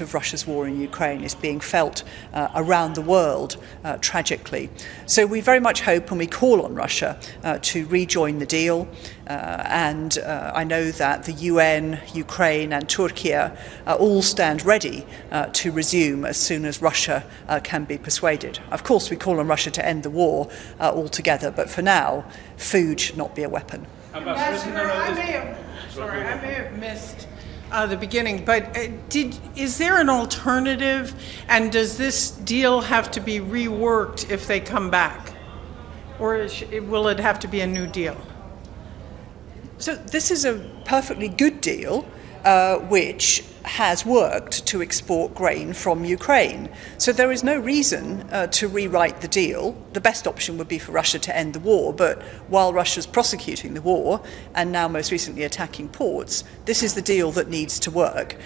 of Russia's war in Ukraine is being felt around the world, tragically. So we very much hope and we call on Russia to rejoin the deal. And I know that the UN, Ukraine and Turkey all stand ready to resume as soon as Russia can be persuaded. Of course, we call on Russia to end the war altogether, but for now, food should not be a weapon. Ambassador, I may have missed the beginning, but is there an alternative, and does this deal have to be reworked if they come back, or will it have to be a new deal? So this is a perfectly good deal, which has worked to export grain from Ukraine. So there is no reason to rewrite the deal. The best option would be for Russia to end the war, but while Russia's prosecuting the war and now most recently attacking ports, this is the deal that needs to work.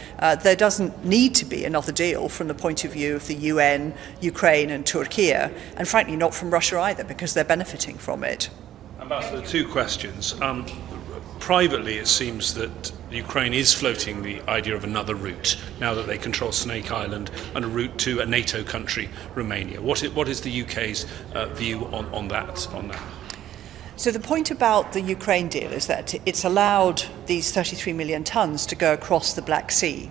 There doesn't need to be another deal from the point of view of the UN, Ukraine and Turkey, and frankly not from Russia either, because they're benefiting from it. Ambassador, two questions. Privately, it seems that Ukraine is floating the idea of another route, now that they control Snake Island, and a route to a NATO country, Romania. What is the UK's view on that? So the point about the Ukraine deal is that it's allowed these 33 million tonnes to go across the Black Sea.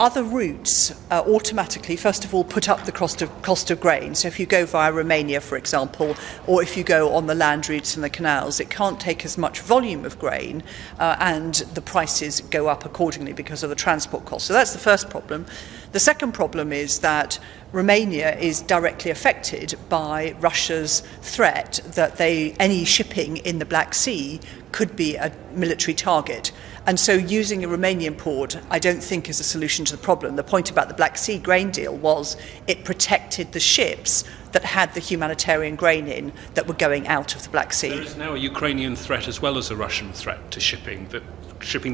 Other routes automatically, first of all, put up the cost of grain. So if you go via Romania, for example, or if you go on the land routes and the canals, it can't take as much volume of grain and the prices go up accordingly because of the transport costs. So that's the first problem. The second problem is that Romania is directly affected by Russia's threat that any shipping in the Black Sea could be a military target. And so using a Romanian port, I don't think is a solution to the problem. The point about the Black Sea grain deal was it protected the ships that had the humanitarian grain in that were going out of the Black Sea. There is now a Ukrainian threat as well as a Russian threat to shipping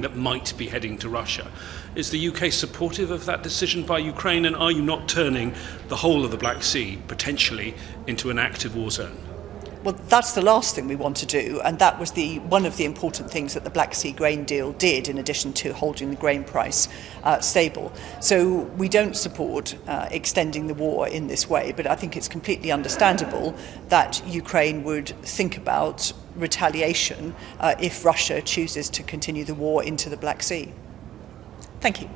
that might be heading to Russia. Is the UK supportive of that decision by Ukraine, and are you not turning the whole of the Black Sea potentially into an active war zone? Well, that's the last thing we want to do, and that was one of the important things that the Black Sea grain deal did, in addition to holding the grain price stable. So we don't support extending the war in this way, but I think it's completely understandable that Ukraine would think about retaliation if Russia chooses to continue the war into the Black Sea. Thank you.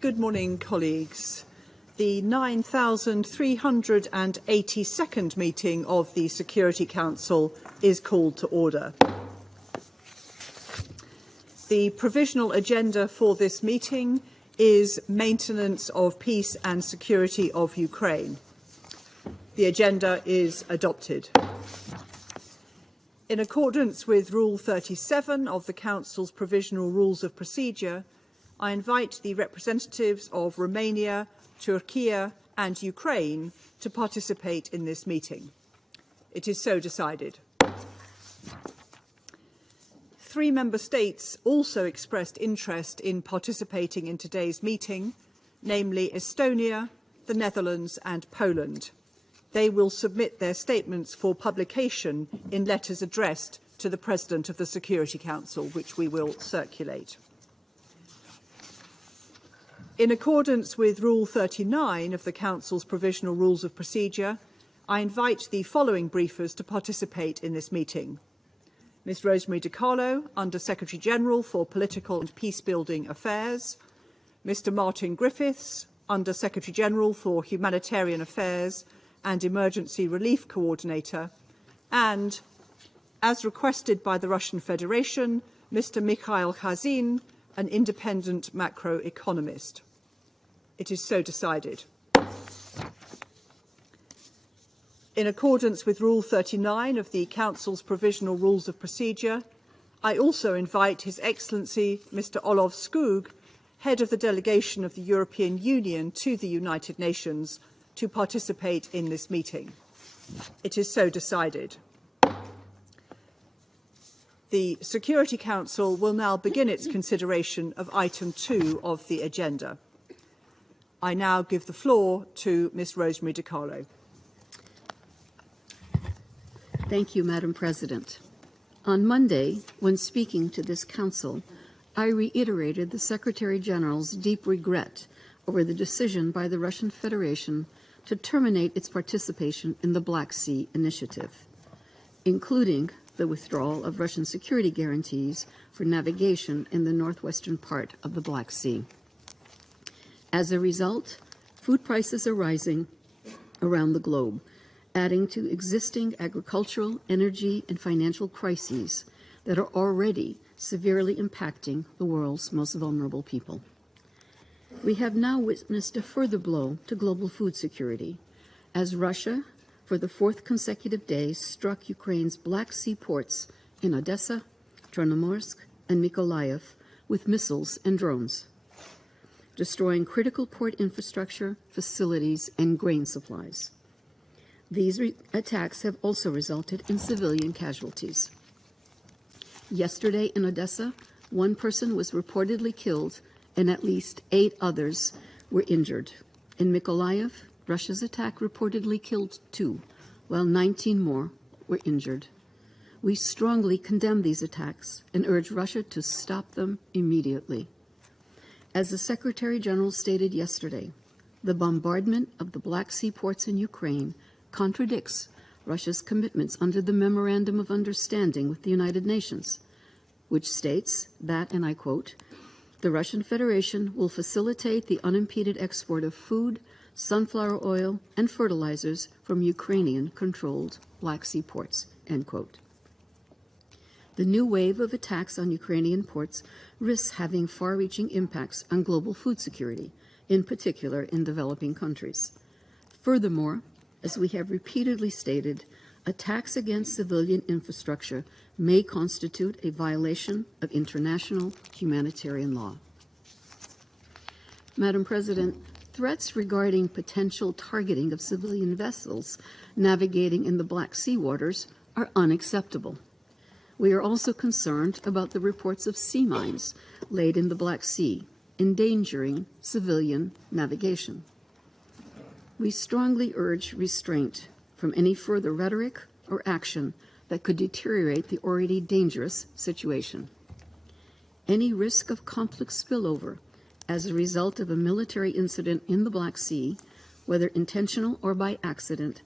Good morning, colleagues. The 9,382nd meeting of the Security Council is called to order. The provisional agenda for this meeting is maintenance of peace and security of Ukraine. The agenda is adopted. In accordance with Rule 37 of the Council's Provisional Rules of Procedure, I invite the representatives of Romania, Turkey and Ukraine to participate in this meeting. It is so decided. 3 member states also expressed interest in participating in today's meeting, namely Estonia, the Netherlands and Poland. They will submit their statements for publication in letters addressed to the President of the Security Council, which we will circulate. In accordance with Rule 39 of the Council's Provisional Rules of Procedure, I invite the following briefers to participate in this meeting. Ms. Rosemary DiCarlo, Under Secretary-General for Political and Peacebuilding Affairs, Mr. Martin Griffiths, Under Secretary-General for Humanitarian Affairs and Emergency Relief Coordinator, and, as requested by the Russian Federation, Mr. Mikhail Khazin, an independent macroeconomist. It is so decided. In accordance with Rule 39 of the Council's Provisional Rules of Procedure, I also invite His Excellency Mr. Olof Skog, Head of the Delegation of the European Union to the United Nations, to participate in this meeting. It is so decided. The Security Council will now begin its consideration of item 2 of the agenda. I now give the floor to Ms. Rosemary DiCarlo. Thank you, Madam President. On Monday, when speaking to this Council, I reiterated the Secretary-General's deep regret over the decision by the Russian Federation to terminate its participation in the Black Sea Initiative, including the withdrawal of Russian security guarantees for navigation in the northwestern part of the Black Sea. As a result, food prices are rising around the globe, adding to existing agricultural, energy, and financial crises that are already severely impacting the world's most vulnerable people. We have now witnessed a further blow to global food security as Russia, for the 4th consecutive day, struck Ukraine's Black Sea ports in Odessa, Chornomorsk, and Mykolaiv with missiles and drones, destroying critical port infrastructure, facilities, and grain supplies. These attacks have also resulted in civilian casualties. Yesterday in Odessa, 1 person was reportedly killed and at least 8 others were injured. In Mykolaiv, Russia's attack reportedly killed 2, while 19 more were injured. We strongly condemn these attacks and urge Russia to stop them immediately. As the Secretary-General stated yesterday, the bombardment of the Black Sea ports in Ukraine contradicts Russia's commitments under the Memorandum of Understanding with the United Nations, which states that, and I quote, "The Russian Federation will facilitate the unimpeded export of food, sunflower oil, and fertilizers from Ukrainian-controlled Black Sea ports," end quote. The new wave of attacks on Ukrainian ports risks having far-reaching impacts on global food security, in particular in developing countries. Furthermore, as we have repeatedly stated, attacks against civilian infrastructure may constitute a violation of international humanitarian law. Madam President, threats regarding potential targeting of civilian vessels navigating in the Black Sea waters are unacceptable. We are also concerned about the reports of sea mines laid in the Black Sea, endangering civilian navigation. We strongly urge restraint from any further rhetoric or action that could deteriorate the already dangerous situation. Any risk of conflict spillover as a result of a military incident in the Black Sea, whether intentional or by accident,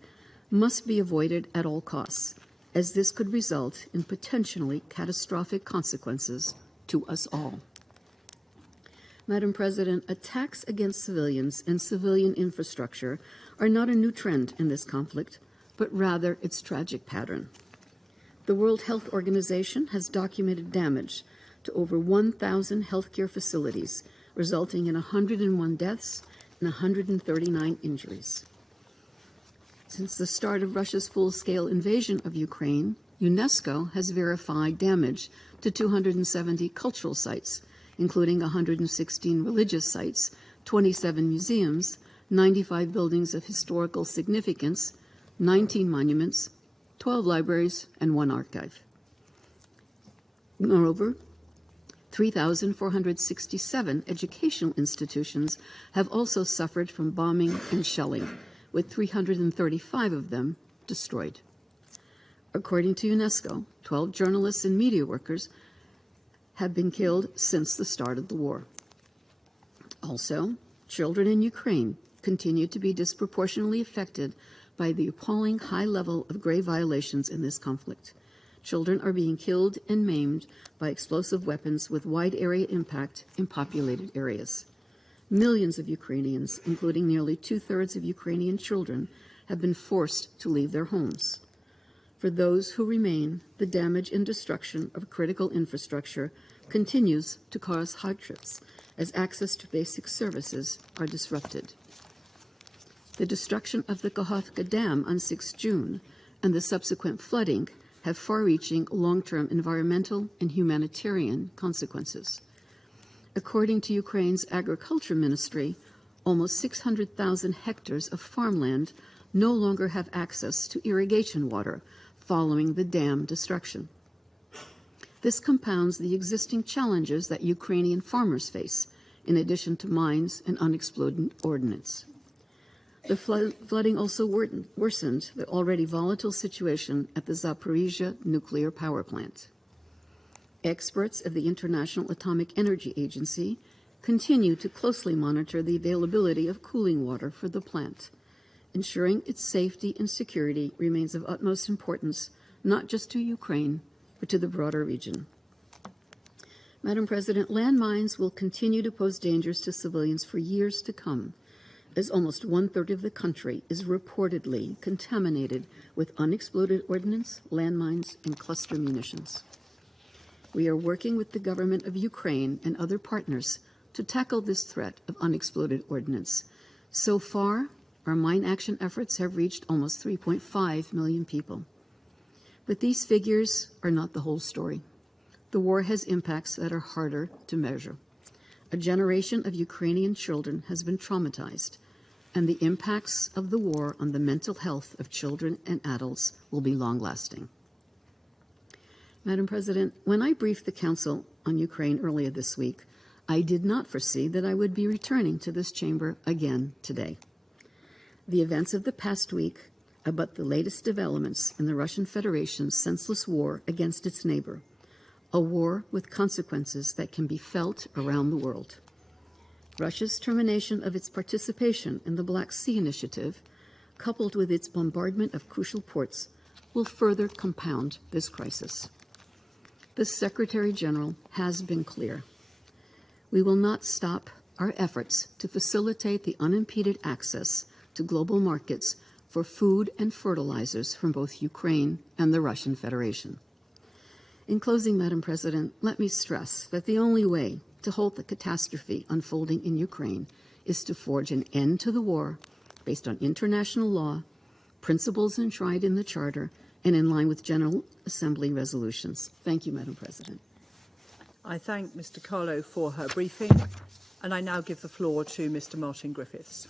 must be avoided at all costs, as this could result in potentially catastrophic consequences to us all. Madam President, attacks against civilians and civilian infrastructure are not a new trend in this conflict, but rather its tragic pattern. The World Health Organization has documented damage to over 1,000 healthcare facilities, resulting in 101 deaths and 139 injuries. Since the start of Russia's full-scale invasion of Ukraine, UNESCO has verified damage to 270 cultural sites, including 116 religious sites, 27 museums, 95 buildings of historical significance, 19 monuments, 12 libraries, and 1 archive. Moreover, 3,467 educational institutions have also suffered from bombing and shelling, with 335 of them destroyed. According to UNESCO, 12 journalists and media workers have been killed since the start of the war. Also, children in Ukraine continue to be disproportionately affected by the appalling high level of grave violations in this conflict. Children are being killed and maimed by explosive weapons with wide area impact in populated areas. Millions of Ukrainians, including nearly 2/3 of Ukrainian children, have been forced to leave their homes. For those who remain, the damage and destruction of critical infrastructure continues to cause hardships as access to basic services are disrupted. The destruction of the Kakhovka Dam on 6 June and the subsequent flooding have far-reaching long-term environmental and humanitarian consequences. According to Ukraine's Agriculture Ministry, almost 600,000 hectares of farmland no longer have access to irrigation water following the dam destruction. This compounds the existing challenges that Ukrainian farmers face, in addition to mines and unexploded ordnance. The flooding also worsened the already volatile situation at the Zaporizhzhia nuclear power plant. Experts of the International Atomic Energy Agency continue to closely monitor the availability of cooling water for the plant. Ensuring its safety and security remains of utmost importance, not just to Ukraine, but to the broader region. Madam President, landmines will continue to pose dangers to civilians for years to come, as almost 1/3 of the country is reportedly contaminated with unexploded ordnance, landmines, and cluster munitions. We are working with the government of Ukraine and other partners to tackle this threat of unexploded ordnance. So far, our mine action efforts have reached almost 3.5 million people. But these figures are not the whole story. The war has impacts that are harder to measure. A generation of Ukrainian children has been traumatized, and the impacts of the war on the mental health of children and adults will be long-lasting. Madam President, when I briefed the Council on Ukraine earlier this week, I did not foresee that I would be returning to this chamber again today. The events of the past week about the latest developments in the Russian Federation's senseless war against its neighbor, a war with consequences that can be felt around the world. Russia's termination of its participation in the Black Sea Initiative, coupled with its bombardment of crucial ports, will further compound this crisis. The Secretary General has been clear. We will not stop our efforts to facilitate the unimpeded access to global markets for food and fertilizers from both Ukraine and the Russian Federation. In closing, Madam President, let me stress that the only way to halt the catastrophe unfolding in Ukraine is to forge an end to the war based on international law, principles enshrined in the Charter, and in line with General Assembly resolutions. Thank you, Madam President. I thank Ms. DiCarlo for her briefing, and I now give the floor to Mr. Martin Griffiths.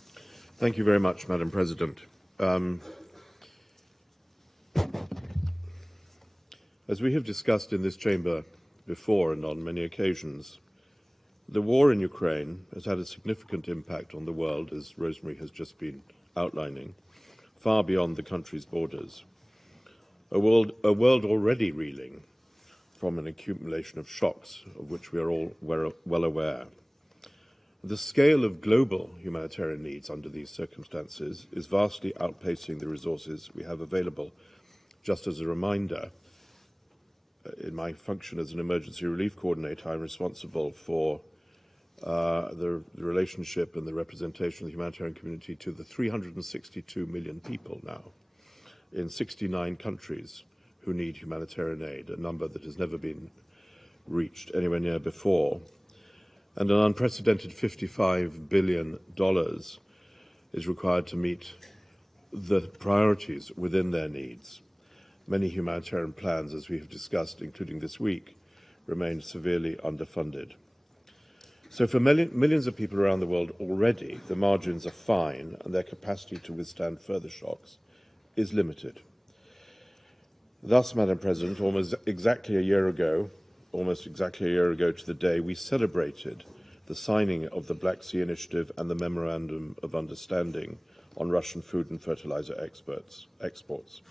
Thank you very much, Madam President. As we have discussed in this chamber before and on many occasions, the war in Ukraine has had a significant impact on the world, as Rosemary has just been outlining, far beyond the country's borders. A world already reeling from an accumulation of shocks, of which we are all well aware. The scale of global humanitarian needs under these circumstances is vastly outpacing the resources we have available. Just as a reminder, in my function as an emergency relief coordinator, I'm responsible for the relationship and the representation of the humanitarian community to the 362 million people now in 69 countries who need humanitarian aid, a number that has never been reached anywhere near before. And an unprecedented $55 billion is required to meet the priorities within their needs. Many humanitarian plans, as we have discussed, including this week, remain severely underfunded. So for millions of people around the world already, the margins are fine and their capacity to withstand further shocks is limited. Thus, Madam President, almost exactly a year ago to the day, we celebrated the signing of the Black Sea Initiative and the Memorandum of Understanding on Russian food and fertilizer exports.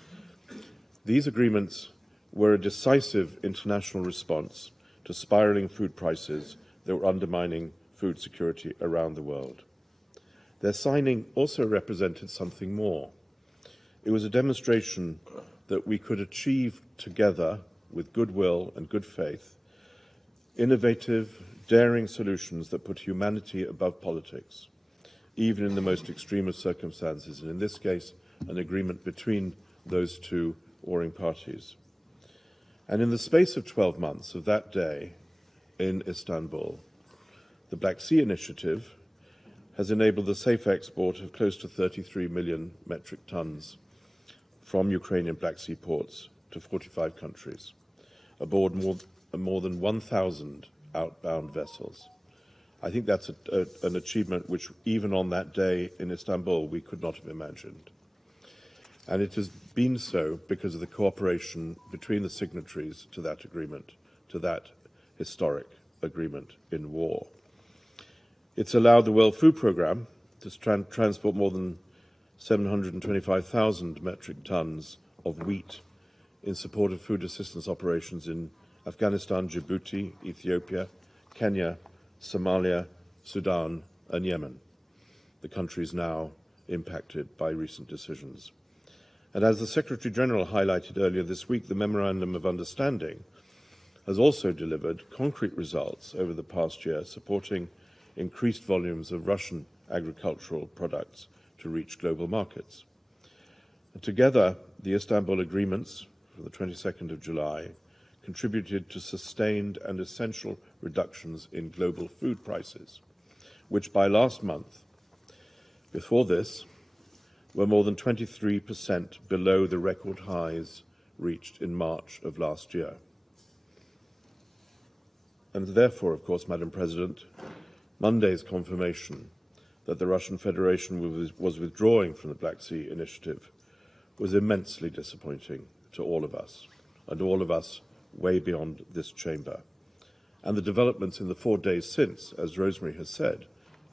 These agreements were a decisive international response to spiraling food prices that were undermining food security around the world. Their signing also represented something more. It was a demonstration that we could achieve together, with goodwill and good faith, innovative, daring solutions that put humanity above politics, even in the most extreme of circumstances, and in this case, an agreement between those two warring parties. And in the space of 12 months of that day in Istanbul, the Black Sea Initiative has enabled the safe export of close to 33 million metric tons from Ukrainian Black Sea ports to 45 countries, aboard more than 1,000 outbound vessels. I think that's an achievement which, even on that day in Istanbul, we could not have imagined. And it has been so because of the cooperation between the signatories to that agreement, to that historic agreement in war. It's allowed the World Food Programme to transport more than 725,000 metric tons of wheat in support of food assistance operations in Afghanistan, Djibouti, Ethiopia, Kenya, Somalia, Sudan, and Yemen, the countries now impacted by recent decisions. And as the Secretary-General highlighted earlier this week, the Memorandum of Understanding has also delivered concrete results over the past year, supporting increased volumes of Russian agricultural products to reach global markets. And together, the Istanbul agreements from the 22nd of July contributed to sustained and essential reductions in global food prices, which by last month, before this, were more than 23% below the record highs reached in March of last year. And therefore, of course, Madam President, Monday's confirmation that the Russian Federation was withdrawing from the Black Sea Initiative was immensely disappointing to all of us, and all of us way beyond this chamber. And the developments in the 4 days since, as Rosemary has said,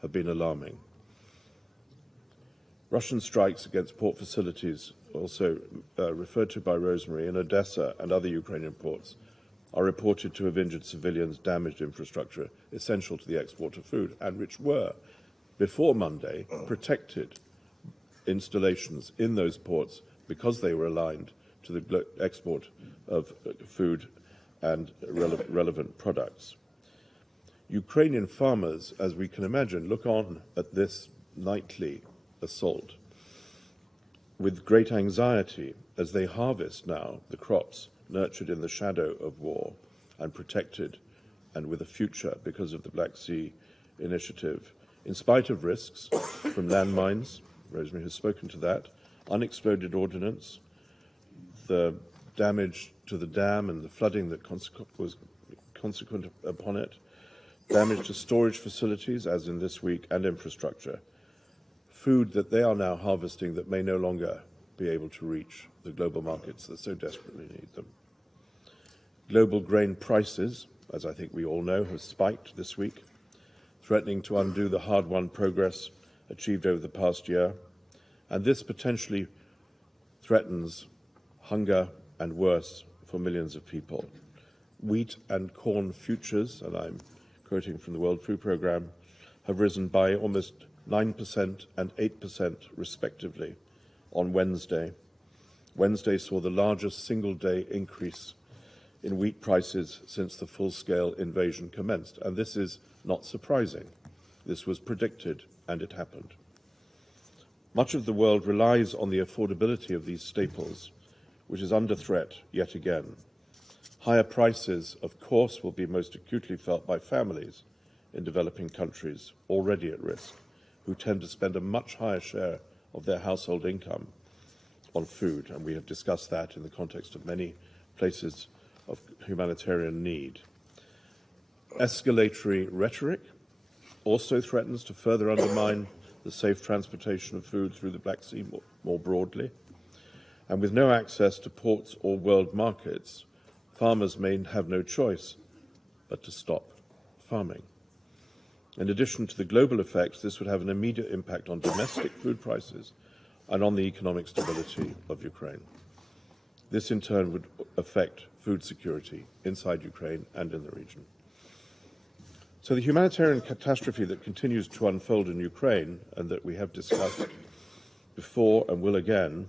have been alarming. Russian strikes against port facilities, also referred to by Rosemary, in Odessa and other Ukrainian ports, are reported to have injured civilians, damaged infrastructure essential to the export of food, and which were, before Monday, protected installations in those ports because they were aligned to the export of food and relevant products. Ukrainian farmers, as we can imagine, look on at this nightly assault with great anxiety as they harvest now the crops nurtured in the shadow of war and protected and with a future because of the Black Sea Initiative, in spite of risks from landmines, Rosemary has spoken to that, unexploded ordnance, the damage to the dam and the flooding that was consequent upon it, damage to storage facilities, as in this week, and infrastructure, food that they are now harvesting that may no longer be able to reach the global markets that so desperately need them. Global grain prices, as I think we all know, have spiked this week, threatening to undo the hard-won progress achieved over the past year, and this potentially threatens hunger and worse for millions of people. Wheat and corn futures, and I'm quoting from the World Food Programme, have risen by almost 9% and 8% respectively on Wednesday. Wednesday saw the largest single-day increase in wheat prices since the full-scale invasion commenced, and this is not surprising. This was predicted, and it happened. Much of the world relies on the affordability of these staples, which is under threat yet again. Higher prices, of course, will be most acutely felt by families in developing countries already at risk, who tend to spend a much higher share of their household income on food, and we have discussed that in the context of many places of humanitarian need. Escalatory rhetoric also threatens to further undermine the safe transportation of food through the Black Sea more broadly. And with no access to ports or world markets, farmers may have no choice but to stop farming. In addition to the global effects, this would have an immediate impact on domestic food prices and on the economic stability of Ukraine. This in turn would affect food security inside Ukraine and in the region. So the humanitarian catastrophe that continues to unfold in Ukraine, and that we have discussed before and will again,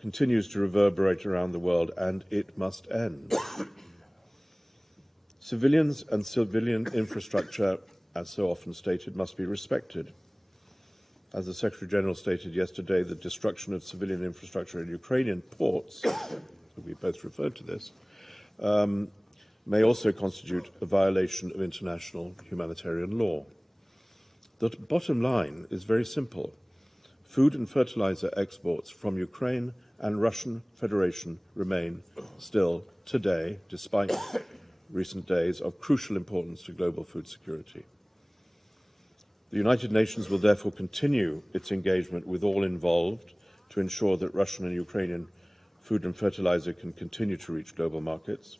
continues to reverberate around the world, and it must end. Civilians and civilian infrastructure, as so often stated, must be respected. As the Secretary-General stated yesterday, the destruction of civilian infrastructure in Ukrainian ports, we both referred to this, may also constitute a violation of international humanitarian law. The bottom line is very simple. Food and fertilizer exports from Ukraine and Russian Federation remain still today, despite recent days, of crucial importance to global food security. The United Nations will therefore continue its engagement with all involved to ensure that Russian and Ukrainian food and fertilizer can continue to reach global markets.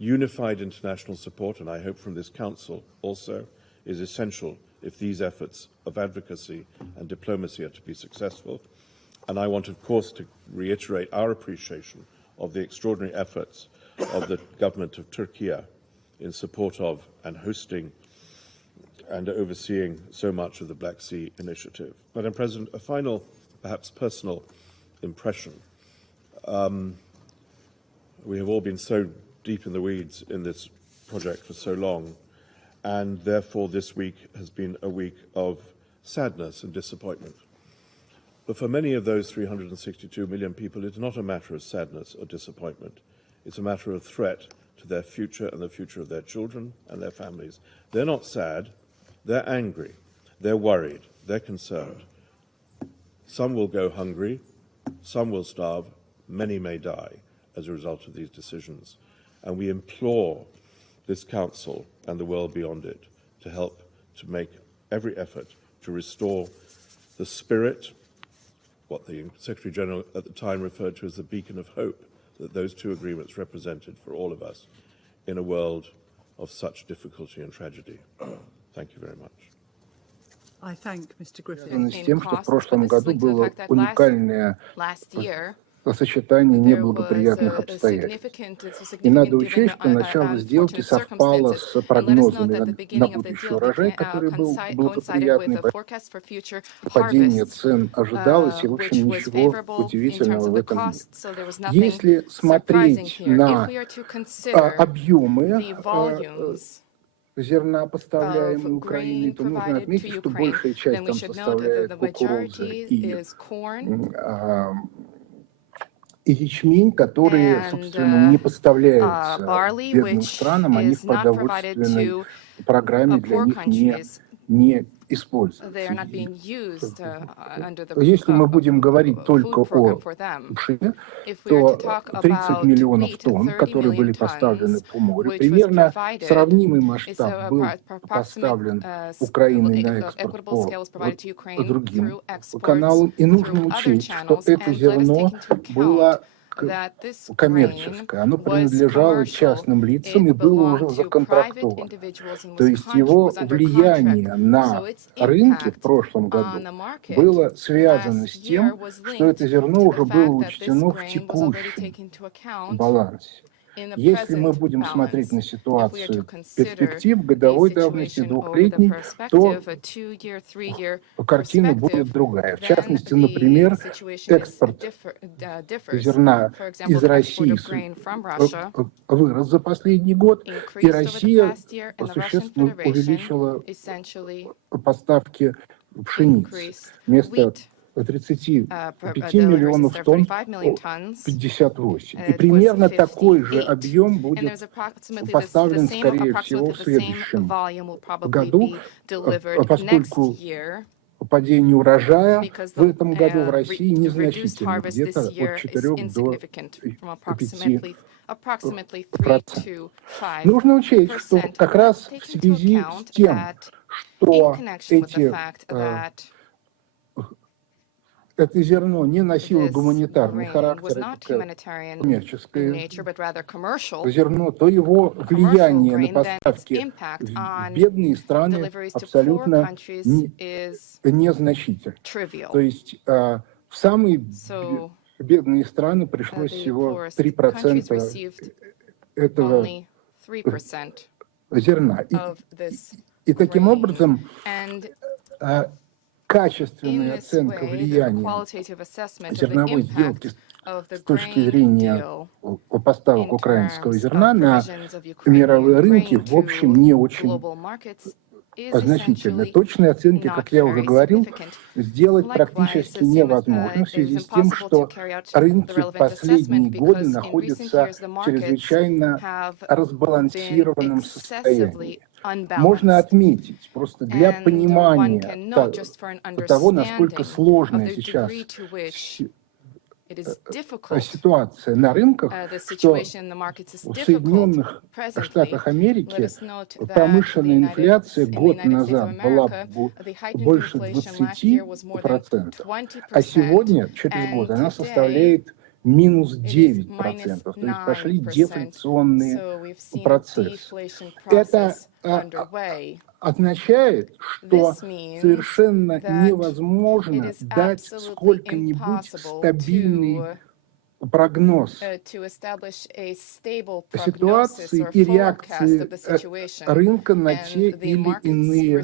Unified international support, and I hope from this Council also, is essential if these efforts of advocacy and diplomacy are to be successful. And I want, of course, to reiterate our appreciation of the extraordinary efforts of the government of Turkey in support of and hosting and overseeing so much of the Black Sea Initiative. Madam President, a final, perhaps personal impression. We have all been so deep in the weeds in this project for so long, and therefore this week has been a week of sadness and disappointment. But for many of those 362 million people, it's not a matter of sadness or disappointment. It's a matter of threat to their future and the future of their children and their families. They're not sad, they're angry, they're worried, they're concerned. Some will go hungry, some will starve, many may die as a result of these decisions. And we implore this Council and the world beyond it to help to make every effort to restore the spirit, what the Secretary-General at the time referred to as the beacon of hope, that those two agreements represented for all of us in a world of such difficulty and tragedy. Thank you very much. I thank Mr. Griffiths. С тем, что в прошлом году было уникальное сочетание неблагоприятных обстоятельств. И надо учесть, что начало сделки совпало с прогнозами на будущий урожай, который был благоприятный, падение цен ожидалось, и, в общем, ничего удивительного в этом нет. Если смотреть на объемы зерна, поставляемые Украине, то нужно отметить, что большая часть там составляет кукуруза и ячмень, которые, собственно, не поставляются бедным странам, они в продовольственной программе для них не используются. Если мы будем говорить только о пшене, то 30 миллионов тонн, которые были поставлены по морю, примерно сравнимый масштаб был поставлен Украиной на экспорт по другим каналам. И нужно учесть, что это зерно было коммерческое, оно принадлежало частным лицам и было уже законтрактовано. То есть его влияние на рынки в прошлом году было связано с тем, что это зерно уже было учтено в текущем балансе. Если мы будем смотреть на ситуацию перспектив годовой давности, двухлетней, то картина будет другая. В частности, например, экспорт зерна из России вырос за последний год, и Россия существенно увеличила поставки пшеницы. Вместо 35 миллионов тонн 58. И примерно такой же объем будет поставлен, скорее всего, в следующем году, поскольку падение урожая в этом году в России незначительно, где-то от 4 до 5%. Нужно учесть, что как раз в связи с тем, что это зерно не носило гуманитарный характер, коммерческое зерно, то его влияние на поставки в бедные страны абсолютно незначительно. То есть в самые бедные страны пришлось всего 3% этого зерна. И таким образом качественная оценка влияния зерновой сделки с точки зрения поставок украинского зерна на мировые рынки, в общем, не очень значительно. Точные оценки, как я уже говорил, сделать практически невозможно в связи с тем, что рынки в последние годы находятся в чрезвычайно разбалансированном состоянии. Можно отметить, просто для понимания того, насколько сложная сейчас ситуация на рынках, что в Соединенных Штатах Америки промышленная инфляция год назад была больше 20%, а сегодня, через год, она составляет минус 9%, то есть пошли дефляционные процессы. Это означает, что совершенно невозможно дать сколько-нибудь стабильный прогноз ситуации и реакции рынка на те или иные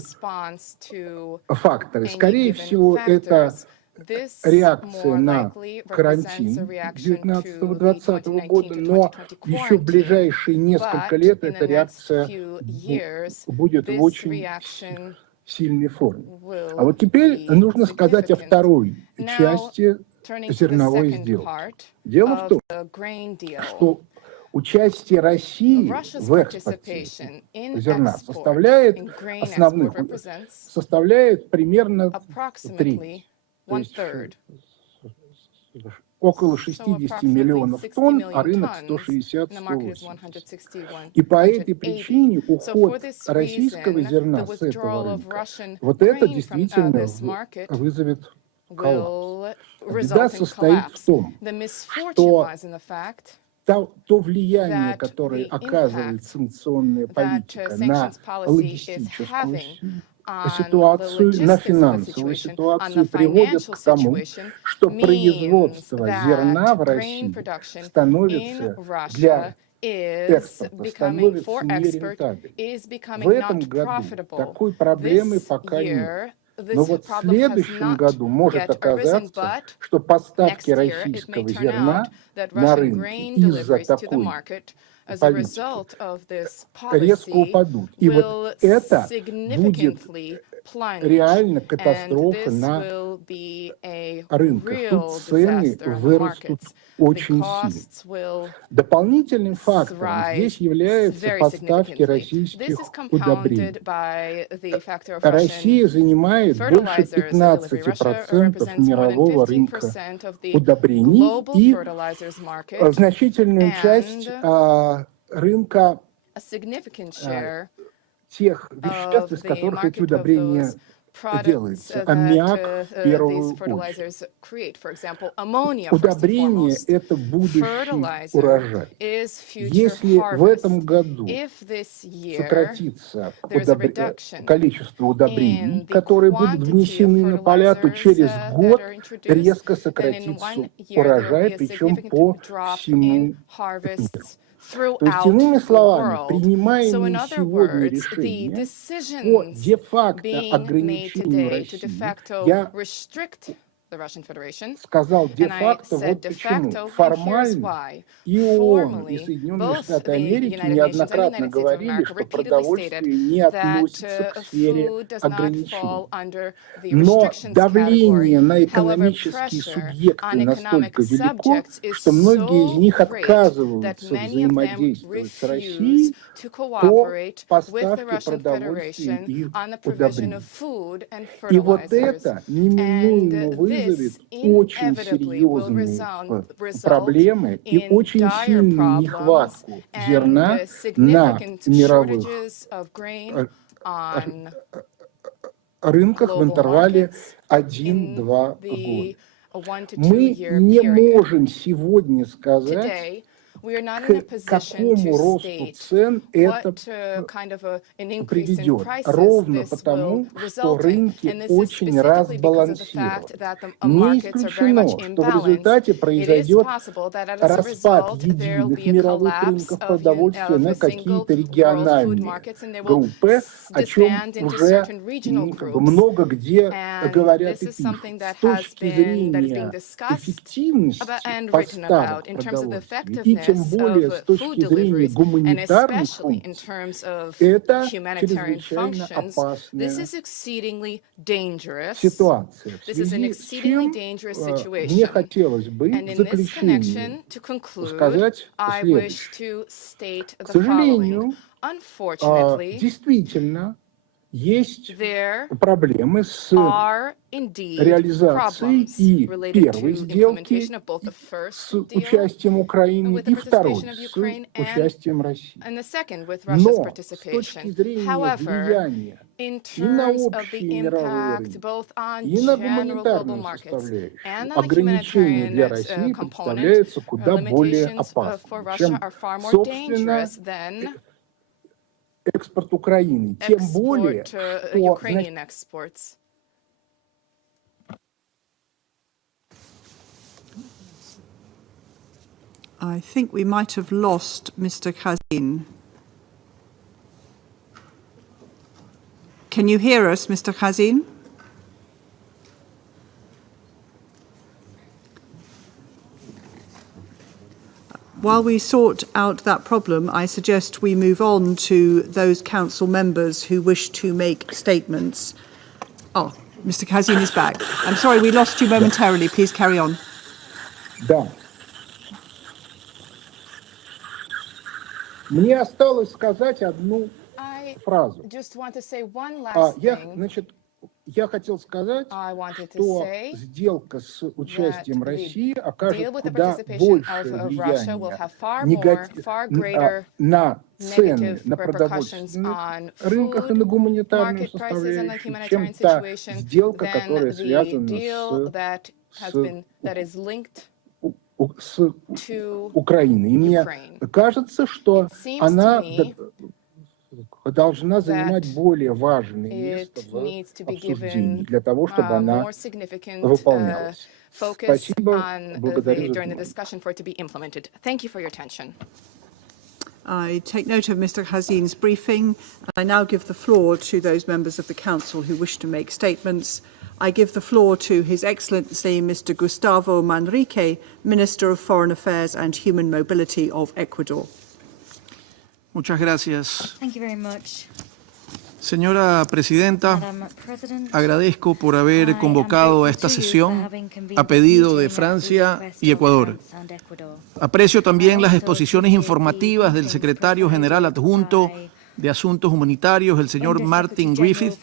факторы. Скорее всего, это реакция на карантин 19-20 года, но еще в ближайшие несколько лет эта реакция будет в очень сильной форме. А вот теперь нужно сказать о второй части зерновой сделки. Дело в том, что участие России в экспорте зерна составляет примерно треть. То есть около 60 миллионов тонн, а рынок 160-180. И по этой причине уход российского зерна с этого рынка, вот это действительно вызовет коллапс. Беда состоит в том, что то влияние, которое оказывает санкционная политика на логистическую ситуацию, на финансовую ситуацию, приводит к тому, что производство зерна в России становится для экспорта становится нерентабельным. В этом году такой проблемы пока нет. Но вот в следующем году может оказаться, что поставки российского зерна на рынке из-за такой политики резко упадут. И вот это будет реально катастрофа на рынках. Тут цены вырастут очень сильно. Дополнительным фактором здесь являются поставки российских удобрений. Россия занимает больше 15% мирового рынка удобрений и значительную часть рынка тех веществ, из которых эти удобрения делаются. Аммиак в первую очередь. Удобрение – это будущий урожай. Если в этом году сократится количество удобрений, которые будут внесены на поля, то через год резко сократится урожай, причем по всему миру. То есть, иными словами, принимаемые сегодня решения по де-факто ограничению России, я сказал де-факто вот почему. Формально и ООН, и Соединенные Штаты Америки неоднократно говорили, что продовольствие не относится к сфере ограничений. Но давление на экономические субъекты настолько велико, что многие из них отказываются взаимодействовать с Россией по поставке продовольствия и удобрений. И вот это неминуемо вызовет очень серьезные проблемы и очень сильную нехватку зерна на мировых рынках в интервале 1-2 года. Мы не можем сегодня сказать, к какому росту цен это приведет. Ровно потому, что рынки очень разбалансированы. Не исключено, что в результате произойдет распад единых мировых рынков продовольствия на какие-то региональные группы, о чем уже много где говорят и пишут. С точки зрения эффективности поставок продовольствия и тем более с точки зрения гуманитарных функций, это чрезвычайно опасная ситуация, в связи с чем мне хотелось бы в заключение сказать следующее. К сожалению, действительно, есть проблемы с реализацией и первой сделки с участием Украины, и второй с участием России. Но с точки зрения влияния и на общие мировые рынки, и на гуманитарную составляющую, ограничения для России представляются куда более опасными, чем, собственно, экспорт Украины. Тем более, что... I think we might have lost Mr. Khazin. Can you hear us, Mr. Khazin? While we sort out that problem, I suggest we move on to those council members who wish to make statements. Oh, Mr. Khazin is back. I'm sorry, we lost you momentarily. Please carry on. Да. Мне осталось сказать одну фразу. Я хотел сказать, что сделка с участием России окажет куда большее влияние на цены на продовольственных рынках и на гуманитарную составляющую, чем та сделка, которая связана с Украиной. И мне кажется, что она должна занимать более важное место в обсуждении для того, чтобы она выполнялась. Спасибо, благодарю за внимание. I take note of Mr. Khazin's briefing. I now give the floor to those members of the Council who wish to make statements. I give the floor to His Excellency Mr. Gustavo Manrique, Minister of Foreign Affairs and Human Mobility of Ecuador. Muchas gracias. Thank you very much. Señora Presidenta, agradezco por haber convocado a esta sesión a pedido de Francia y Ecuador. Aprecio también las exposiciones informativas del Secretario General Adjunto de Asuntos Humanitarios, el señor Martin Griffiths,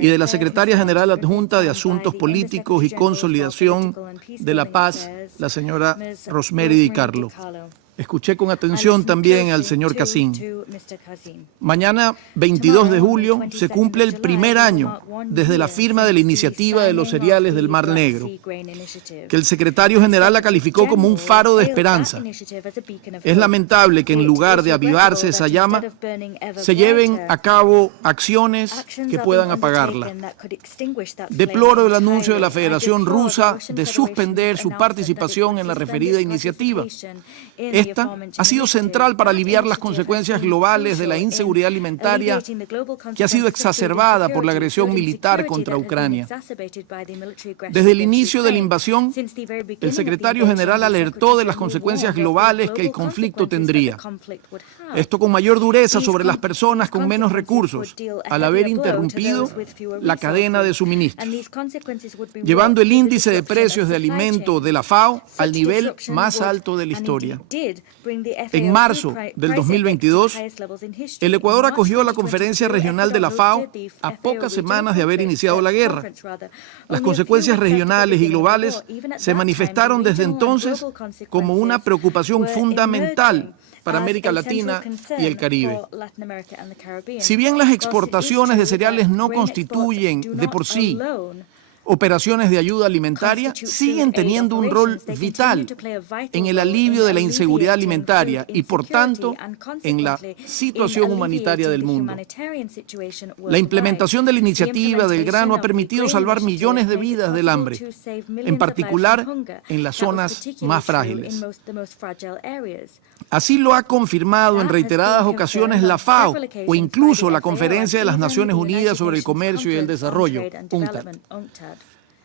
y de la Secretaria General Adjunta de Asuntos Políticos y Consolidación de la Paz, la señora Rosemary DiCarlo. Escuché con atención también al señor Khazin. Mañana, 22 de julio, se cumple el primer año desde la firma de la iniciativa de los cereales del Mar Negro, que el secretario general la calificó como un faro de esperanza. Es lamentable que en lugar de avivarse esa llama, se lleven a cabo acciones que puedan apagarla. Deploro el anuncio de la Federación Rusa de suspender su participación en la referida iniciativa. Esta ha sido central para aliviar las consecuencias globales de la inseguridad alimentaria que ha sido exacerbada por la agresión militar contra Ucrania. Desde el inicio de la invasión, el secretario general alertó de las consecuencias globales que el conflicto tendría. Esto con mayor dureza sobre las personas con menos recursos, al haber interrumpido la cadena de suministros, llevando el índice de precios de alimentos de la FAO al nivel más alto de la historia. En marzo del 2022, el Ecuador acogió la conferencia regional de la FAO a pocas semanas de haber iniciado la guerra. Las consecuencias regionales y globales se manifestaron desde entonces como una preocupación fundamental para América Latina y el Caribe. Si bien las exportaciones de cereales no constituyen de por sí operaciones de ayuda alimentaria, siguen teniendo un rol vital en el alivio de la inseguridad alimentaria y, por tanto, en la situación humanitaria del mundo. La implementación de la iniciativa del grano ha permitido salvar millones de vidas del hambre, en particular en las zonas más frágiles. Así lo ha confirmado en reiteradas ocasiones la FAO o incluso la Conferencia de las Naciones Unidas sobre el Comercio y el Desarrollo, UNCTAD.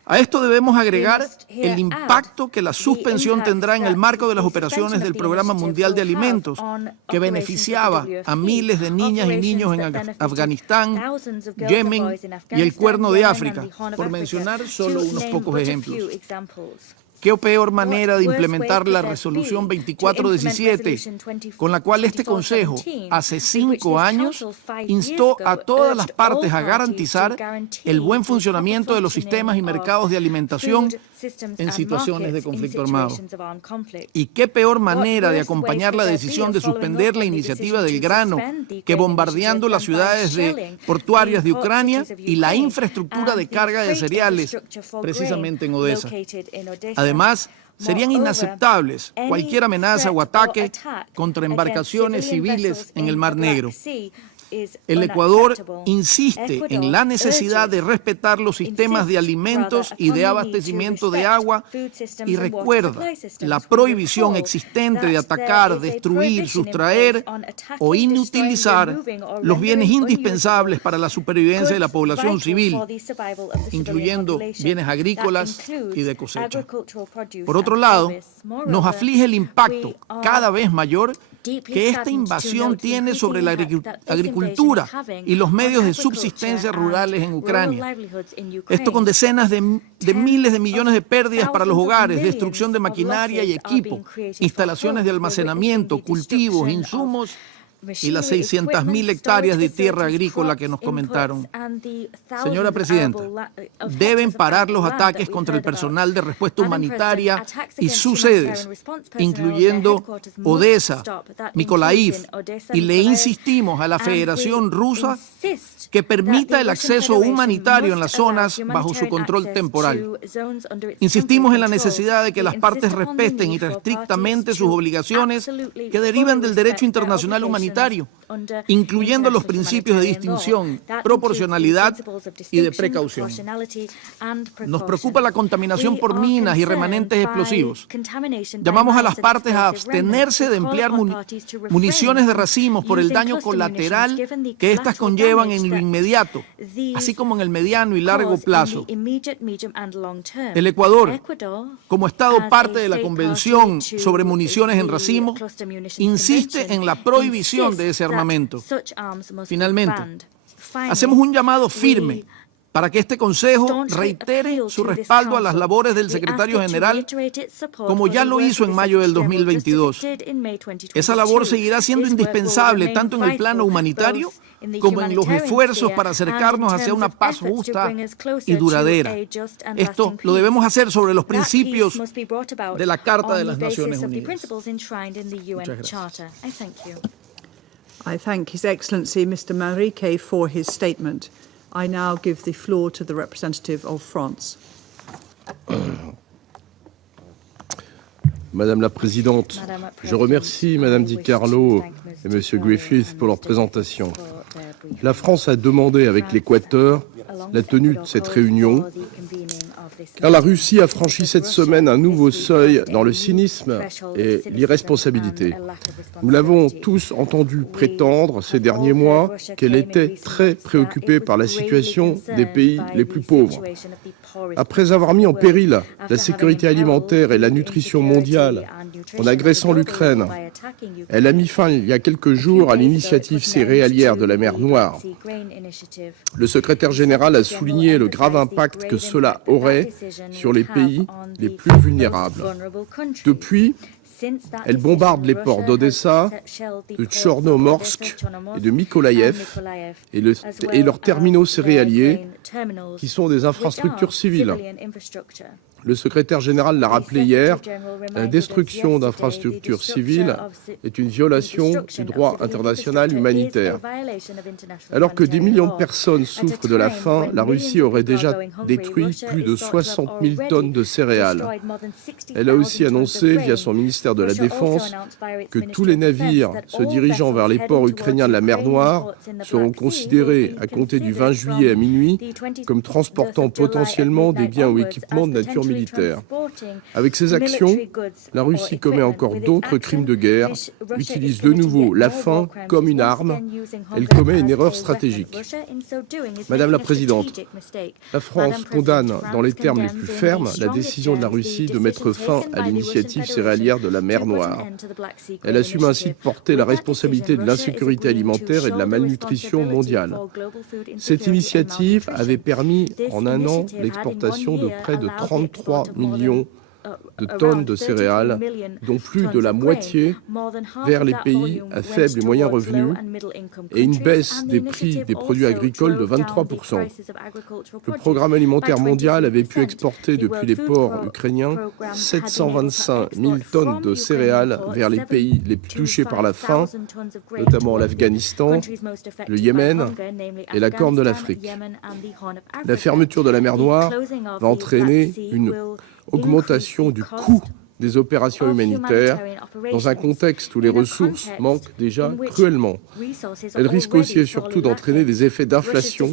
A esto debemos agregar el impacto que la suspensión tendrá en el marco de las operaciones del Programa Mundial de Alimentos, que beneficiaba a miles de niñas y niños en Afganistán, Yemen y el Cuerno de África, por mencionar solo unos pocos ejemplos. ¿Qué peor manera de implementar la resolución 2417, con la cual este Consejo, hace 5 años, instó a todas las partes a garantizar el buen funcionamiento de los sistemas y mercados de alimentación en situaciones de conflicto armado? ¿Y qué peor manera de acompañar la decisión de suspender la iniciativa del grano que bombardeando las ciudades portuarias de Ucrania y la infraestructura de carga de cereales, precisamente en Odessa? Además, serían inaceptables cualquier amenaza o ataque contra embarcaciones civiles en el Mar Negro. El Ecuador insiste en la necesidad de respetar los sistemas de alimentos y de abastecimiento de agua y recuerda la prohibición existente de atacar, destruir, sustraer o inutilizar los bienes indispensables para la supervivencia de la población civil, incluyendo bienes agrícolas y de cosecha. Por otro lado, nos aflige el impacto cada vez mayor que esta invasión tiene sobre la agricultura y los medios de subsistencia rurales en Ucrania. Esto con decenas de miles de millones de pérdidas para los hogares, destrucción de maquinaria y equipo, instalaciones de almacenamiento, cultivos, insumos y las 600.000 hectáreas de tierra agrícola que nos comentaron. Señora Presidenta, deben parar los ataques contra el personal de respuesta humanitaria y sus sedes, incluyendo Odessa, Mykolaiv, y le insistimos a la Federación Rusa que permita el acceso humanitario en las zonas bajo su control temporal. Insistimos en la necesidad de que las partes respeten estrictamente sus obligaciones que derivan del derecho internacional humanitario, incluyendo los principios de distinción, proporcionalidad y de precaución. Nos preocupa la contaminación por minas y remanentes explosivos. Llamamos a las partes a abstenerse de emplear municiones de racimos por el daño colateral que éstas conllevan en lo inmediato, así como en el mediano y largo plazo. El Ecuador, como Estado parte de la Convención sobre municiones en racimo, insiste en la prohibición de ese armamento. Finalmente, hacemos un llamado firme para que este Consejo reitere su respaldo a las labores del Secretario General, como ya lo hizo en mayo del 2022. Esa labor seguirá siendo indispensable tanto en el plano humanitario como en los esfuerzos para acercarnos hacia una paz justa y duradera. Esto lo debemos hacer sobre los principios de la Carta de las Naciones Unidas. Muchas gracias. I thank His Excellency Mr. Manrique for his statement. I now give the floor to the representative of France. Madame la Présidente, je remercie Madame DiCarlo et Monsieur Griffiths pour leur présentation. La France a demandé avec l'Équateur la tenue de cette réunion car la Russie a franchi cette semaine un nouveau seuil dans le cynisme et l'irresponsabilité. Nous l'avons tous entendu prétendre ces derniers mois qu'elle était très préoccupée par la situation des pays les plus pauvres. Après avoir mis en péril la sécurité alimentaire et la nutrition mondiale en agressant l'Ukraine, elle a mis fin il y a quelques jours à l'initiative céréalière de la mer Noire. Le secrétaire général a souligné le grave impact que cela aurait sur les pays les plus vulnérables. Depuis, elle bombarde les ports d'Odessa, de Tchornomorsk et de Mykolaïev et leurs terminaux céréaliers, qui sont des infrastructures civiles. Le secrétaire général l'a rappelé hier, la destruction d'infrastructures civiles est une violation du droit international humanitaire. Alors que des millions de personnes souffrent de la faim, la Russie aurait déjà détruit plus de 60 000 tonnes de céréales. Elle a aussi annoncé, via son ministère de la Défense, que tous les navires se dirigeant vers les ports ukrainiens de la mer Noire seront considérés, à compter du 20 juillet à minuit, comme transportant potentiellement des biens ou équipements de nature militaire. Avec ces actions, la Russie commet encore d'autres crimes de guerre, utilise de nouveau la faim comme une arme. Elle commet une erreur stratégique. Madame la Présidente, la France condamne dans les termes les plus fermes la décision de la Russie de mettre fin à l'initiative céréalière de la mer Noire. Elle assume ainsi de porter la responsabilité de l'insécurité alimentaire et de la malnutrition mondiale. Cette initiative avait permis en un an l'exportation de près de 33 millions de tonnes de céréales, dont plus de la moitié vers les pays à faible et moyen revenu, et une baisse des prix des produits agricoles de 23%. Le programme alimentaire mondial avait pu exporter depuis les ports ukrainiens 725 000 tonnes de céréales vers les pays les plus touchés par la faim, notamment l'Afghanistan, le Yémen et la Corne de l'Afrique. La fermeture de la mer Noire va entraîner une augmentation du coût des opérations humanitaires dans un contexte où les ressources manquent déjà cruellement. Elle risque aussi et surtout d'entraîner des effets d'inflation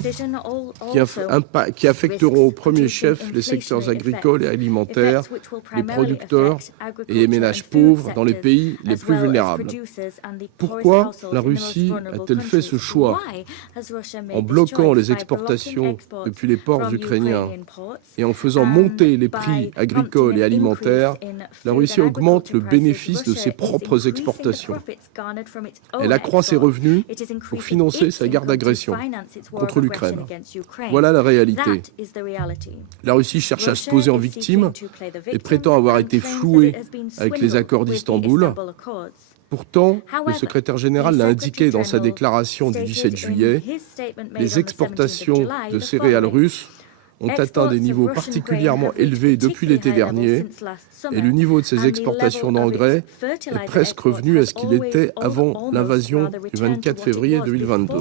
qui affecteront au premier chef les secteurs agricoles et alimentaires, les producteurs et les ménages pauvres dans les pays les plus vulnérables. Pourquoi la Russie a-t-elle fait ce choix? En bloquant les exportations depuis les ports ukrainiens et en faisant monter les prix agricoles et alimentaires, la Russie augmente le bénéfice de ses propres exportations. Elle accroît ses revenus pour financer sa guerre d'agression contre l'Ukraine. Voilà la réalité. La Russie cherche à se poser en victime et prétend avoir été flouée avec les accords d'Istanbul. Pourtant, le secrétaire général l'a indiqué dans sa déclaration du 17 juillet, les exportations de céréales russes ont atteint des niveaux particulièrement élevés depuis l'été dernier et le niveau de ces exportations d'engrais est presque revenu à ce qu'il était avant l'invasion du 24 février 2022.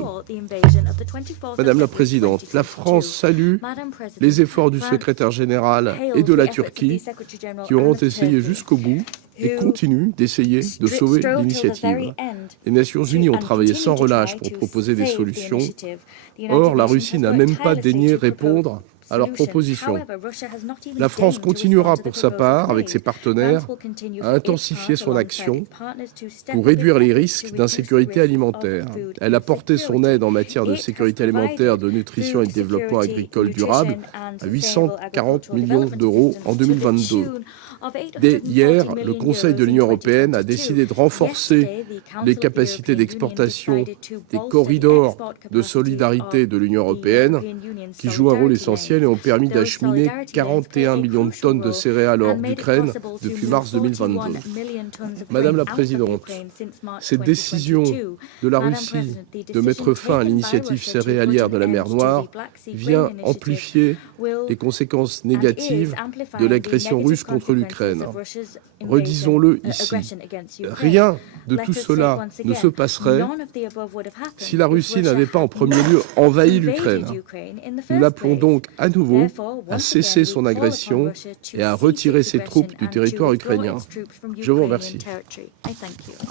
Madame la Présidente, la France salue les efforts du secrétaire général et de la Turquie qui auront essayé jusqu'au bout et continuent d'essayer de sauver l'initiative. Les Nations Unies ont travaillé sans relâche pour proposer des solutions. Or, la Russie n'a même pas daigné répondre à leurs propositions. La France continuera pour sa part, avec ses partenaires, à intensifier son action pour réduire les risques d'insécurité alimentaire. Elle a porté son aide en matière de sécurité alimentaire, de nutrition et de développement agricole durable à 840 millions d'euros en 2022. Dès hier, le Conseil de l'Union européenne a décidé de renforcer les capacités d'exportation des corridors de solidarité de l'Union européenne, qui jouent un rôle essentiel et ont permis d'acheminer 41 millions de tonnes de céréales hors d'Ukraine depuis mars 2022. Madame la Présidente, cette décision de la Russie de mettre fin à l'initiative céréalière de la mer Noire vient amplifier les conséquences négatives de l'agression russe contre l'Ukraine. Redisons-le ici, rien de tout cela ne se passerait si la Russie n'avait pas en premier lieu envahi l'Ukraine. Nous l'appelons donc à nouveau à cesser son agression et à retirer ses troupes du territoire ukrainien. Je vous remercie.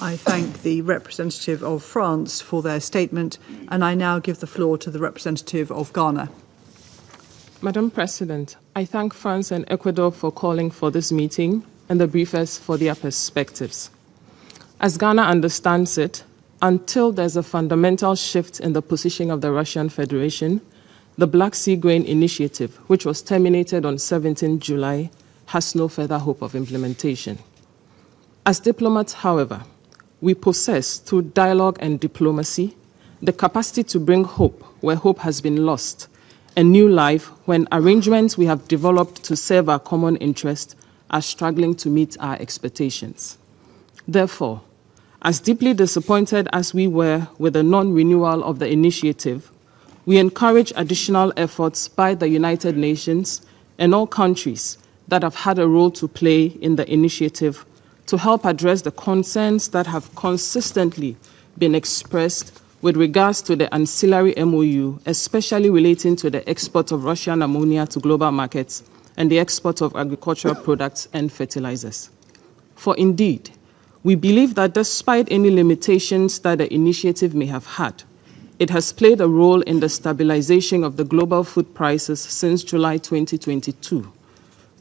I thank the representative of France for their statement, and I now give the floor to the representative of Ghana. Madam President, I thank France and Ecuador for calling for this meeting and the briefers for their perspectives. As Ghana understands it, until there's a fundamental shift in the position of the Russian Federation, the Black Sea Grain Initiative, which was terminated on 17 July, has no further hope of implementation. As diplomats, however, we possess, through dialogue and diplomacy, the capacity to bring hope where hope has been lost, and new life when arrangements we have developed to serve our common interest are struggling to meet our expectations. Therefore, as deeply disappointed as we were with the non-renewal of the initiative, we encourage additional efforts by the United Nations and all countries that have had a role to play in the initiative to help address the concerns that have consistently been expressed with regards to the ancillary MOU, especially relating to the export of Russian ammonia to global markets and the export of agricultural products and fertilizers. For indeed, we believe that despite any limitations that the initiative may have had, it has played a role in the stabilization of the global food prices since July 2022,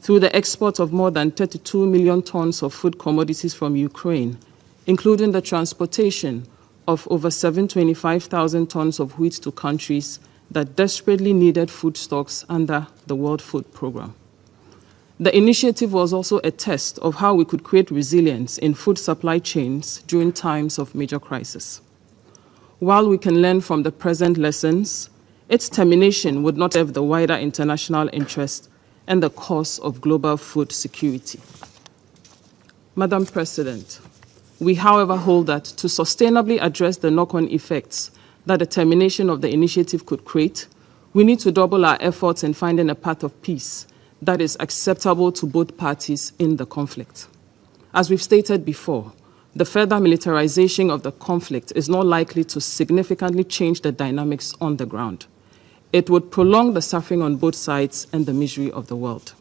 through the export of more than 32 million tons of food commodities from Ukraine, including the transportation of over 725,000 tons of wheat to countries that desperately needed food stocks under the World Food Programme. The initiative was also a test of how we could create resilience in food supply chains during times of major crisis. While we can learn from the present lessons, its termination would not serve the wider international interest and the cause of global food security. Madam President, we, however, hold that to sustainably address the knock-on effects that the termination of the initiative could create, we need to double our efforts in finding a path of peace that is acceptable to both parties in the conflict. As we've stated before, the further militarization of the conflict is not likely to significantly change the dynamics on the ground. It would prolong the suffering on both sides and the misery of the world.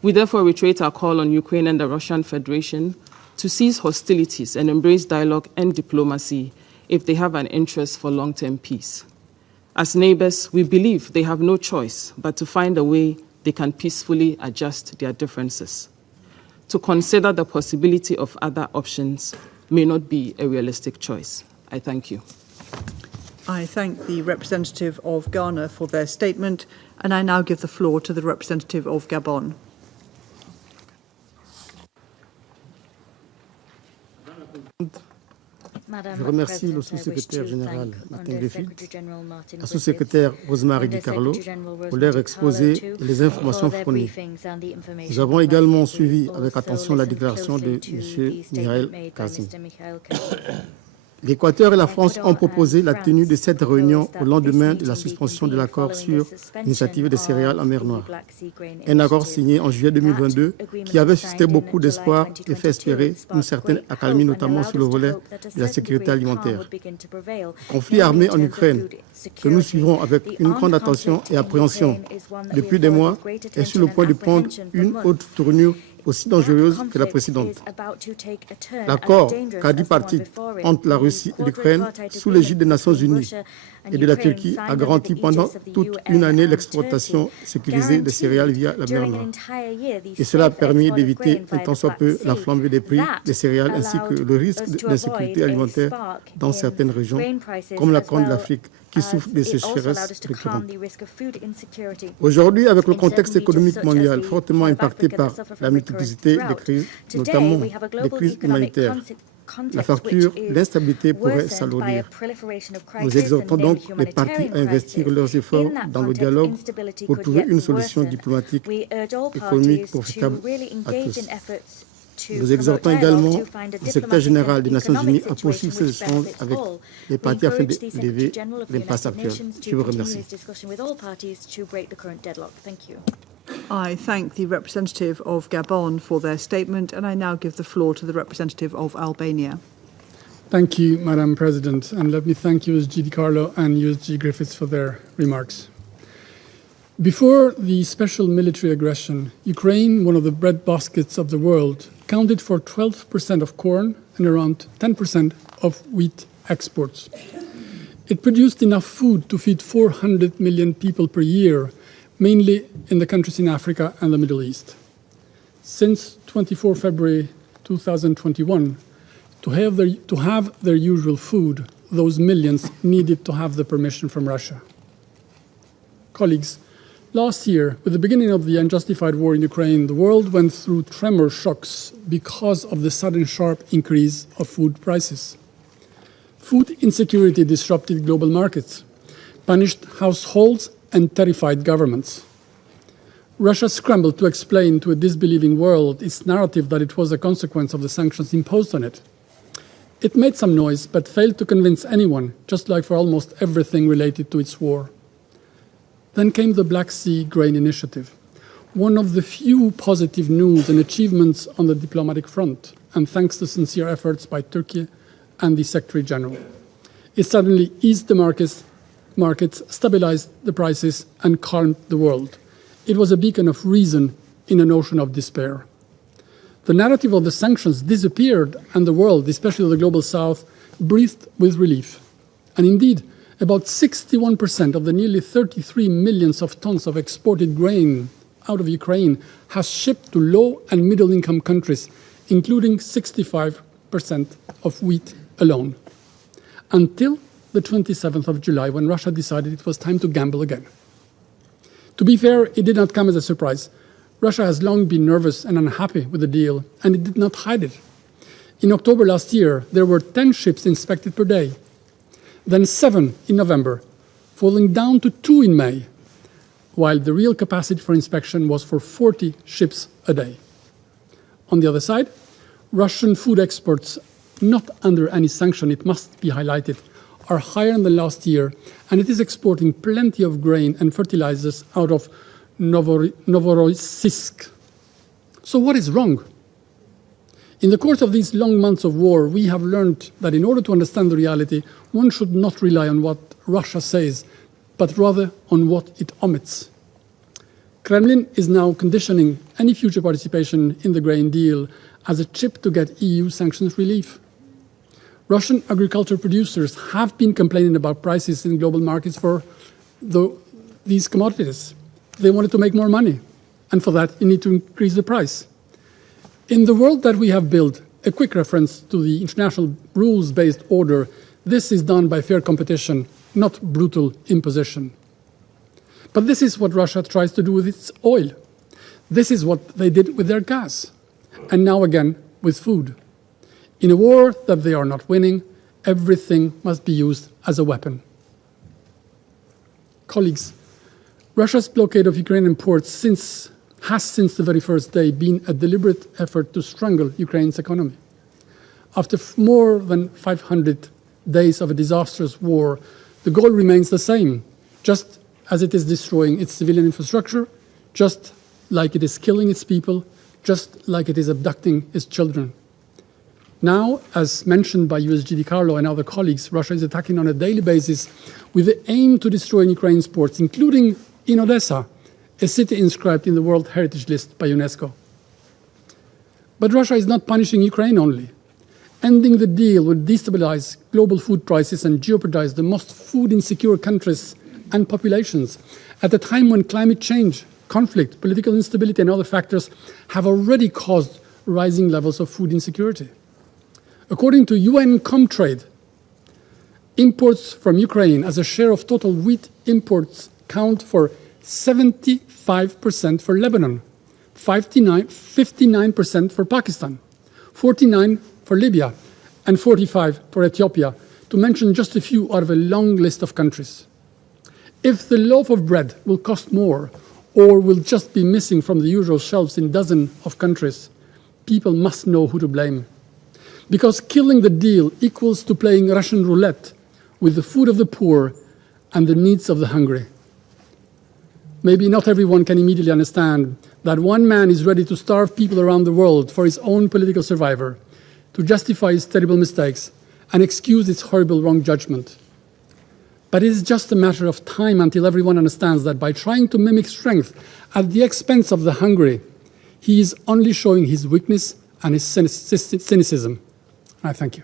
We therefore reiterate our call on Ukraine and the Russian Federation to cease hostilities and embrace dialogue and diplomacy if they have an interest for long-term peace. As neighbors, we believe they have no choice but to find a way they can peacefully adjust their differences. To consider the possibility of other options may not be a realistic choice. I thank you. I thank the representative of Ghana for their statement, and I now give the floor to the representative of Gabon. Je remercie le sous-secrétaire général Martin Griffiths, la sous-secrétaire Rosemary DiCarlo pour leur exposé et les informations fournies. Nous avons également suivi avec attention la déclaration de M. Michael Kazim. L'Équateur et la France ont proposé la tenue de cette réunion au lendemain de la suspension de l'accord sur l'initiative des céréales en mer Noire. Un accord signé en juillet 2022 qui avait suscité beaucoup d'espoir et fait espérer une certaine accalmie, notamment sur le volet de la sécurité alimentaire. Le conflit armé en Ukraine, que nous suivrons avec une grande attention et appréhension depuis des mois, est sur le point de prendre une autre tournure aussi dangereuse que la précédente. L'accord quadripartite entre la Russie et l'Ukraine sous l'égide des Nations Unies et de la Turquie a garanti pendant toute une année l'exportation sécurisée des céréales via la mer Noire. Et cela a permis d'éviter un tant soit peu la flambée des prix des céréales ainsi que le risque d'insécurité alimentaire dans certaines régions, comme la Corne de l'Afrique, qui souffre des sécheresses récurrentes. Aujourd'hui, avec le contexte économique mondial fortement impacté par la multiplicité des crises, notamment des crises humanitaires, la facture d'instabilité pourrait s'alourdir. Nous exhortons donc les parties à investir leurs efforts dans le dialogue pour trouver une solution diplomatique, économique profitable à tous. Nous exhortons également le secrétaire général des Nations Unies à poursuivre ces échanges avec les parties afin d'élever l'impasse actuelle. Je vous remercie. I thank the representative of Gabon for their statement, and I now give the floor to the representative of Albania. Thank you, Madam President, and let me thank USG DiCarlo and USG Griffiths for their remarks. Before the special military aggression, Ukraine, one of the breadbaskets of the world, accounted for 12% of corn and around 10% of wheat exports. It produced enough food to feed 400 million people per year, mainly in the countries in Africa and the Middle East. Since 24 February 2021, to have their usual food, those millions needed to have the permission from Russia. Colleagues, last year, with the beginning of the unjustified war in Ukraine, the world went through tremor shocks because of the sudden sharp increase of food prices. Food insecurity disrupted global markets, punished households, and terrified governments. Russia scrambled to explain to a disbelieving world its narrative that it was a consequence of the sanctions imposed on it. It made some noise, but failed to convince anyone, just like for almost everything related to its war. Then came the Black Sea Grain Initiative, one of the few positive news and achievements on the diplomatic front, and thanks to sincere efforts by Turkey and the Secretary General. It suddenly eased the markets, stabilized the prices, and calmed the world. It was a beacon of reason in an ocean of despair. The narrative of the sanctions disappeared, and the world, especially the global south, breathed with relief. And indeed, about 61% of the nearly 33 million tons of exported grain out of Ukraine has shipped to low and middle-income countries, including 65% of wheat alone, until the 27th of July, when Russia decided it was time to gamble again. To be fair, it did not come as a surprise. Russia has long been nervous and unhappy with the deal, and it did not hide it. In October last year, there were 10 ships inspected per day, then 7 in November, falling down to 2 in May, while the real capacity for inspection was for 40 ships a day. On the other side, Russian food exports, not under any sanction, it must be highlighted, are higher than last year, and it is exporting plenty of grain and fertilizers out of Novorossiysk. So what is wrong? In the course of these long months of war, we have learned that in order to understand the reality, one should not rely on what Russia says, but rather on what it omits. Kremlin is now conditioning any future participation in the grain deal as a chip to get EU sanctions relief. Russian agriculture producers have been complaining about prices in global markets for these commodities. They wanted to make more money, and for that you need to increase the price. In the world that we have built, a quick reference to the international rules-based order, this is done by fair competition, not brutal imposition. But this is what Russia tries to do with its oil. This is what they did with their gas, and now again with food. In a war that they are not winning, everything must be used as a weapon. Colleagues, Russia's blockade of Ukrainian ports has since the very first day been a deliberate effort to strangle Ukraine's economy. After more than 500 days of a disastrous war, the goal remains the same, just as it is destroying its civilian infrastructure, just like it is killing its people, just like it is abducting its children. Now, as mentioned by USG DiCarlo and other colleagues, Russia is attacking on a daily basis with the aim to destroy Ukraine's ports, including in Odessa, a city inscribed in the World Heritage List by UNESCO. But Russia is not punishing Ukraine only. Ending the deal would destabilize global food prices and jeopardize the most food-insecure countries and populations at a time when climate change, conflict, political instability, and other factors have already caused rising levels of food insecurity. According to UN Comtrade, imports from Ukraine as a share of total wheat imports count for 75% for Lebanon, 59% for Pakistan, 49% for Libya, and 45% for Ethiopia, to mention just a few out of a long list of countries. If the loaf of bread will cost more or will just be missing from the usual shelves in dozens of countries, people must know who to blame. Because killing the deal equals to playing Russian roulette with the food of the poor and the needs of the hungry. Maybe not everyone can immediately understand that one man is ready to starve people around the world for his own political survival, to justify his terrible mistakes and excuse its horrible wrong judgment. But it is just a matter of time until everyone understands that by trying to mimic strength at the expense of the hungry, he is only showing his weakness and his cynicism. I thank you.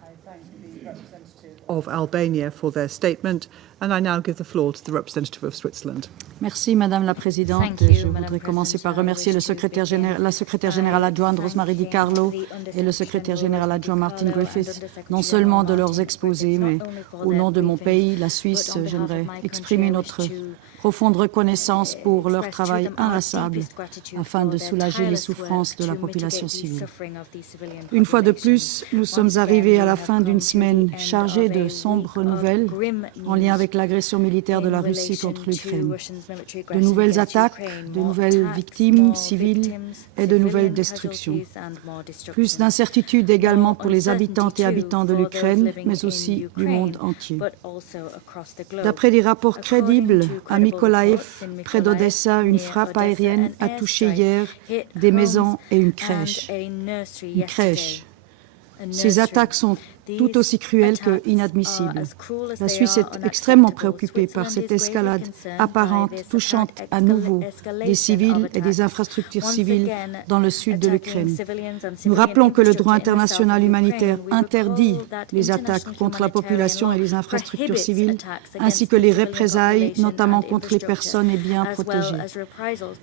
I thank the representative of Albania for their statement. And I now give the floor to the representative of Switzerland. Merci Madame la Présidente. Je voudrais commencer par remercier la secrétaire générale adjointe Rosemary DiCarlo et le secrétaire général adjoint Martin Griffiths, non seulement de leurs exposés, mais au nom de mon pays, la Suisse, j'aimerais exprimer notre profonde reconnaissance pour leur travail inlassable afin de soulager les souffrances de la population civile. Une fois de plus, nous sommes arrivés à la fin d'une semaine chargée de sombres nouvelles en lien avec l'agression militaire de la Russie contre l'Ukraine. De nouvelles attaques, de nouvelles victimes civiles et de nouvelles destructions. Plus d'incertitudes également pour les habitantes et habitants de l'Ukraine, mais aussi du monde entier. D'après des rapports crédibles, à Mykolaiv, près d'Odessa, une frappe aérienne a touché hier des maisons et une crèche. Ces attaques sont tout aussi cruelles que inadmissibles. La Suisse est extrêmement préoccupée par cette escalade apparente touchant à nouveau des civils et des infrastructures civiles dans le sud de l'Ukraine. Nous rappelons que le droit international humanitaire interdit les attaques contre la population et les infrastructures civiles, ainsi que les représailles, notamment contre les personnes et biens protégés.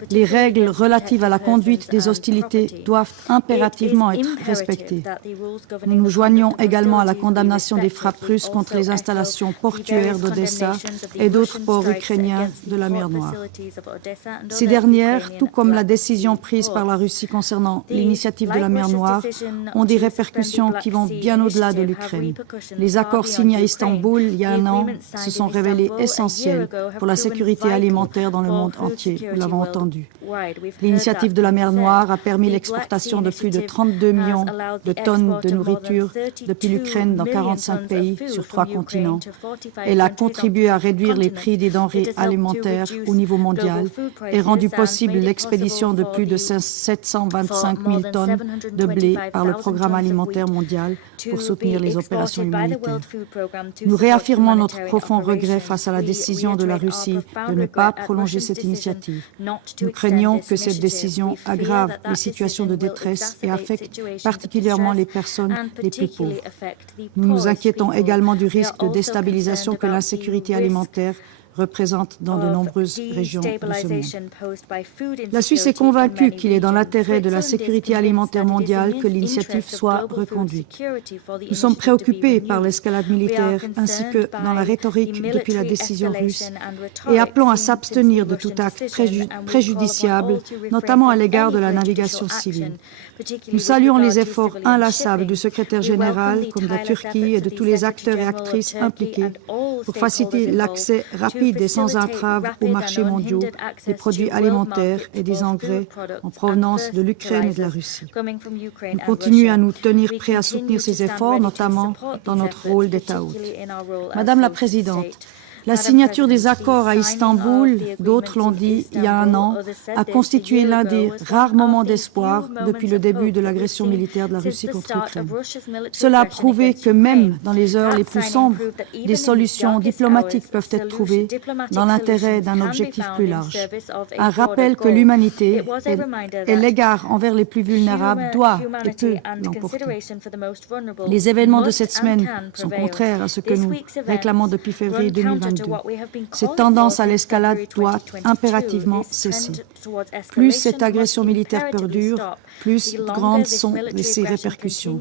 Les règles relatives à la conduite des hostilités doivent impérativement être respectées. Nous nous joignons également à la condamnation des frappes russes contre les installations portuaires d'Odessa et d'autres ports ukrainiens de la mer Noire. Ces dernières, tout comme la décision prise par la Russie concernant l'initiative de la mer Noire, ont des répercussions qui vont bien au-delà de l'Ukraine. Les accords signés à Istanbul il y a un an se sont révélés essentiels pour la sécurité alimentaire dans le monde entier, nous l'avons entendu. L'initiative de la mer Noire a permis l'exportation de plus de 32 millions de tonnes de nourriture depuis l'Ukraine dans 45 pays sur 3 continents. Elle a contribué à réduire les prix des denrées alimentaires au niveau mondial et rendu possible l'expédition de plus de 725 000 tonnes de blé par le Programme alimentaire mondial pour soutenir les opérations humanitaires. Nous réaffirmons notre profond regret face à la décision de la Russie de ne pas prolonger cette initiative. Nous craignons que cette décision aggrave les situations de détresse et affecte particulièrement les personnes les plus pauvres. Nous nous inquiétons également du risque de déstabilisation que l'insécurité alimentaire représente dans de nombreuses régions de ce monde. La Suisse est convaincue qu'il est dans l'intérêt de la sécurité alimentaire mondiale que l'initiative soit reconduite. Nous sommes préoccupés par l'escalade militaire ainsi que dans la rhétorique depuis la décision russe et appelons à s'abstenir de tout acte préjudiciable, notamment à l'égard de la navigation civile. Nous saluons les efforts inlassables du secrétaire général, comme de la Turquie et de tous les acteurs et actrices impliqués pour faciliter l'accès rapide et sans entrave aux marchés mondiaux des produits alimentaires et des engrais en provenance de l'Ukraine et de la Russie. Nous continuons à nous tenir prêts à soutenir ces efforts, notamment dans notre rôle d'État hôte. Madame la Présidente, la signature des accords à Istanbul, d'autres l'ont dit il y a un an, a constitué l'un des rares moments d'espoir depuis le début de l'agression militaire de la Russie contre l'Ukraine. Cela a prouvé que même dans les heures les plus sombres, des solutions diplomatiques peuvent être trouvées dans l'intérêt d'un objectif plus large. Un rappel que l'humanité et l'égard envers les plus vulnérables doit et peut l'emporter. Les événements de cette semaine sont contraires à ce que nous réclamons depuis février 2022. Cette tendance à l'escalade doit impérativement cesser. Plus cette agression militaire perdure, plus grandes sont ses répercussions.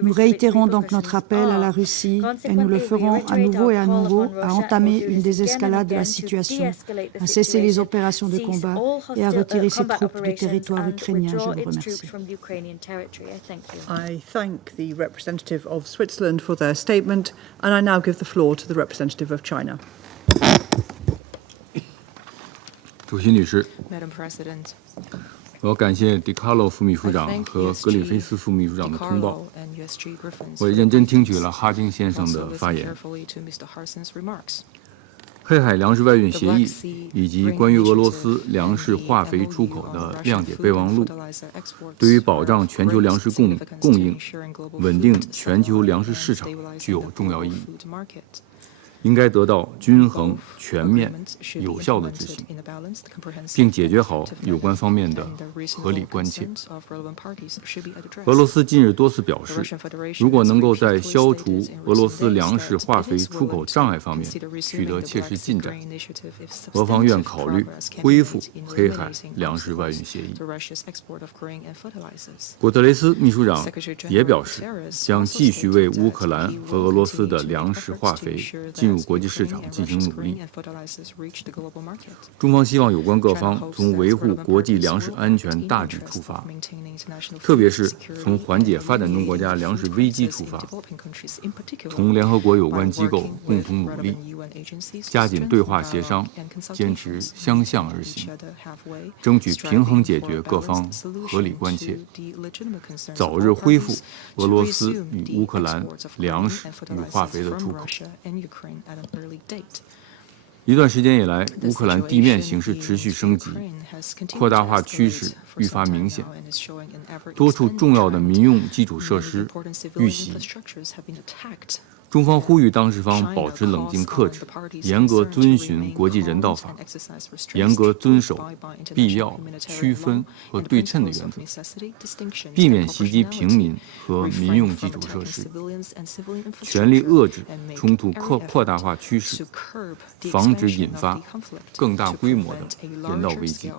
Nous réitérons donc notre appel à la Russie, et nous le ferons à nouveau et à nouveau, à entamer une désescalade de la situation, à cesser les opérations de combat et à retirer ses troupes du territoire ukrainien. Je vous remercie. I thank the representative of Switzerland for their statement, and I now give the floor to the representative of China. 主席女士，我感谢DiCarlo副秘书长和格里菲斯副秘书长的通报。我认真听取了哈金先生的发言。黑海粮食外运协议以及关于俄罗斯粮食化肥出口的谅解备忘录，对于保障全球粮食供应、稳定全球粮食市场具有重要意义。应该得到均衡、全面、有效的执行，并解决好有关方面的合理关切。俄罗斯近日多次表示，如果能够在消除俄罗斯粮食化肥出口障碍方面取得切实进展，俄方愿考虑恢复黑海粮食外运协议。古特雷斯秘书长也表示，将继续为乌克兰和俄罗斯的粮食化肥进入国际市场进行努力。中方希望有关各方从维护国际粮食安全大局出发，特别是从缓解发展中国家粮食危机出发，同联合国有关机构共同努力，加紧对话协商，坚持相向而行，争取平衡解决各方合理关切，早日恢复俄罗斯与乌克兰粮食与化肥的出口。一段时间以来，乌克兰地面形势持续升级，扩大化趋势愈发明显，多处重要的民用基础设施遇袭。中方呼吁当事方保持冷静克制，严格遵循国际人道法，严格遵守必要、区分和对称的原则，避免袭击平民和民用基础设施，全力遏制冲突扩大化趋势，防止引发更大规模的人道危机。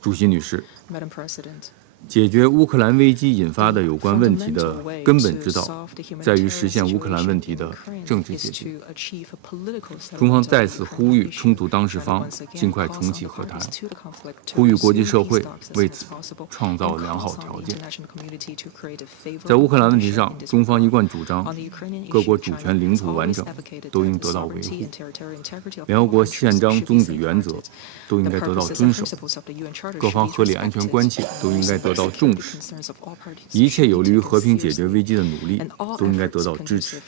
主席女士，解决乌克兰危机引发的有关问题的根本之道，在于实现乌克兰问题的政治解决。中方再次呼吁冲突当事方尽快重启和谈，呼吁国际社会为此创造良好条件。在乌克兰问题上，中方一贯主张，各国主权领土完整都应得到维护，联合国宪章宗旨原则都应该得到遵守，各方合理安全关切都应该得到重视，一切有利于和平解决危机的努力都应该得到支持。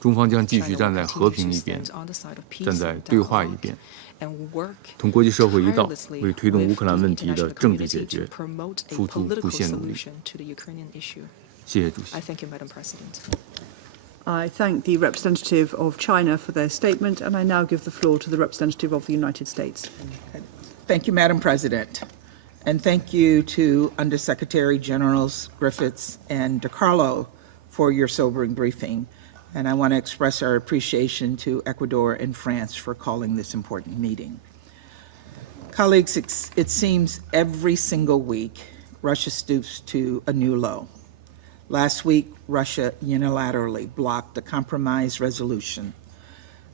中方将继续站在和平一边，站在对话一边，同国际社会一道，为推动乌克兰问题的政治解决付出不懈努力。谢谢主席。I thank the representative of China for their statement, and I now give the floor to the representative of the United States. Thank you, Madam President. And thank you to Undersecretary Generals Griffiths and DiCarlo for your sobering briefing. And I want to express our appreciation to Ecuador and France for calling this important meeting. Colleagues, it seems every single week Russia stoops to a new low. Last week, Russia unilaterally blocked a compromise resolution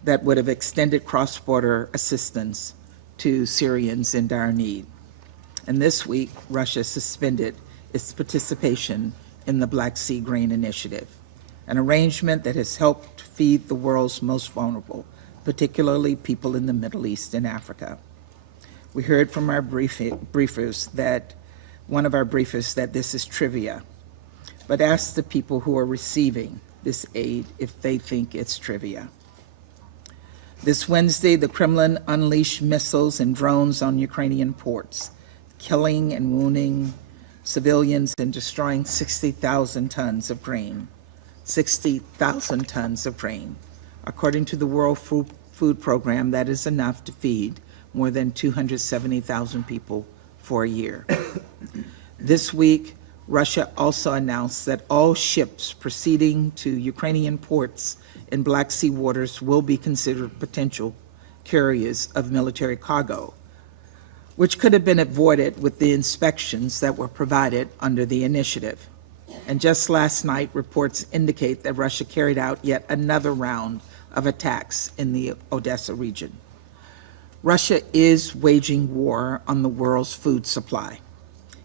that would have extended cross-border assistance to Syrians in dire need. And this week, Russia suspended its participation in the Black Sea Grain Initiative, an arrangement that has helped feed the world's most vulnerable, particularly people in the Middle East and Africa. We heard from our briefers that this is trivia, but ask the people who are receiving this aid if they think it's trivia. This Wednesday, the Kremlin unleashed missiles and drones on Ukrainian ports, killing and wounding civilians and destroying 60,000 tons of grain. 60,000 tons of grain. According to the World Food Program, that is enough to feed more than 270,000 people for a year. This week, Russia also announced that all ships proceeding to Ukrainian ports in Black Sea waters will be considered potential carriers of military cargo, which could have been avoided with the inspections that were provided under the initiative. And just last night, reports indicate that Russia carried out yet another round of attacks in the Odessa region. Russia is waging war on the world's food supply.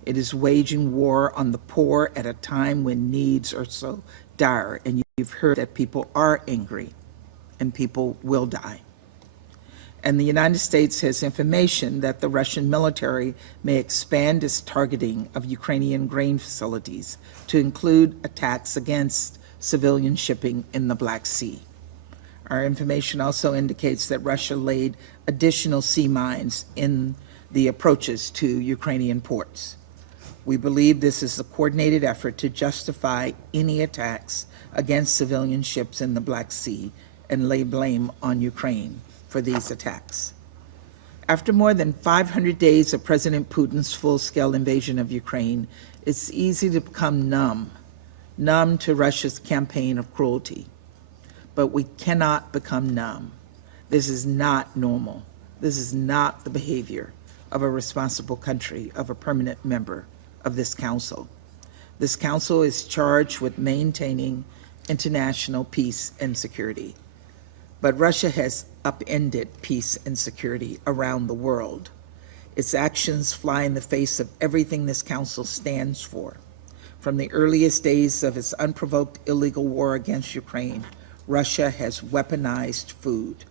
It is waging war on the poor at a time when needs are so dire, and you've heard that people are angry and people will die. And the United States has information that the Russian military may expand its targeting of Ukrainian grain facilities to include attacks against civilian shipping in the Black Sea. Our information also indicates that Russia laid additional sea mines in the approaches to Ukrainian ports. We believe this is a coordinated effort to justify any attacks against civilian ships in the Black Sea and lay blame on Ukraine for these attacks. After more than 500 days of President Putin's full-scale invasion of Ukraine, it's easy to become numb to Russia's campaign of cruelty. But we cannot become numb. This is not normal. This is not the behavior of a responsible country, of a permanent member of this council. This council is charged with maintaining international peace and security. But Russia has upended peace and security around the world. Its actions fly in the face of everything this council stands for. From the earliest days of its unprovoked illegal war against Ukraine, Russia has weaponized food.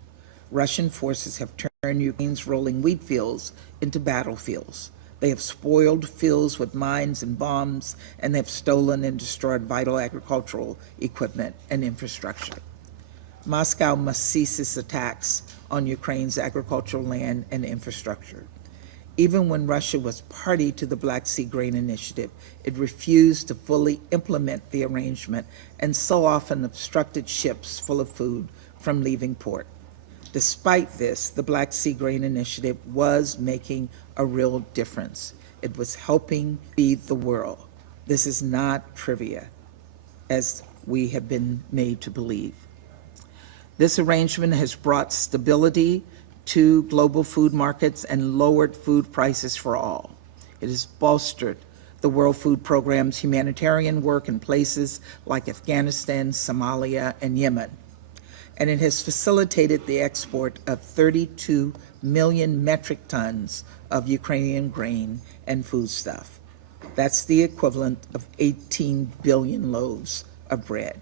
Russian forces have turned Ukraine's rolling wheat fields into battlefields. They have spoiled fields with mines and bombs, and they have stolen and destroyed vital agricultural equipment and infrastructure. Moscow must cease its attacks on Ukraine's agricultural land and infrastructure. Even when Russia was party to the Black Sea Grain Initiative, it refused to fully implement the arrangement and so often obstructed ships full of food from leaving port. Despite this, the Black Sea Grain Initiative was making a real difference. It was helping feed the world. This is not trivia, as we have been made to believe. This arrangement has brought stability to global food markets and lowered food prices for all. It has bolstered the World Food Programme's humanitarian work in places like Afghanistan, Somalia, and Yemen. And it has facilitated the export of 32 million metric tons of Ukrainian grain and foodstuff. That's the equivalent of 18 billion loaves of bread.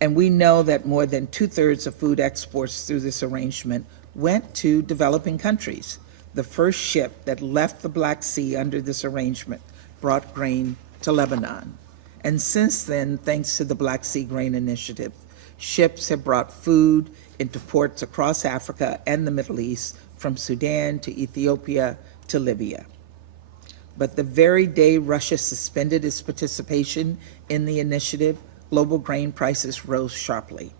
And we know that more than 2/3 of food exports through this arrangement went to developing countries. The first ship that left the Black Sea under this arrangement brought grain to Lebanon. And since then, thanks to the Black Sea Grain Initiative, ships have brought food into ports across Africa and the Middle East, from Sudan to Ethiopia to Libya. But the very day Russia suspended its participation in the initiative, global grain prices rose sharply.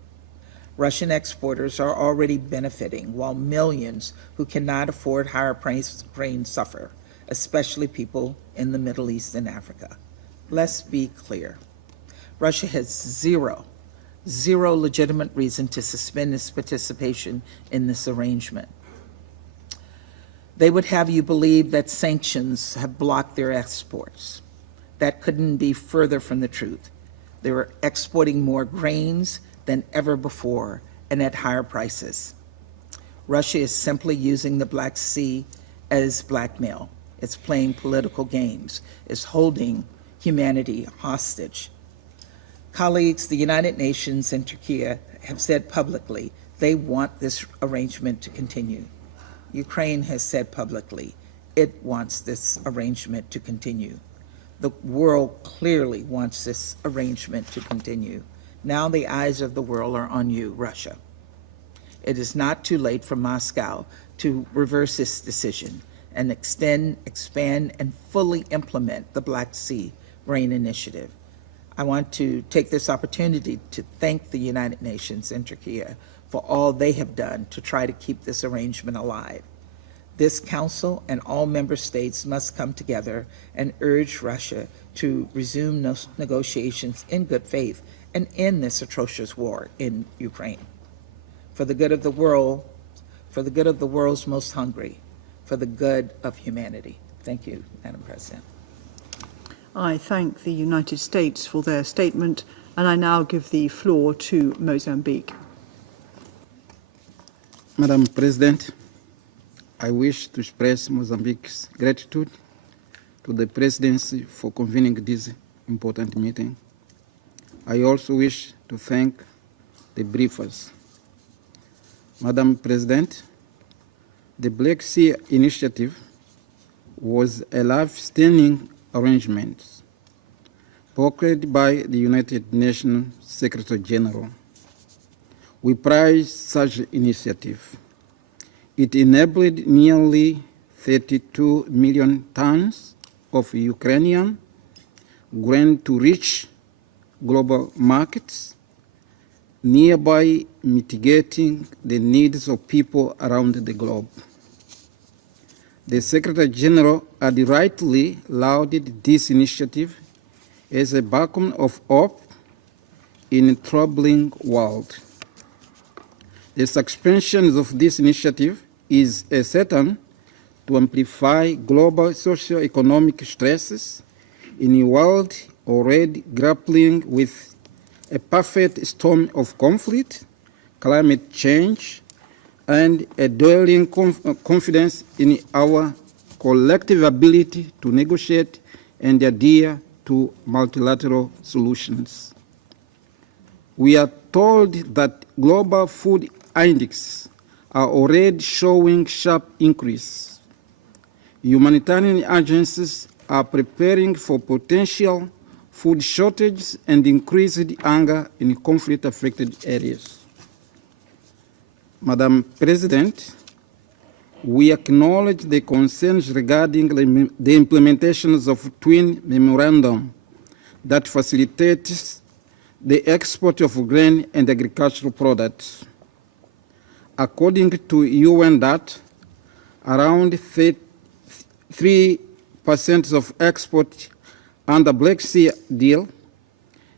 Russian exporters are already benefiting, while millions who cannot afford higher priced grain suffer, especially people in the Middle East and Africa. Let's be clear. Russia has zero legitimate reason to suspend its participation in this arrangement. They would have you believe that sanctions have blocked their exports. That couldn't be further from the truth. They were exporting more grains than ever before and at higher prices. Russia is simply using the Black Sea as blackmail. It's playing political games. It's holding humanity hostage. Colleagues, the United Nations and Turkey have said publicly they want this arrangement to continue. Ukraine has said publicly it wants this arrangement to continue. The world clearly wants this arrangement to continue. Now the eyes of the world are on you, Russia. It is not too late for Moscow to reverse this decision and extend, expand, and fully implement the Black Sea Grain Initiative. I want to take this opportunity to thank the United Nations and Turkey for all they have done to try to keep this arrangement alive. This Council and all member states must come together and urge Russia to resume negotiations in good faith and end this atrocious war in Ukraine. For the good of the world, for the good of the world's most hungry, for the good of humanity. Thank you, Madam President. I thank the United States for their statement, and I now give the floor to Mozambique. Madam President, I wish to express Mozambique's gratitude to the Presidency for convening this important meeting. I also wish to thank the briefers. Madam President, the Black Sea Initiative was a life-standing arrangement brokered by the United Nations Secretary General. We prize such initiative. It enabled nearly 32 million tons of Ukrainian grain to reach global markets, nearby mitigating the needs of people around the globe. The Secretary General had rightly lauded this initiative as a beacon of hope in a troubling world. The suspension of this initiative is a certain to amplify global socio-economic stresses in a world already grappling with a perfect storm of conflict, climate change, and a dwindling confidence in our collective ability to negotiate and adhere to multilateral solutions. We are told that global food indexes are already showing sharp increase. Humanitarian agencies are preparing for potential food shortages and increased hunger in conflict-affected areas. Madam President, we acknowledge the concerns regarding the implementations of twin memorandum that facilitates the export of grain and agricultural products. According to UN data, around 3% of export under Black Sea deal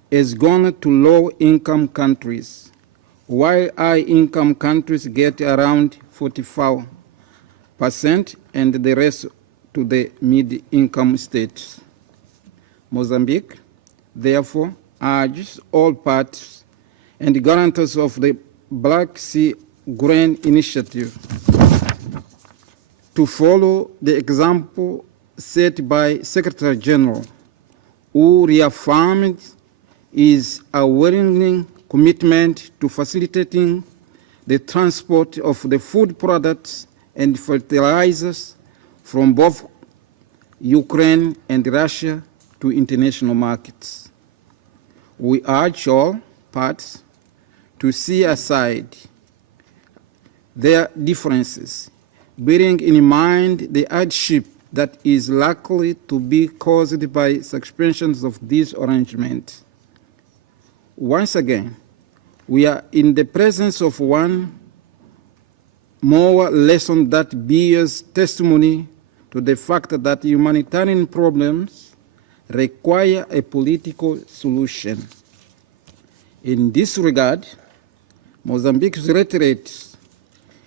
is gone to low-income countries, while high-income countries get around 44% and the rest to the mid-income states. Mozambique, therefore, urges all parties and guarantors of the Black Sea Grain Initiative to follow the example set by Secretary General, who reaffirmed his unwavering commitment to facilitating the transport of the food products and fertilizers from both Ukraine and Russia to international markets. We urge all parties to see aside their differences, bearing in mind the hardship that is likely to be caused by suspensions of this arrangement. Once again, we are in the presence of one more lesson that bears testimony to the fact that humanitarian problems require a political solution. In this regard, Mozambique reiterates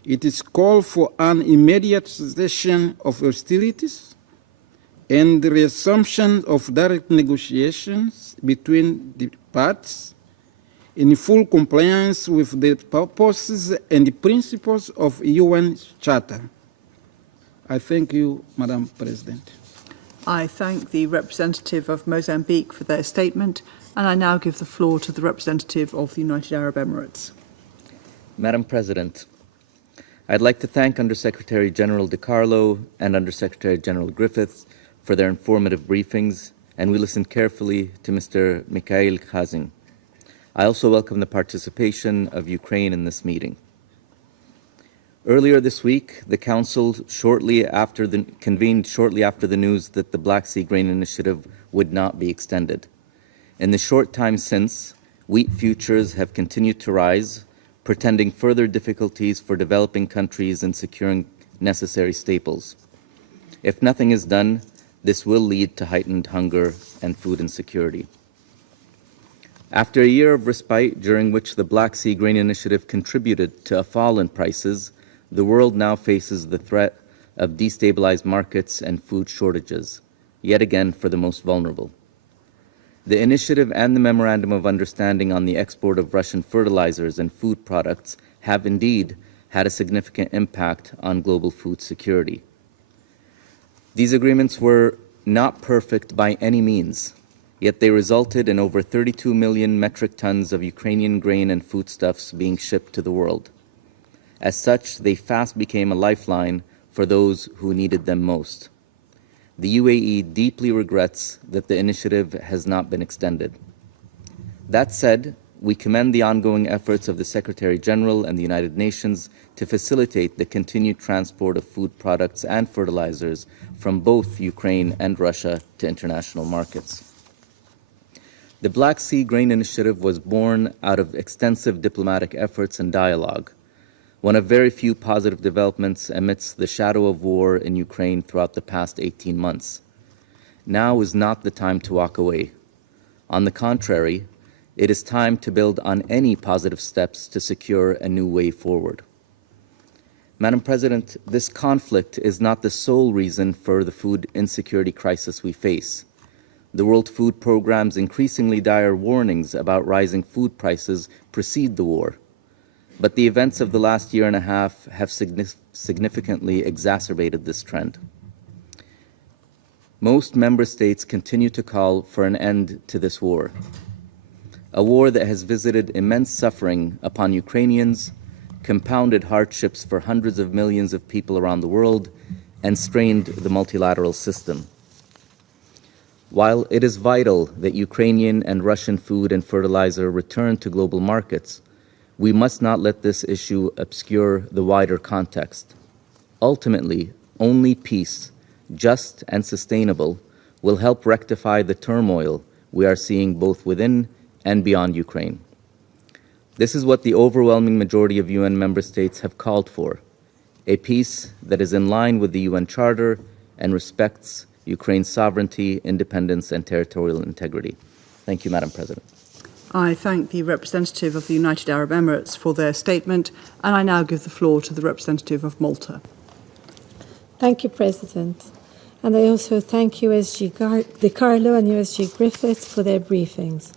its call for an immediate cessation of hostilities and the resumption of direct negotiations between the parties in full compliance with the purposes and principles of UN Charter. I thank you, Madam President. I thank the representative of Mozambique for their statement, and I now give the floor to the representative of the United Arab Emirates. Madam President, I'd like to thank Undersecretary General DiCarlo and Undersecretary General Griffiths for their informative briefings, and we listened carefully to Mr. Mikhail Khazin. I also welcome the participation of Ukraine in this meeting. Earlier this week, the Council convened shortly after the news that the Black Sea Grain Initiative would not be extended. In the short time since, wheat futures have continued to rise, portending further difficulties for developing countries in securing necessary staples. If nothing is done, this will lead to heightened hunger and food insecurity. After a year of respite during which the Black Sea Grain Initiative contributed to a fall in prices, the world now faces the threat of destabilized markets and food shortages, yet again for the most vulnerable. The initiative and the Memorandum of Understanding on the export of Russian fertilizers and food products have indeed had a significant impact on global food security. These agreements were not perfect by any means, yet they resulted in over 32 million metric tons of Ukrainian grain and foodstuffs being shipped to the world. As such, they fast became a lifeline for those who needed them most. The UAE deeply regrets that the initiative has not been extended. That said, we commend the ongoing efforts of the Secretary General and the United Nations to facilitate the continued transport of food products and fertilizers from both Ukraine and Russia to international markets. The Black Sea Grain Initiative was born out of extensive diplomatic efforts and dialogue, one of very few positive developments amidst the shadow of war in Ukraine throughout the past 18 months. Now is not the time to walk away. On the contrary, it is time to build on any positive steps to secure a new way forward. Madam President, this conflict is not the sole reason for the food insecurity crisis we face. The World Food Programme's increasingly dire warnings about rising food prices precede the war. But the events of the last year and a half have significantly exacerbated this trend. Most member states continue to call for an end to this war, a war that has visited immense suffering upon Ukrainians, compounded hardships for hundreds of millions of people around the world, and strained the multilateral system. While it is vital that Ukrainian and Russian food and fertilizer return to global markets, we must not let this issue obscure the wider context. Ultimately, only peace, just and sustainable, will help rectify the turmoil we are seeing both within and beyond Ukraine. This is what the overwhelming majority of UN member states have called for, a peace that is in line with the UN Charter and respects Ukraine's sovereignty, independence, and territorial integrity. Thank you, Madam President. I thank the representative of the United Arab Emirates for their statement, and I now give the floor to the representative of Malta. Thank you, President. And I also thank USG DiCarlo and USG Griffiths for their briefings.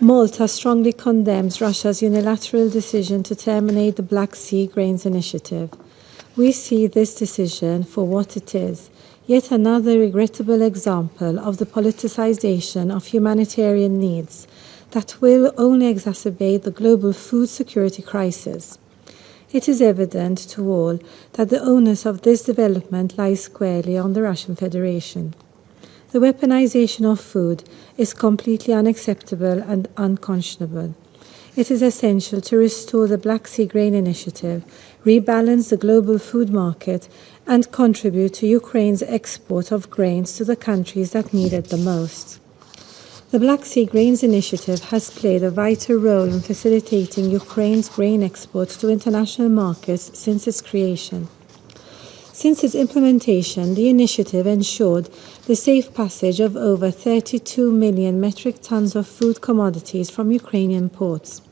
Malta strongly condemns Russia's unilateral decision to terminate the Black Sea Grains Initiative. We see this decision for what it is, yet another regrettable example of the politicization of humanitarian needs that will only exacerbate the global food security crisis. It is evident to all that the onus of this development lies squarely on the Russian Federation. The weaponization of food is completely unacceptable and unconscionable. It is essential to restore the Black Sea Grain Initiative, rebalance the global food market, and contribute to Ukraine's export of grains to the countries that need it the most. The Black Sea Grains Initiative has played a vital role in facilitating Ukraine's grain exports to international markets since its creation. Since its implementation, the initiative ensured the safe passage of over 32 million metric tons of food commodities from Ukrainian ports.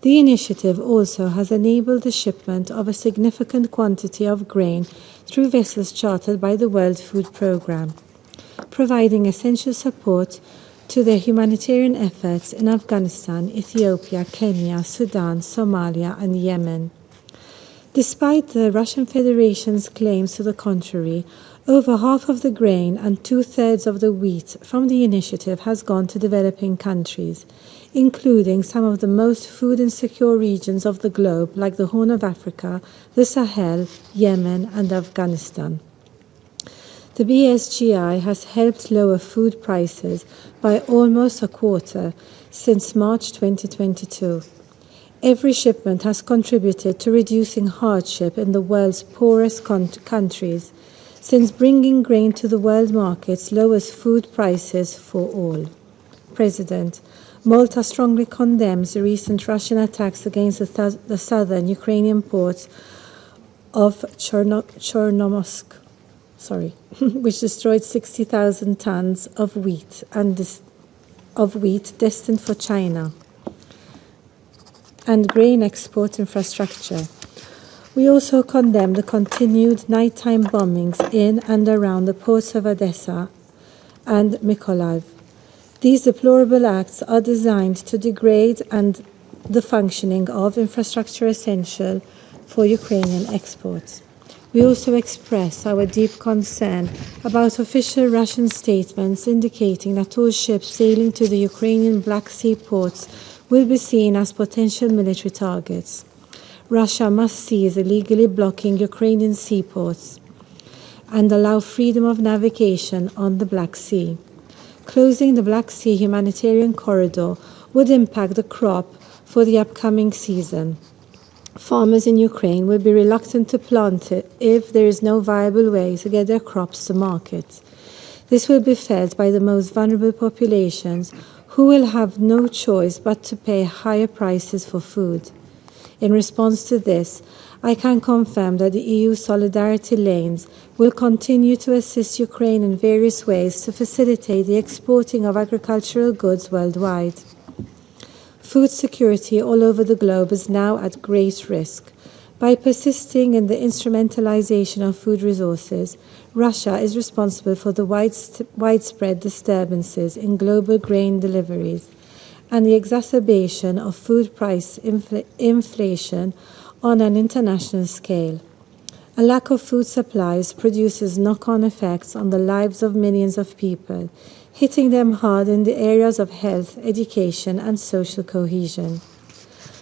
The initiative also has enabled the shipment of a significant quantity of grain through vessels chartered by the World Food Programme, providing essential support to their humanitarian efforts in Afghanistan, Ethiopia, Kenya, Sudan, Somalia, and Yemen. Despite the Russian Federation's claims to the contrary, over half of the grain and 2/3 of the wheat from the initiative has gone to developing countries, including some of the most food insecure regions of the globe, like the Horn of Africa, the Sahel, Yemen, and Afghanistan. The BSGI has helped lower food prices by almost a quarter since March 2022. Every shipment has contributed to reducing hardship in the world's poorest countries, since bringing grain to the world markets lowers food prices for all. President, Malta strongly condemns the recent Russian attacks against the southern Ukrainian ports of Chernomorsk, which destroyed 60,000 tons of wheat destined for China and grain export infrastructure. We also condemn the continued nighttime bombings in and around the ports of Odessa and Mykolaiv. These deplorable acts are designed to degrade the functioning of infrastructure essential for Ukrainian exports. We also express our deep concern about official Russian statements indicating that all ships sailing to the Ukrainian Black Sea ports will be seen as potential military targets. Russia must cease illegally blocking Ukrainian seaports and allow freedom of navigation on the Black Sea. closing the Black Sea humanitarian corridor would impact the crop for the upcoming season. Farmers in Ukraine will be reluctant to plant it if there is no viable way to get their crops to market. This will be felt by the most vulnerable populations, who will have no choice but to pay higher prices for food. In response to this, I can confirm that the EU solidarity lanes will continue to assist Ukraine in various ways to facilitate the exporting of agricultural goods worldwide. Food security all over the globe is now at great risk. By persisting in the instrumentalization of food resources, Russia is responsible for the widespread disturbances in global grain deliveries and the exacerbation of food price inflation on an international scale. A lack of food supplies produces knock-on effects on the lives of millions of people, hitting them hard in the areas of health, education, and social cohesion.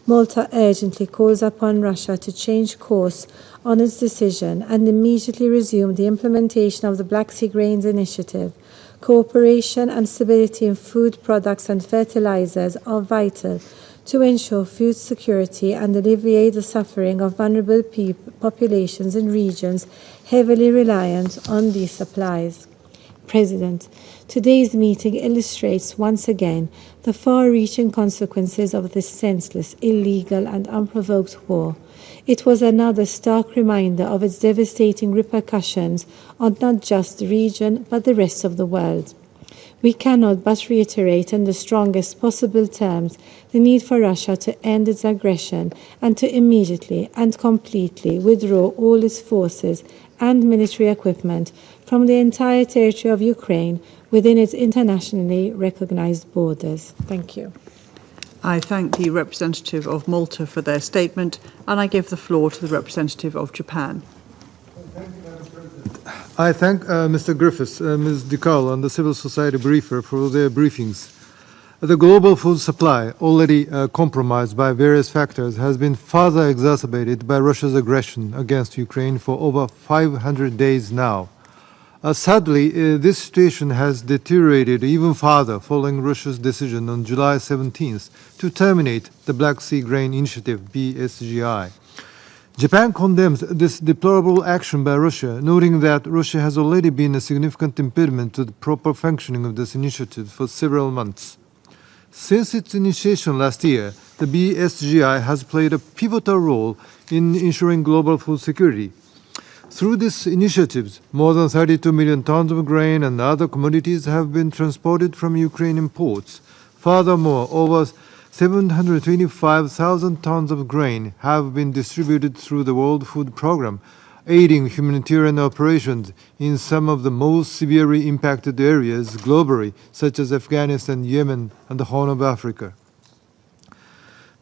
Malta urgently calls upon Russia to change course on its decision and immediately resume the implementation of the Black Sea Grains Initiative. Cooperation and stability in food products and fertilizers are vital to ensure food security and alleviate the suffering of vulnerable populations in regions heavily reliant on these supplies. President, today's meeting illustrates once again the far-reaching consequences of this senseless, illegal, and unprovoked war. It was another stark reminder of its devastating repercussions on not just the region, but the rest of the world. We cannot but reiterate in the strongest possible terms the need for Russia to end its aggression and to immediately and completely withdraw all its forces and military equipment from the entire territory of Ukraine within its internationally recognized borders. Thank you. I thank the representative of Malta for their statement, and I give the floor to the representative of Japan. I thank Mr. Griffiths, Ms. DiCarlo, and the civil society briefer for their briefings. The global food supply, already compromised by various factors, has been further exacerbated by Russia's aggression against Ukraine for over 500 days now. Sadly, this situation has deteriorated even further following Russia's decision on July 17th to terminate the Black Sea Grain Initiative, BSGI. Japan condemns this deplorable action by Russia, noting that Russia has already been a significant impediment to the proper functioning of this initiative for several months. Since its initiation last year, the BSGI has played a pivotal role in ensuring global food security. Through these initiatives, more than 32 million tons of grain and other commodities have been transported from Ukrainian ports. Furthermore, over 725,000 tons of grain have been distributed through the World Food Programme, aiding humanitarian operations in some of the most severely impacted areas globally, such as Afghanistan, Yemen, and the Horn of Africa.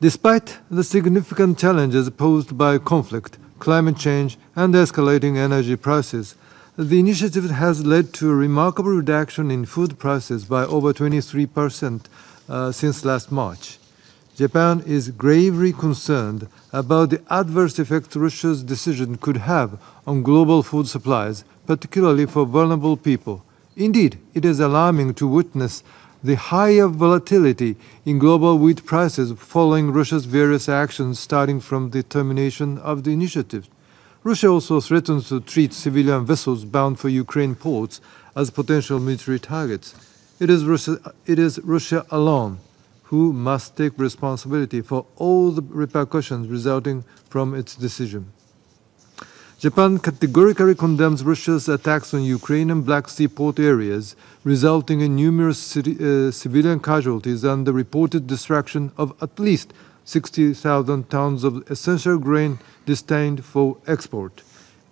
Despite the significant challenges posed by conflict, climate change, and escalating energy prices, the initiative has led to a remarkable reduction in food prices by over 23% since last March. Japan is gravely concerned about the adverse effects Russia's decision could have on global food supplies, particularly for vulnerable people. Indeed, it is alarming to witness the higher volatility in global wheat prices following Russia's various actions starting from the termination of the initiative. Russia also threatens to treat civilian vessels bound for Ukraine ports as potential military targets. It is Russia alone who must take responsibility for all the repercussions resulting from its decision. Japan categorically condemns Russia's attacks on Ukrainian Black Sea port areas, resulting in numerous civilian casualties and the reported destruction of at least 60,000 tons of essential grain destined for export.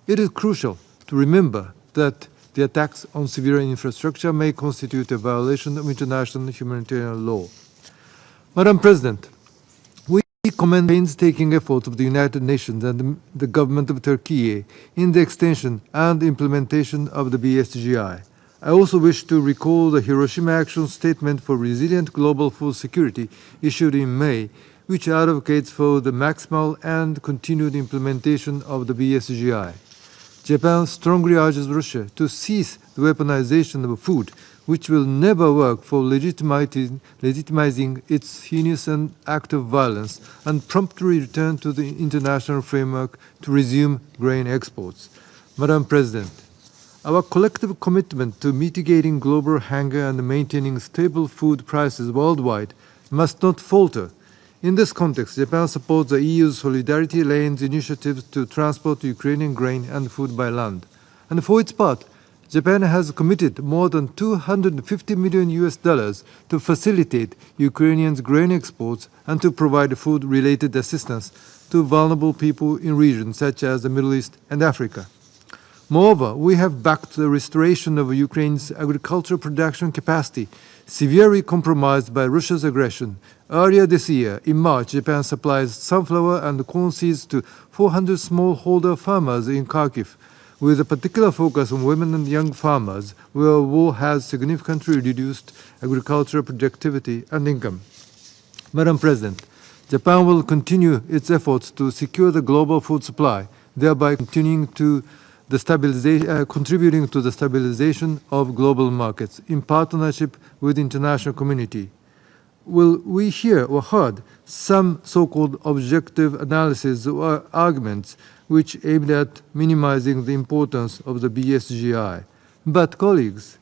It is crucial to remember that the attacks on civilian infrastructure may constitute a violation of international humanitarian law. Madam President, we commend the painstaking efforts of the United Nations and the government of Turkey in the extension and implementation of the BSGI. I also wish to recall the Hiroshima Action Statement for Resilient Global Food Security issued in May, which advocates for the maximal and continued implementation of the BSGI. Japan strongly urges Russia to cease the weaponization of food, which will never work for legitimizing its heinous act of violence, and promptly return to the international framework to resume grain exports. Madam President, our collective commitment to mitigating global hunger and maintaining stable food prices worldwide must not falter. In this context, Japan supports the EU's Solidarity Lanes initiatives to transport Ukrainian grain and food by land. And for its part, Japan has committed more than $250 million to facilitate Ukrainians' grain exports and to provide food-related assistance to vulnerable people in regions such as the Middle East and Africa. Moreover, we have backed the restoration of Ukraine's agricultural production capacity, severely compromised by Russia's aggression. Earlier this year, in March, Japan supplies sunflower and corn seeds to 400 smallholder farmers in Kharkiv, with a particular focus on women and young farmers, where war has significantly reduced agricultural productivity and income. Madam President, Japan will continue its efforts to secure the global food supply, thereby contributing to the stabilization of global markets in partnership with the international community. Will we hear or heard some so-called objective analysis or arguments which aimed at minimizing the importance of the BSGI? But colleagues,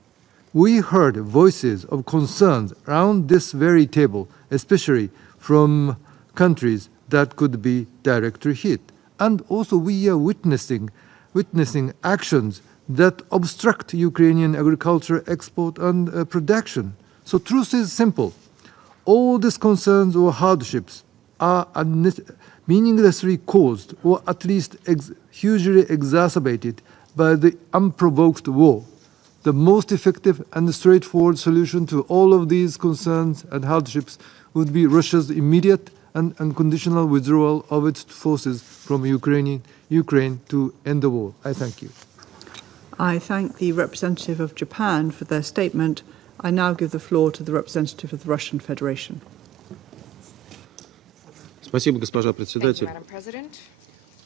we heard voices of concerns around this very table, especially from countries that could be directly hit. And also we are witnessing actions that obstruct Ukrainian agriculture export and production. So truth is simple. All these concerns or hardships are meaninglessly caused, or at least hugely exacerbated, by the unprovoked war. The most effective and straightforward solution to all of these concerns and hardships would be Russia's immediate and unconditional withdrawal of its forces from Ukraine to end the war. I thank you. I thank the representative of Japan for their statement. I now give the floor to the representative of the Russian Federation. Спасибо, госпожа председатель.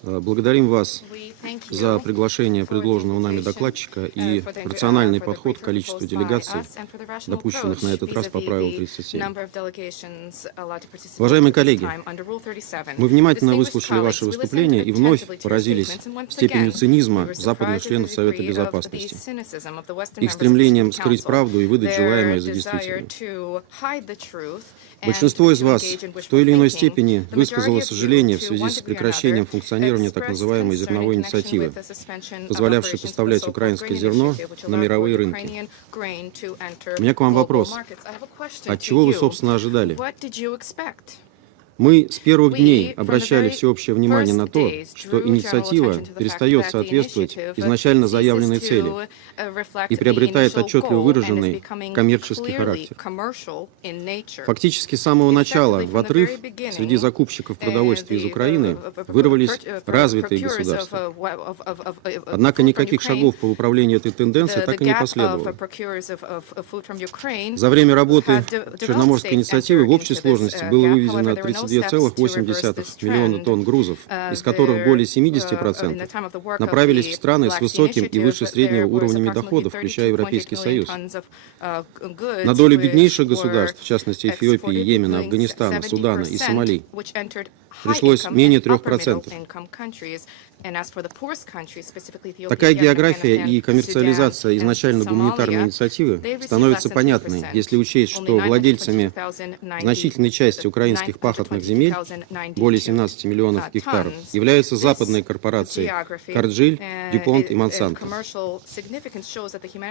Благодарим вас за приглашение предложенного нами докладчика и рациональный подход к количеству делегаций, допущенных на этот раз по правилу 37. Уважаемые коллеги, мы внимательно выслушали ваши выступления и вновь поразились степенью цинизма западных членов Совета Безопасности, их стремлением скрыть правду и выдать желаемое за действительное. Большинство из вас в той или иной степени высказало сожаление в связи с прекращением функционирования так называемой зерновой инициативы, позволявшей поставлять украинское зерно на мировые рынки. У меня к вам вопрос. От чего вы, собственно, ожидали? Мы с первых дней обращали всеобщее внимание на то, что инициатива перестает соответствовать изначально заявленной цели и приобретает отчетливо выраженный коммерческий характер. Фактически с самого начала в отрыв среди закупщиков продовольствия из Украины вырвались развитые государства. Однако никаких шагов по выправлению этой тенденции так и не последовало. За время работы Черноморской инициативы в общей сложности было вывезено 32,8 миллиона тонн грузов, из которых более 70% направились в страны с высоким и выше среднего уровнями доходов, включая Европейский Союз. На долю беднейших государств, в частности Эфиопии, Йемена, Афганистана, Судана и Сомали, пришлось менее 3%. Такая география и коммерциализация изначально гуманитарной инициативы становится понятной, если учесть, что владельцами значительной части украинских пахотных земель, более 17 миллионов гектаров, являются западные корпорации Карджиль, Дюпонт и Монсанто.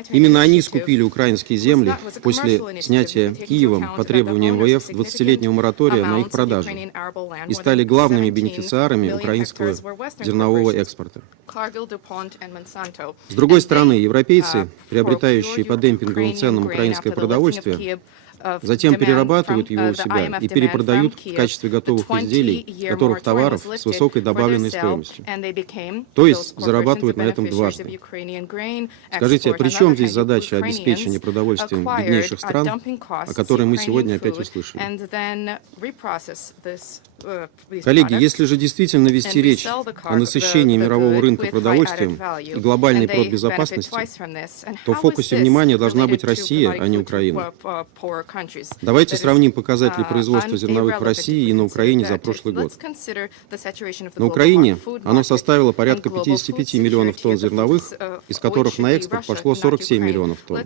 Именно они скупили украинские земли после снятия Киевом по требованию МВФ 20-летнего моратория на их продажу и стали главными бенефициарами украинского зернового экспорта. С другой стороны, европейцы, приобретающие по демпинговым ценам украинское продовольствие, затем перерабатывают его у себя и перепродают в качестве готовых изделий, готовых товаров с высокой добавленной стоимостью. То есть зарабатывают на этом дважды. Скажите, а при чем здесь задача обеспечения продовольствием беднейших стран, о которой мы сегодня опять услышали? Коллеги, если же действительно вести речь о насыщении мирового рынка продовольствием и глобальной продбезопасности, то в фокусе внимания должна быть Россия, а не Украина. Давайте сравним показатели производства зерновых в России и на Украине за прошлый год. На Украине оно составило порядка 55 миллионов тонн зерновых, из которых на экспорт пошло 47 миллионов тонн.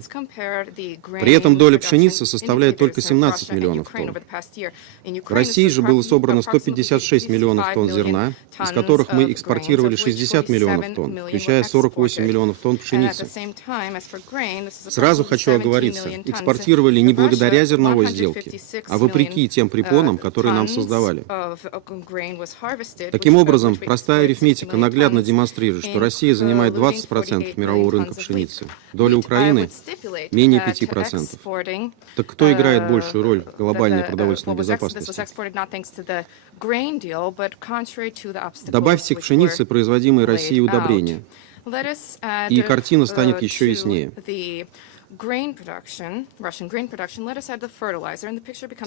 При этом доля пшеницы составляет только 17 миллионов тонн. В России же было собрано 156 миллионов тонн зерна, из которых мы экспортировали 60 миллионов тонн, включая 48 миллионов тонн пшеницы. Сразу хочу оговориться, экспортировали не благодаря зерновой сделке, а вопреки тем препонам, которые нам создавали. Таким образом, простая арифметика наглядно демонстрирует, что Россия занимает 20% мирового рынка пшеницы, доля Украины менее 5%. Так кто играет большую роль в глобальной продовольственной безопасности? Добавьте к пшенице производимые Россией удобрения, и картина станет еще яснее.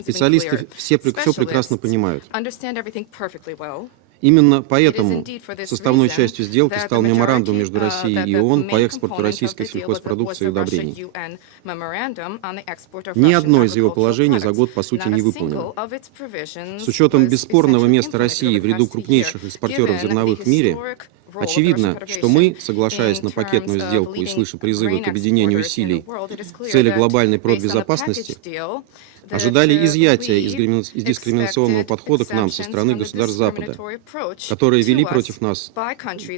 Специалисты все прекрасно понимают. Именно поэтому составной частью сделки стал меморандум между Россией и ООН по экспорту российской сельхозпродукции и удобрений. Ни одно из его положений за год, по сути, не выполнено. С учетом бесспорного места России в ряду крупнейших экспортеров зерновых в мире, очевидно, что мы, соглашаясь на пакетную сделку и слыша призывы к объединению усилий в цели глобальной продбезопасности, ожидали изъятия из дискриминационного подхода к нам со стороны государств Запада, которые вели против нас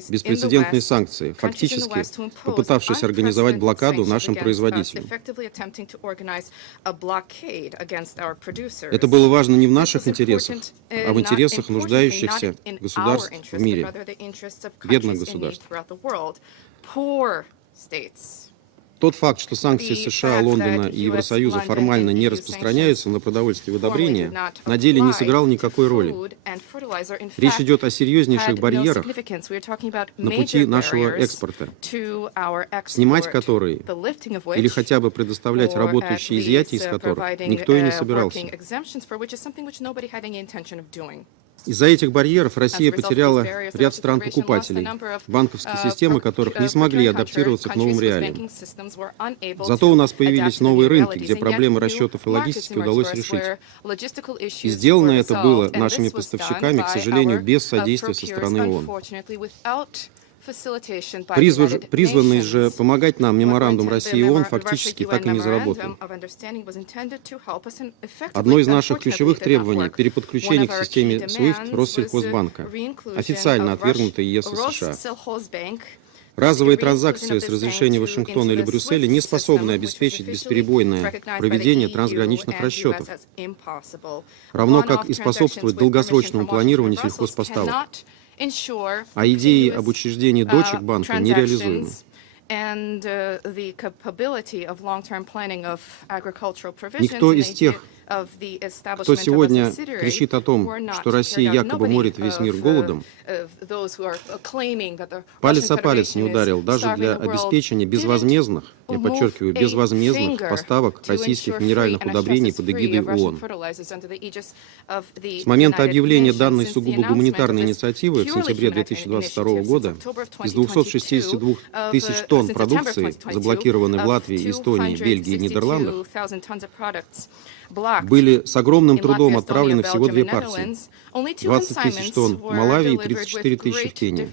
беспрецедентные санкции, фактически попытавшись организовать блокаду нашим производителям. Это было важно не в наших интересах, а в интересах нуждающихся государств в мире, бедных государств. Тот факт, что санкции США, Лондона и Евросоюза формально не распространяются на продовольствие и удобрения, на деле не сыграл никакой роли. Речь идет о серьезнейших барьерах на пути нашего экспорта, снимать которые или хотя бы предоставлять работающие изъятия из которых никто и не собирался. Из-за этих барьеров Россия потеряла ряд стран-покупателей, банковские системы которых не смогли адаптироваться к новым реалиям. Зато у нас появились новые рынки, где проблемы расчетов и логистики удалось решить. И сделано это было нашими поставщиками, к сожалению, без содействия со стороны ООН. Призванный же помогать нам меморандум России и ООН фактически так и не заработал. Одно из наших ключевых требований – переподключение к системе SWIFT Россельхозбанка, официально отвергнутое ЕС и США. Разовые транзакции с разрешения Вашингтона или Брюсселя не способны обеспечить бесперебойное проведение трансграничных расчетов, равно как и способствовать долгосрочному планированию сельхозпоставок. А идеи об учреждении дочек банка нереализуемы. Никто из тех, кто сегодня кричит о том, что Россия якобы морит весь мир голодом, палец о палец не ударил даже для обеспечения безвозмездных, я подчеркиваю, безвозмездных поставок российских минеральных удобрений под эгидой ООН. С момента объявления данной сугубо гуманитарной инициативы в сентябре 2022 года из 262 тысяч тонн продукции, заблокированной в Латвии, Эстонии, Бельгии и Нидерландах, были с огромным трудом отправлены всего две партии. 20 тысяч тонн в Малави и 34 тысячи в Кении.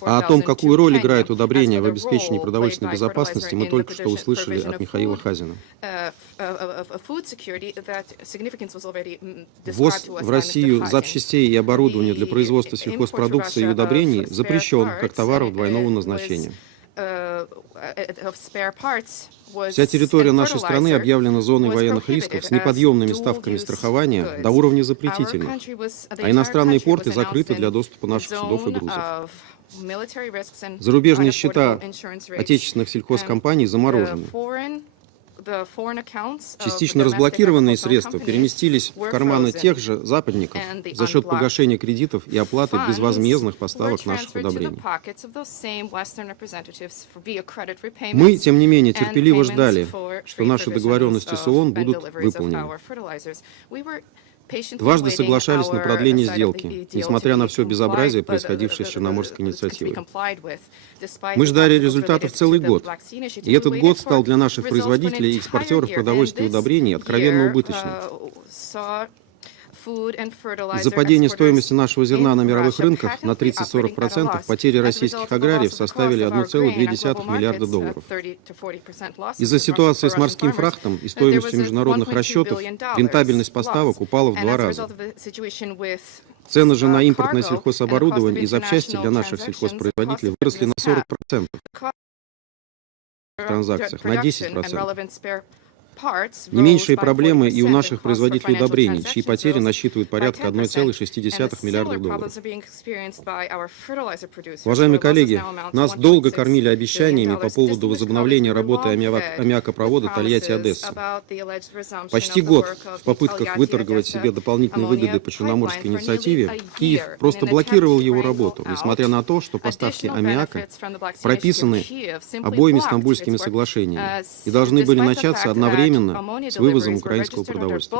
А о том, какую роль играет удобрение в обеспечении продовольственной безопасности, мы только что услышали от Михаила Хазина. Ввоз в Россию запчастей и оборудования для производства сельхозпродукции и удобрений запрещен как товаров двойного назначения. Вся территория нашей страны объявлена зоной военных рисков с неподъемными ставками страхования до уровня запретительных, а иностранные порты закрыты для доступа наших судов и грузов. Зарубежные счета отечественных сельхозкомпаний заморожены. Частично разблокированные средства переместились в карманы тех же западников за счет погашения кредитов и оплаты безвозмездных поставок наших удобрений. Мы, тем не менее, терпеливо ждали, что наши договоренности с ООН будут выполнены. Дважды соглашались на продление сделки, несмотря на все безобразие, происходившее с Черноморской инициативой. Мы ждали результатов целый год, и этот год стал для наших производителей и экспортеров продовольствия и удобрений откровенно убыточным. Из-за падения стоимости нашего зерна на мировых рынках на 30-40% потери российских аграриев составили $1,2 миллиарда. Из-за ситуации с морским фрахтом и стоимостью международных расчетов рентабельность поставок упала в 2 раза. Цены же на импортное сельхозоборудование и запчасти для наших сельхозпроизводителей выросли на 40%, в транзакциях на 10%. Не меньшие проблемы и у наших производителей удобрений, чьи потери насчитывают порядка $1,6 миллиарда. Уважаемые коллеги, нас долго кормили обещаниями по поводу возобновления работы аммиакопровода Тольятти-Одесса. Почти год в попытках выторговать себе дополнительные выгоды по Черноморской инициативе Киев просто блокировал его работу, несмотря на то, что поставки аммиака прописаны обоими Стамбульскими соглашениями и должны были начаться одновременно с вывозом украинского продовольствия.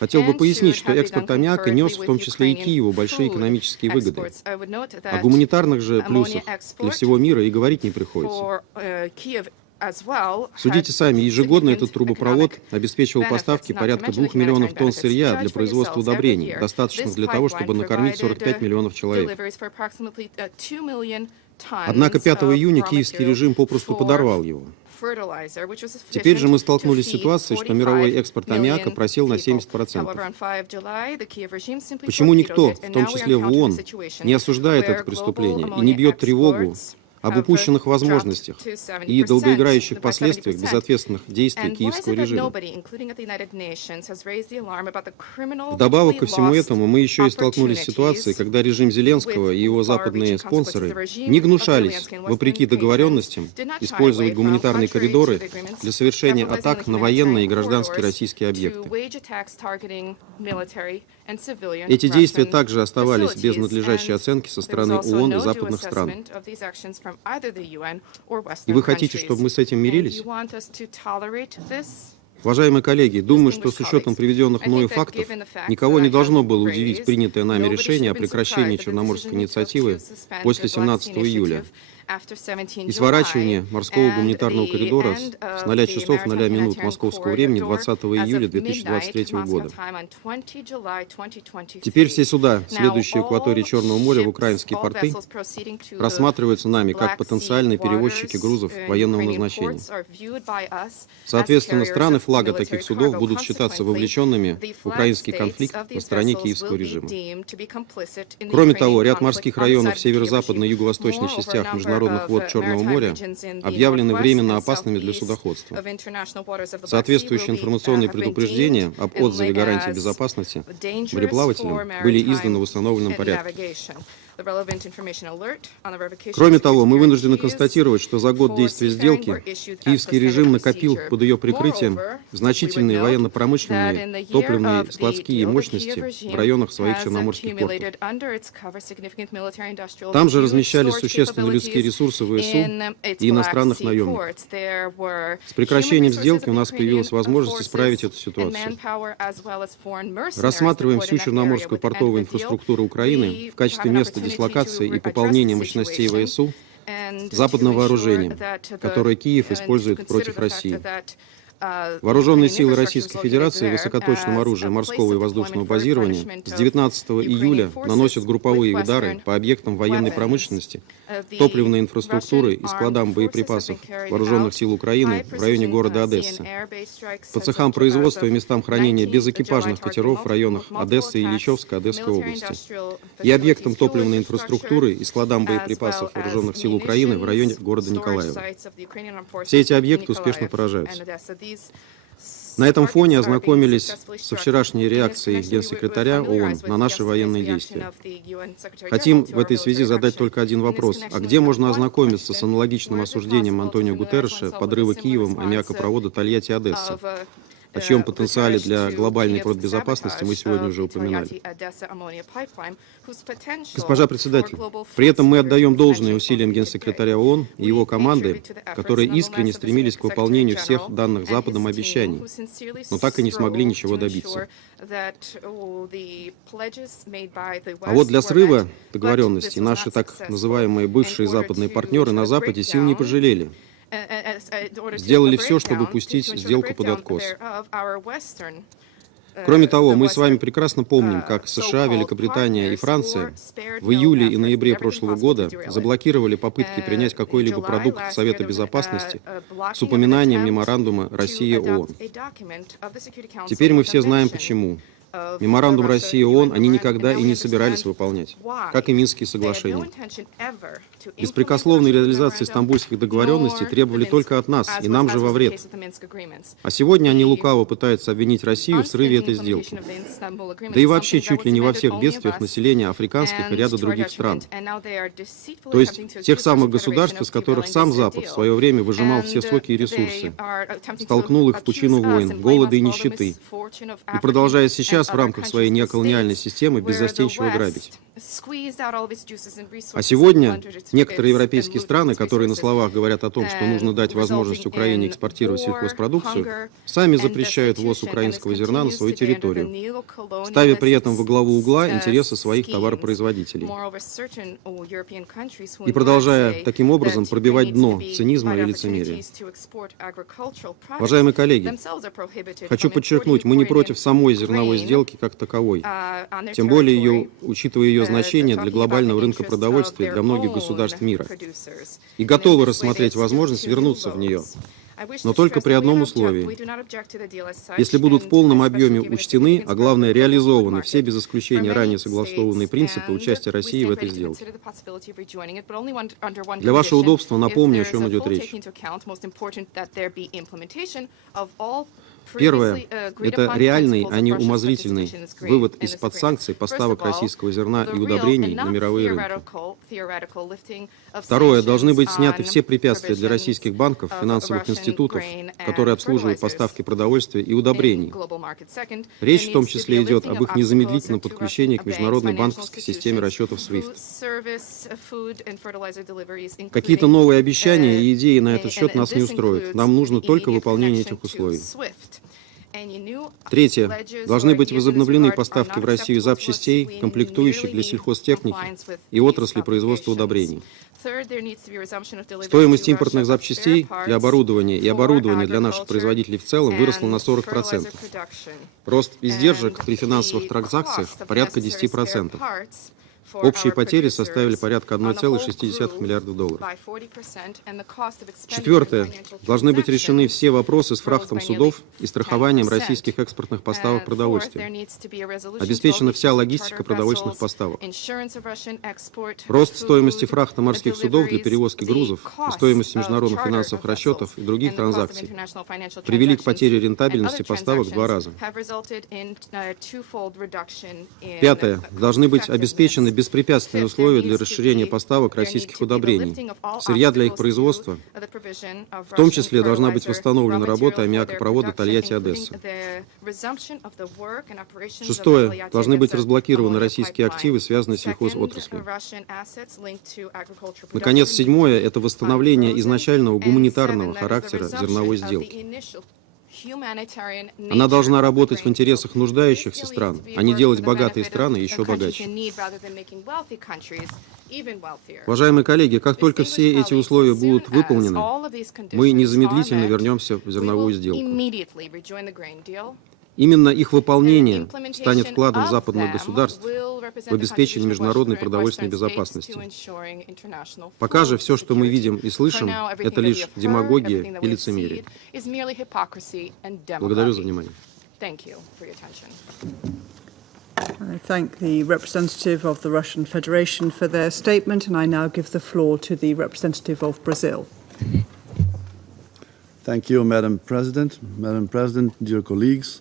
Хотел бы пояснить, что экспорт аммиака нес в том числе и Киеву большие экономические выгоды. О гуманитарных же плюсах для всего мира и говорить не приходится. Судите сами, ежегодно этот трубопровод обеспечивал поставки порядка 2 миллионов тонн сырья для производства удобрений, достаточных для того, чтобы накормить 45 миллионов человек. Однако 5 июня киевский режим попросту подорвал его. Теперь же мы столкнулись с ситуацией, что мировой экспорт аммиака просел на 70%. Почему никто, в том числе в ООН, не осуждает это преступление и не бьет тревогу об упущенных возможностях и долгоиграющих последствиях безответственных действий киевского режима? Вдобавок ко всему этому мы еще и столкнулись с ситуацией, когда режим Зеленского и его западные спонсоры не гнушались, вопреки договоренностям, использовать гуманитарные коридоры для совершения атак на военные и гражданские российские объекты. Эти действия также оставались без надлежащей оценки со стороны ООН и западных стран. И вы хотите, чтобы мы с этим мирились? Уважаемые коллеги, думаю, что с учетом приведенных мною фактов никого не должно было удивить принятое нами решение о прекращении Черноморской инициативы после 17 июля и сворачивание морского гуманитарного коридора с 0 часов 0 минут московского времени 20 июля 2023 года. Теперь все суда, следующие в акватории Черного моря в украинские порты, рассматриваются нами как потенциальные перевозчики грузов военного назначения. Соответственно, страны флага таких судов будут считаться вовлеченными в украинский конфликт на стороне киевского режима. Кроме того, ряд морских районов в северо-западной и юго-восточной частях международных вод Черного моря объявлены временно опасными для судоходства. Соответствующие информационные предупреждения об отзыве гарантий безопасности мореплавателям были изданы в установленном порядке. Кроме того, мы вынуждены констатировать, что за год действия сделки киевский режим накопил под ее прикрытием значительные военно-промышленные, топливные, складские мощности в районах своих черноморских портов. Там же размещались существенные людские ресурсы ВСУ и иностранных наемников. С прекращением сделки у нас появилась возможность исправить эту ситуацию. Рассматриваем всю черноморскую портовую инфраструктуру Украины в качестве места дислокации и пополнения мощностей ВСУ западным вооружением, которое Киев использует против России. Вооруженные силы Российской Федерации высокоточным оружием морского и воздушного базирования с 19 июля наносят групповые удары по объектам военной промышленности, топливной инфраструктуры и складам боеприпасов Вооруженных сил Украины в районе города Одесса, по цехам производства и местам хранения безэкипажных катеров в районах Одессы и Ильичевска Одесской области, и объектам топливной инфраструктуры и складам боеприпасов Вооруженных сил Украины в районе города Николаева. Все эти объекты успешно поражаются. На этом фоне ознакомились со вчерашней реакцией Генсекретаря ООН на наши военные действия. Хотим в этой связи задать только один вопрос. А где можно ознакомиться с аналогичным осуждением Антонио Гутерреша подрыва Киевом аммиакопровода Тольятти-Одесса, о чьем потенциале для глобальной продбезопасности мы сегодня уже упоминали? Госпожа председатель, при этом мы отдаем должное усилиям Генсекретаря ООН и его команды, которые искренне стремились к выполнению всех данных Западом обещаний, но так и не смогли ничего добиться. А вот для срыва договоренностей наши так называемые бывшие западные партнеры на Западе сил не пожалели. Сделали все, чтобы пустить сделку под откос. Кроме того, мы с вами прекрасно помним, как США, Великобритания и Франция в июле и ноябре прошлого года заблокировали попытки принять какой-либо продукт Совета Безопасности с упоминанием меморандума Россия-ООН. Теперь мы все знаем почему. Меморандум России и ООН они никогда и не собирались выполнять, как и Минские соглашения. Беспрекословной реализации стамбульских договоренностей требовали только от нас, и нам же во вред. А сегодня они лукаво пытаются обвинить Россию в срыве этой сделки. Да и вообще чуть ли не во всех бедствиях населения африканских и ряда других стран. То есть тех самых государств, из которых сам Запад в свое время выжимал все соки и ресурсы, столкнул их в пучину войн, голода и нищеты, и продолжает сейчас в рамках своей неоколониальной системы беззастенчиво грабить. А сегодня некоторые европейские страны, которые на словах говорят о том, что нужно дать возможность Украине экспортировать сельхозпродукцию, сами запрещают ввоз украинского зерна на свою территорию, ставя при этом во главу угла интересы своих товаропроизводителей. И продолжая таким образом пробивать дно цинизма и лицемерия. Уважаемые коллеги, хочу подчеркнуть, мы не против самой зерновой сделки как таковой, тем более учитывая ее значение для глобального рынка продовольствия для многих государств мира, и готовы рассмотреть возможность вернуться в нее, но только при одном условии. Если будут в полном объеме учтены, а главное реализованы все без исключения ранее согласованные принципы участия России в этой сделке. Для вашего удобства напомню, о чем идет речь. Первое – это реальный, а не умозрительный вывод из-под санкций поставок российского зерна и удобрений на мировые рынки. Второе – должны быть сняты все препятствия для российских банков, финансовых институтов, которые обслуживают поставки продовольствия и удобрений. Речь в том числе идет об их незамедлительном подключении к международной банковской системе расчетов SWIFT. Какие-то новые обещания и идеи на этот счет нас не устроят. Нам нужно только выполнение этих условий. Третье. Должны быть возобновлены поставки в Россию запчастей, комплектующих для сельхозтехники и отрасли производства удобрений. Стоимость импортных запчастей для оборудования и оборудования для наших производителей в целом выросла на 40%. Рост издержек при финансовых транзакциях порядка 10%. Общие потери составили порядка 1,6 миллиарда долларов. Четвертое. Должны быть решены все вопросы с фрахтом судов и страхованием российских экспортных поставок продовольствия. Обеспечена вся логистика продовольственных поставок. Рост стоимости фрахта морских судов для перевозки грузов и стоимости международных финансовых расчетов и других транзакций привели к потере рентабельности поставок в 2 раза. Пятое. Должны быть обеспечены беспрепятственные условия для расширения поставок российских удобрений, сырья для их производства. В том числе должна быть восстановлена работа аммиакопровода Тольятти-Одесса. Шестое. Должны быть разблокированы российские активы, связанные с сельхозотраслью. Наконец, седьмое – это восстановление изначального гуманитарного характера зерновой сделки. Она должна работать в интересах нуждающихся стран, а не делать богатые страны еще богаче. Уважаемые коллеги, как только все эти условия будут выполнены, мы незамедлительно вернемся в зерновую сделку. Именно их выполнение станет вкладом западных государств в обеспечение международной продовольственной безопасности. Пока же все, что мы видим и слышим, это лишь демагогия и лицемерие. Благодарю за внимание. I thank the representative of the Russian Federation for their statement, and I now give the floor to the representative of Brazil. Thank you, Madam President. Madam President, dear colleagues,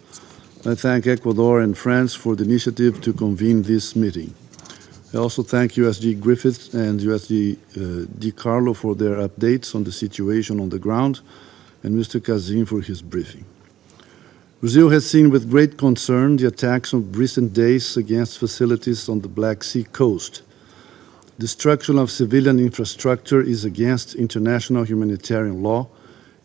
I thank Ecuador and France for the initiative to convene this meeting. I also thank USG Griffiths and USG DiCarlo for their updates on the situation on the ground, and Mr. Kazim for his briefing. Brazil has seen with great concern the attacks of recent days against facilities on the Black Sea coast. Destruction of civilian infrastructure is against international humanitarian law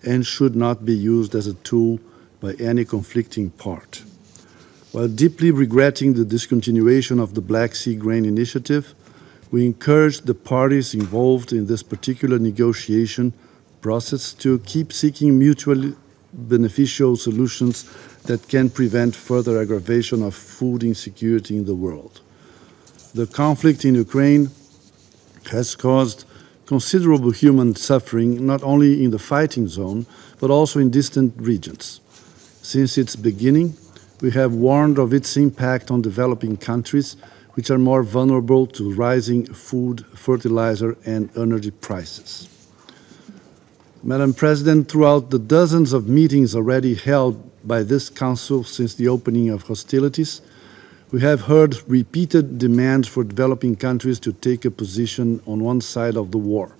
and should not be used as a tool by any conflicting part. While deeply regretting the discontinuation of the Black Sea Grain Initiative, we encourage the parties involved in this particular negotiation process to keep seeking mutually beneficial solutions that can prevent further aggravation of food insecurity in the world. The conflict in Ukraine has caused considerable human suffering, not only in the fighting zone, but also in distant regions. Since its beginning, we have warned of its impact on developing countries, which are more vulnerable to rising food, fertilizer, and energy prices. Madam President, throughout the dozens of meetings already held by this Council since the opening of hostilities, we have heard repeated demands for developing countries to take a position on one side of the war.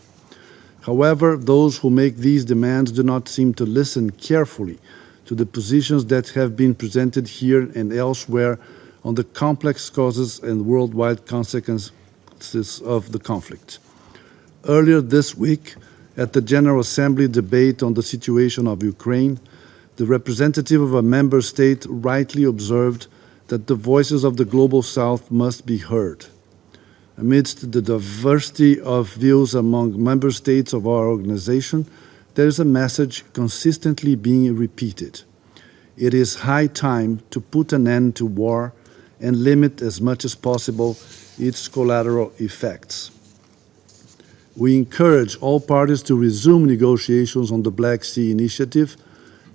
However, those who make these demands do not seem to listen carefully to the positions that have been presented here and elsewhere on the complex causes and worldwide consequences of the conflict. Earlier this week, at the General Assembly debate on the situation of Ukraine, the representative of a member state rightly observed that the voices of the Global South must be heard. Amidst the diversity of views among member states of our organization, there is a message consistently being repeated. It is high time to put an end to war and limit as much as possible its collateral effects. We encourage all parties to resume negotiations on the Black Sea Initiative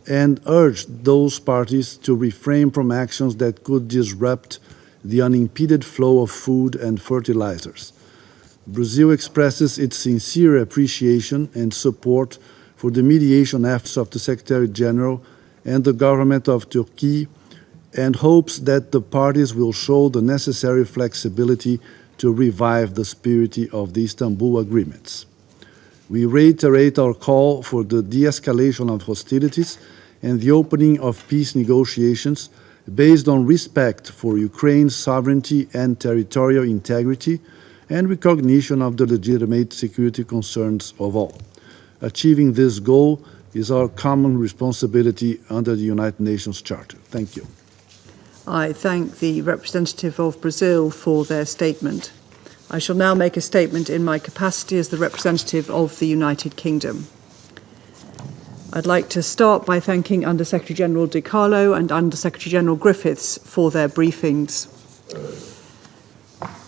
and urge those parties to refrain from actions that could disrupt the unimpeded flow of food and fertilizers. Brazil expresses its sincere appreciation and support for the mediation efforts of the Secretary General and the government of Turkey, and hopes that the parties will show the necessary flexibility to revive the spirit of the Istanbul agreements. We reiterate our call for the de-escalation of hostilities and the opening of peace negotiations based on respect for Ukraine's sovereignty and territorial integrity and recognition of the legitimate security concerns of all. Achieving this goal is our common responsibility under the United Nations Charter. Thank you. I thank the representative of Brazil for their statement. I shall now make a statement in my capacity as the representative of the United Kingdom. I'd like to start by thanking Under-Secretary General DiCarlo and Under-Secretary General Griffiths for their briefings.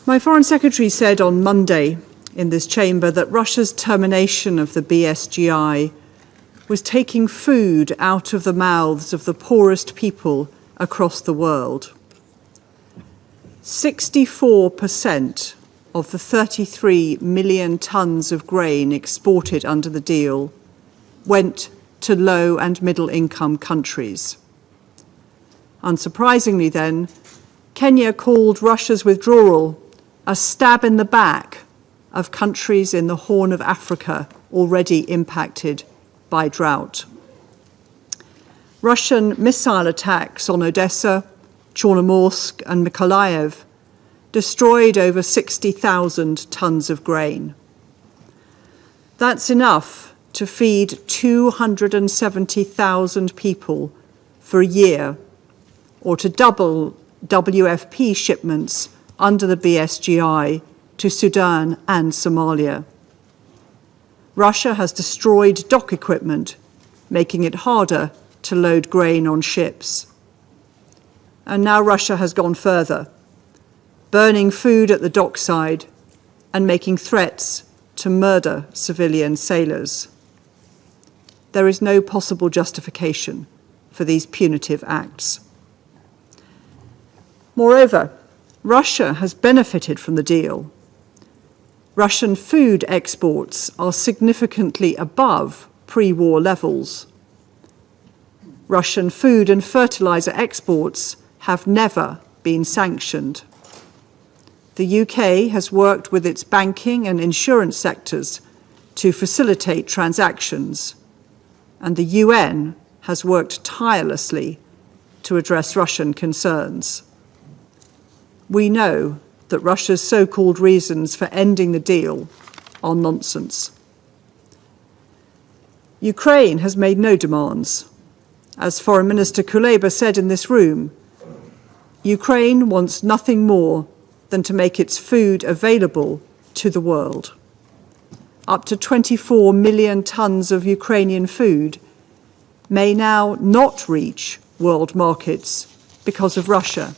My Foreign Secretary said on Monday in this chamber that Russia's termination of the BSGI was taking food out of the mouths of the poorest people across the world. 64% of the 33 million tons of grain exported under the deal went to low and middle income countries. Unsurprisingly then, Kenya called Russia's withdrawal a stab in the back of countries in the Horn of Africa already impacted by drought. Russian missile attacks on Odessa, Chornomorsk and Mykolaiv destroyed over 60,000 tons of grain. That's enough to feed 270,000 people for a year, or to double WFP shipments under the BSGI to Sudan and Somalia. Russia has destroyed dock equipment, making it harder to load grain on ships. And now Russia has gone further, burning food at the dockside and making threats to murder civilian sailors. There is no possible justification for these punitive acts. Moreover, Russia has benefited from the deal. Russian food exports are significantly above pre-war levels, Russian food and fertiliser exports have never been sanctioned. The UK has worked with its banking and insurance sectors to facilitate transactions, and the UN has worked tirelessly to address Russian concerns. We know that Russia's so-called reasons for ending the deal are nonsense. Ukraine has made no demands. As Foreign Minister Kuleba said in this room, Ukraine wants nothing more than to make its food available to the world. Up to 24 million tons of Ukrainian food may now not reach world markets because of Russia.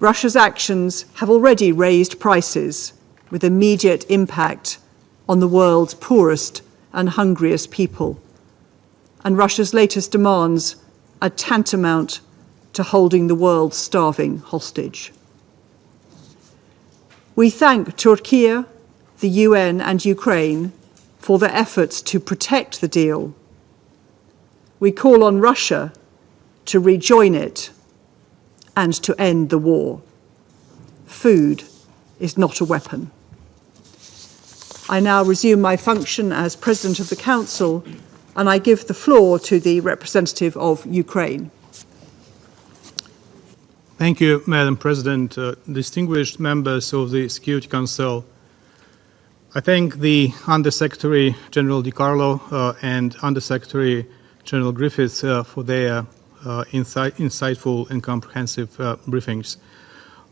Russia's actions have already raised prices with immediate impact on the world's poorest and hungriest people. And Russia's latest demands are tantamount to holding the world starving hostage. We thank Turkey, the UN and Ukraine for their efforts to protect the deal. We call on Russia to rejoin it and to end the war. Food is not a weapon. I now resume my function as President of the Council, and I give the floor to the representative of Ukraine. Thank you, Madam President. Distinguished members of the Security Council, I thank the Under-Secretary General DiCarlo and Under-Secretary General Griffiths for their insightful and comprehensive briefings.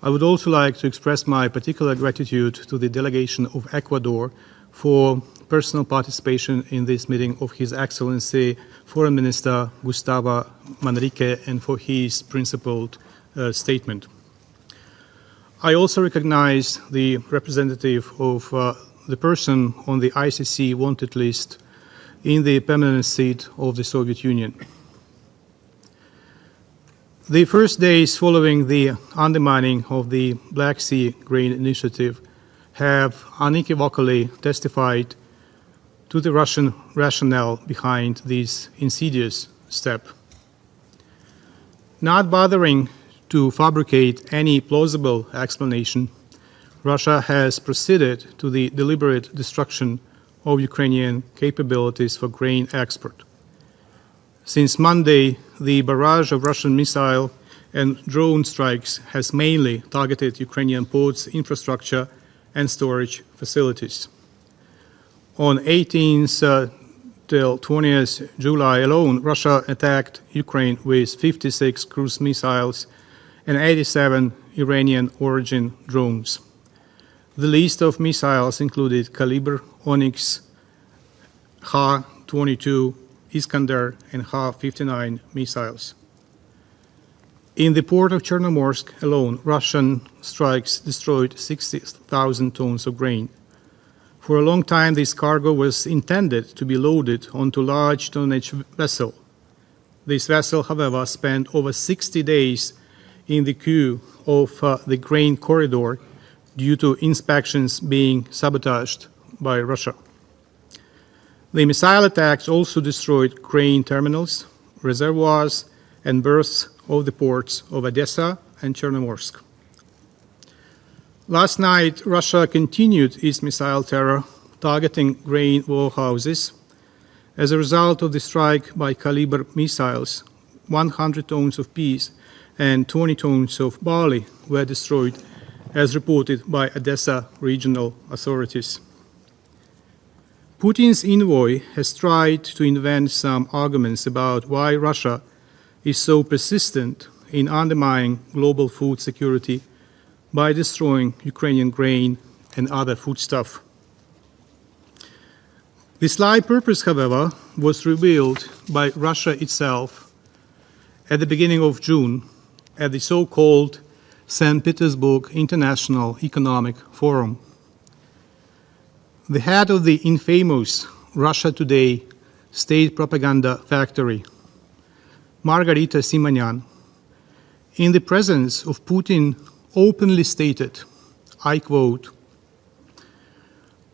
I would also like to express my particular gratitude to the delegation of Ecuador for personal participation in this meeting of His Excellency Foreign Minister Gustavo Manrique and for his principled statement. I also recognize the representative of the person on the ICC wanted list in the permanent seat of the Soviet Union. The first days following the undermining of the Black Sea Grain Initiative have unequivocally testified to the Russian rationale behind this insidious step. Not bothering to fabricate any plausible explanation, Russia has proceeded to the deliberate destruction of Ukrainian capabilities for grain export. Since Monday, the barrage of Russian missile and drone strikes has mainly targeted Ukrainian ports, infrastructure, and storage facilities. On 18th till 20th July alone, Russia attacked Ukraine with 56 cruise missiles and 87 Iranian-origin drones. The list of missiles included Kalibr, Onyx, Ha-22, Iskander, and Ha-59 missiles. In the port of Chernomorsk alone, Russian strikes destroyed 60,000 tons of grain. For a long time, this cargo was intended to be loaded onto large tonnage vessel. This vessel, however, spent over 60 days in the queue of the grain corridor due to inspections being sabotaged by Russia. The missile attacks also destroyed grain terminals, reservoirs, and berths of the ports of Odessa and Chernomorsk. Last night, Russia continued its missile terror, targeting grain warehouses. As a result of the strike by Kalibr missiles, 100 tons of peas and 20 tons of barley were destroyed, as reported by Odessa regional authorities. Putin's envoy has tried to invent some arguments about why Russia is so persistent in undermining global food security by destroying Ukrainian grain and other foodstuff. The sly purpose, however, was revealed by Russia itself at the beginning of June at the so-called St. Petersburg International Economic Forum. The head of the infamous Russia Today state propaganda factory, Margarita Simonyan, in the presence of Putin, openly stated, I quote,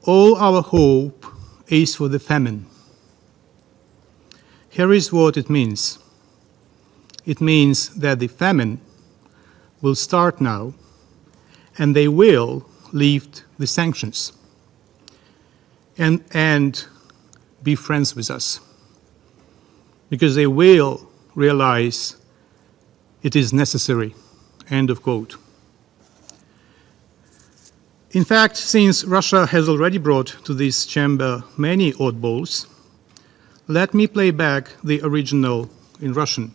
"All our hope is for the famine." Here is what it means. It means that the famine will start now, and they will lift the sanctions and be friends with us, because they will realize it is necessary, end of quote. In fact, since Russia has already brought to this chamber many oddballs, let me play back the original in Russian.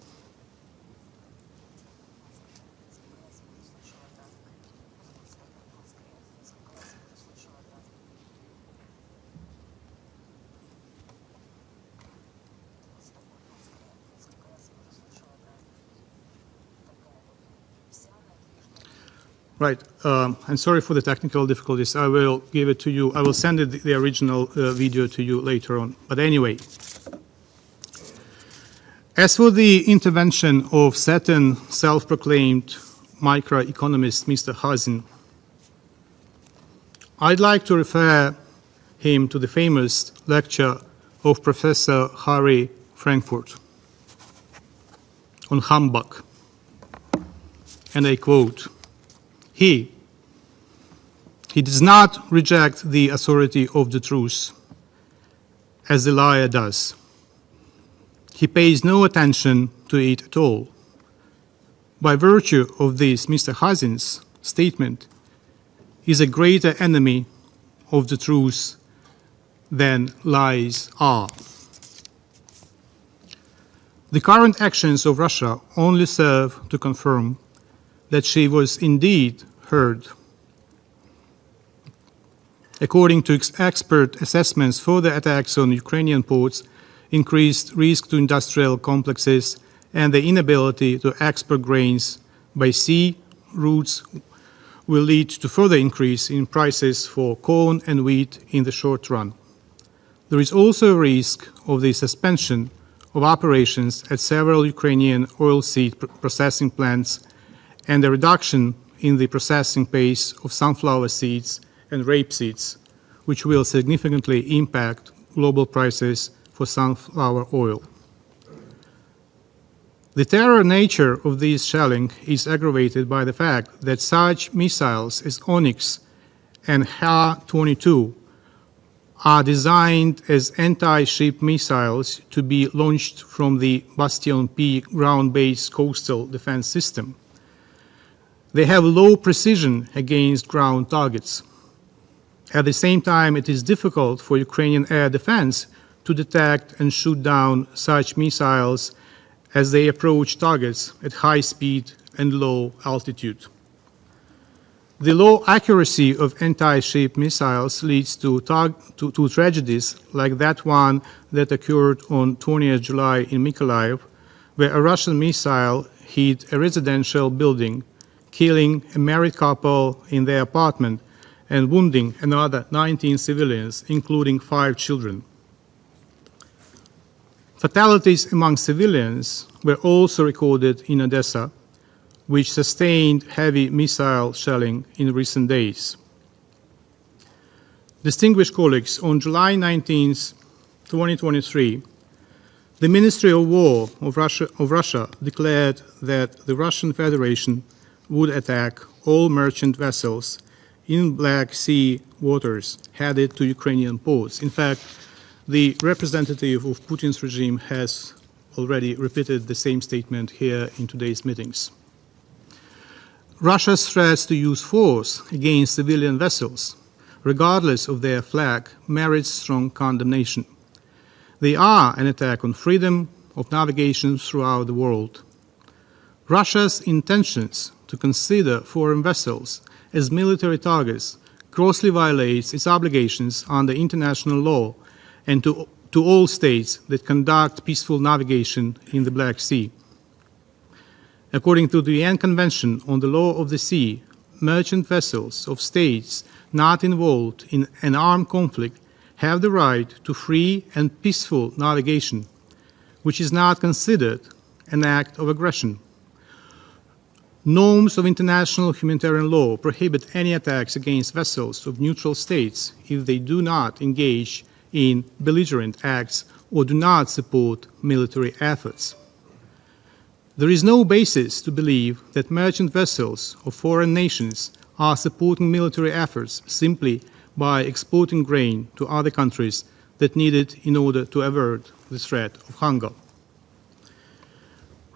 Right. I'm sorry for the technical difficulties. I will give it to you. I will send the original video to you later on. But anyway, as for the intervention of certain self-proclaimed microeconomist, Mr. Hazin, I'd like to refer him to the famous lecture of Professor Harry Frankfurt on humbug. And I quote, He does not reject the authority of the truth, as the liar does. He pays no attention to it at all. By virtue of this, Mr. Hazin's statement is a greater enemy of the truth than lies are. The current actions of Russia only serve to confirm that she was indeed heard. According to expert assessments, further attacks on Ukrainian ports, increased risk to industrial complexes, and the inability to export grains by sea routes will lead to further increase in prices for corn and wheat in the short run. There is also a risk of the suspension of operations at several Ukrainian oilseed processing plants and a reduction in the processing pace of sunflower seeds and rapeseeds, which will significantly impact global prices for sunflower oil. The terror nature of this shelling is aggravated by the fact that such missiles as Onyx and Ha-22 are designed as anti-ship missiles to be launched from the Bastion P ground-based coastal defense system. They have low precision against ground targets. At the same time, it is difficult for Ukrainian air defense to detect and shoot down such missiles as they approach targets at high speed and low altitude. The low accuracy of anti-ship missiles leads to tragedies like that one that occurred on 20th July in Mykolaiv, where a Russian missile hit a residential building, killing a married couple in their apartment and wounding another 19 civilians, including 5 children. Fatalities among civilians were also recorded in Odessa, which sustained heavy missile shelling in recent days. Distinguished colleagues, on July 19, 2023, the Ministry of War of Russia declared that the Russian Federation would attack all merchant vessels in Black Sea waters headed to Ukrainian ports. In fact, the representative of Putin's regime has already repeated the same statement here in today's meetings. Russia's threats to use force against civilian vessels, regardless of their flag, merits strong condemnation. They are an attack on freedom of navigation throughout the world. Russia's intentions to consider foreign vessels as military targets grossly violates its obligations under international law and to all states that conduct peaceful navigation in the Black Sea. According to the UN Convention on the Law of the Sea, merchant vessels of states not involved in an armed conflict have the right to free and peaceful navigation, which is not considered an act of aggression. Norms of international humanitarian law prohibit any attacks against vessels of neutral states if they do not engage in belligerent acts or do not support military efforts. There is no basis to believe that merchant vessels of foreign nations are supporting military efforts simply by exporting grain to other countries that need it in order to avert the threat of hunger.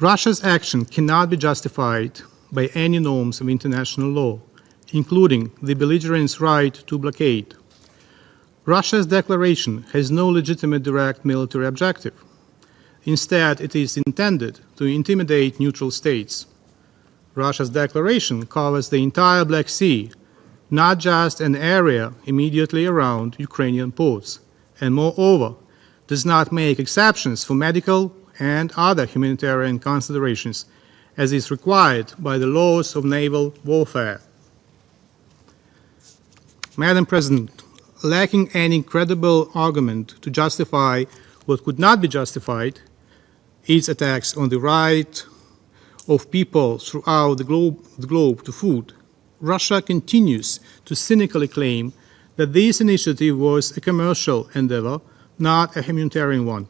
Russia's action cannot be justified by any norms of international law, including the belligerent's right to blockade. Russia's declaration has no legitimate direct military objective. Instead, it is intended to intimidate neutral states. Russia's declaration covers the entire Black Sea, not just an area immediately around Ukrainian ports, and moreover, does not make exceptions for medical and other humanitarian considerations, as is required by the laws of naval warfare. Madam President, lacking any credible argument to justify what could not be justified, its attacks on the right of people throughout the globe to food, Russia continues to cynically claim that this initiative was a commercial endeavor, not a humanitarian one.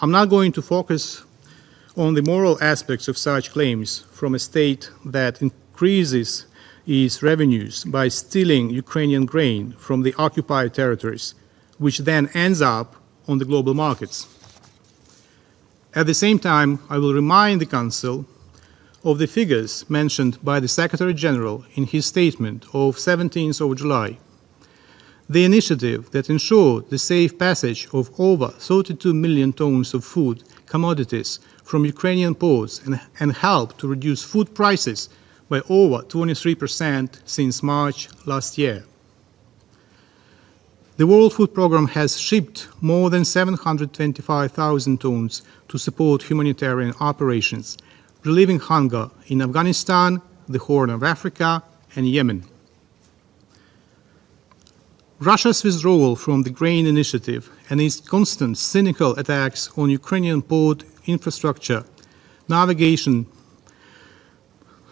I'm not going to focus on the moral aspects of such claims from a state that increases its revenues by stealing Ukrainian grain from the occupied territories, which then ends up on the global markets. At the same time, I will remind the Council of the figures mentioned by the Secretary General in his statement of 17th of July. The initiative that ensured the safe passage of over 32 million tons of food commodities from Ukrainian ports and helped to reduce food prices by over 23% since March last year. The World Food Programme has shipped more than 725,000 tons to support humanitarian operations, relieving hunger in Afghanistan, the Horn of Africa, and Yemen. Russia's withdrawal from the grain initiative and its constant cynical attacks on Ukrainian port infrastructure, navigation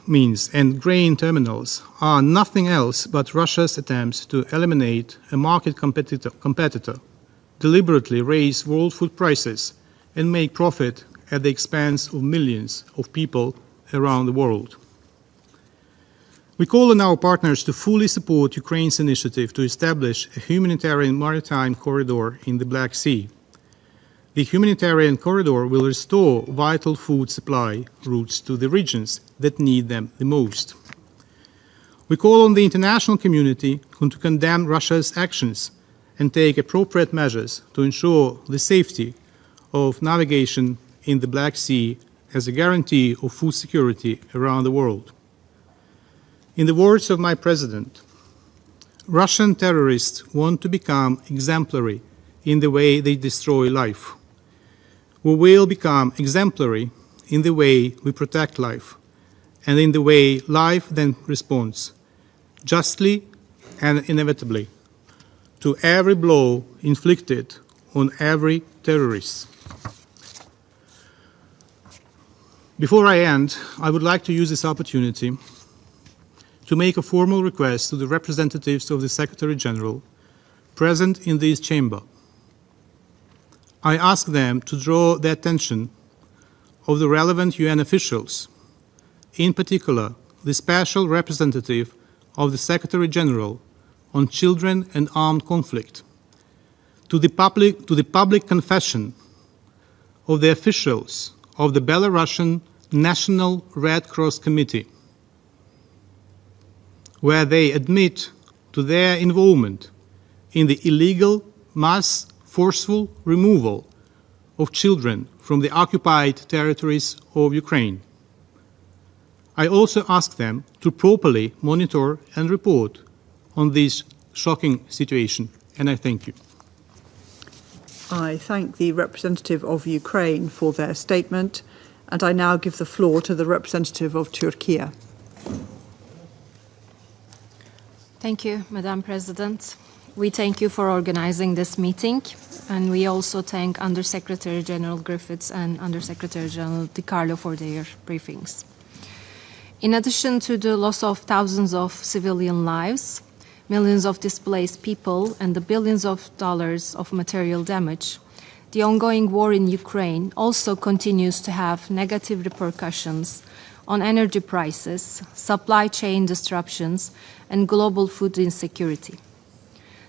means, and grain terminals are nothing else but Russia's attempts to eliminate a market competitor, deliberately raise world food prices, and make profit at the expense of millions of people around the world. We call on our partners to fully support Ukraine's initiative to establish a humanitarian maritime corridor in the Black Sea. The humanitarian corridor will restore vital food supply routes to the regions that need them the most. We call on the international community to condemn Russia's actions and take appropriate measures to ensure the safety of navigation in the Black Sea as a guarantee of food security around the world. In the words of my president, Russian terrorists want to become exemplary in the way they destroy life. We will become exemplary in the way we protect life and in the way life then responds, justly and inevitably, to every blow inflicted on every terrorist. Before I end, I would like to use this opportunity to make a formal request to the representatives of the Secretary General present in this chamber. I ask them to draw the attention of the relevant UN officials, in particular the Special Representative of the Secretary General on Children and Armed Conflict, to the public confession of the officials of the Belarusian National Red Cross Committee, where they admit to their involvement in the illegal mass forceful removal of children from the occupied territories of Ukraine. I also ask them to properly monitor and report on this shocking situation, and I thank you. I thank the representative of Ukraine for their statement, and I now give the floor to the representative of Turkey. Thank you, Madam President. We thank you for organizing this meeting, and we also thank Undersecretary General Griffiths and Undersecretary General DiCarlo for their briefings. In addition to the loss of thousands of civilian lives, millions of displaced people, and the billions of dollars of material damage, the ongoing war in Ukraine also continues to have negative repercussions on energy prices, supply chain disruptions, and global food insecurity.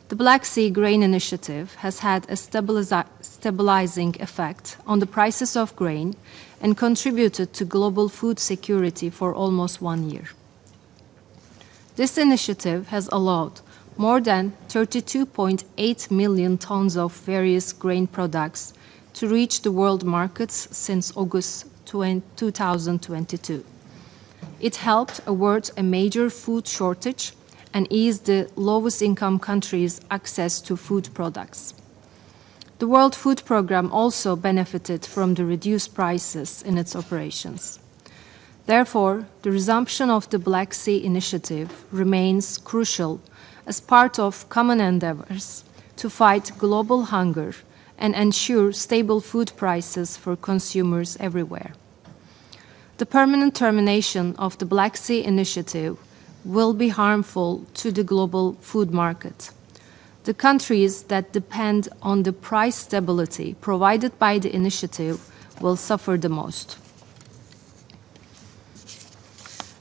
The Black Sea Grain Initiative has had a stabilizing effect on the prices of grain and contributed to global food security for almost 1 year. This initiative has allowed more than 32.8 million tons of various grain products to reach the world markets since August 2022. It helped avert a major food shortage and ease the lowest income countries' access to food products. The World Food Programme also benefited from the reduced prices in its operations. Therefore, the resumption of the Black Sea Initiative remains crucial as part of common endeavors to fight global hunger and ensure stable food prices for consumers everywhere. The permanent termination of the Black Sea Initiative will be harmful to the global food market. The countries that depend on the price stability provided by the initiative will suffer the most.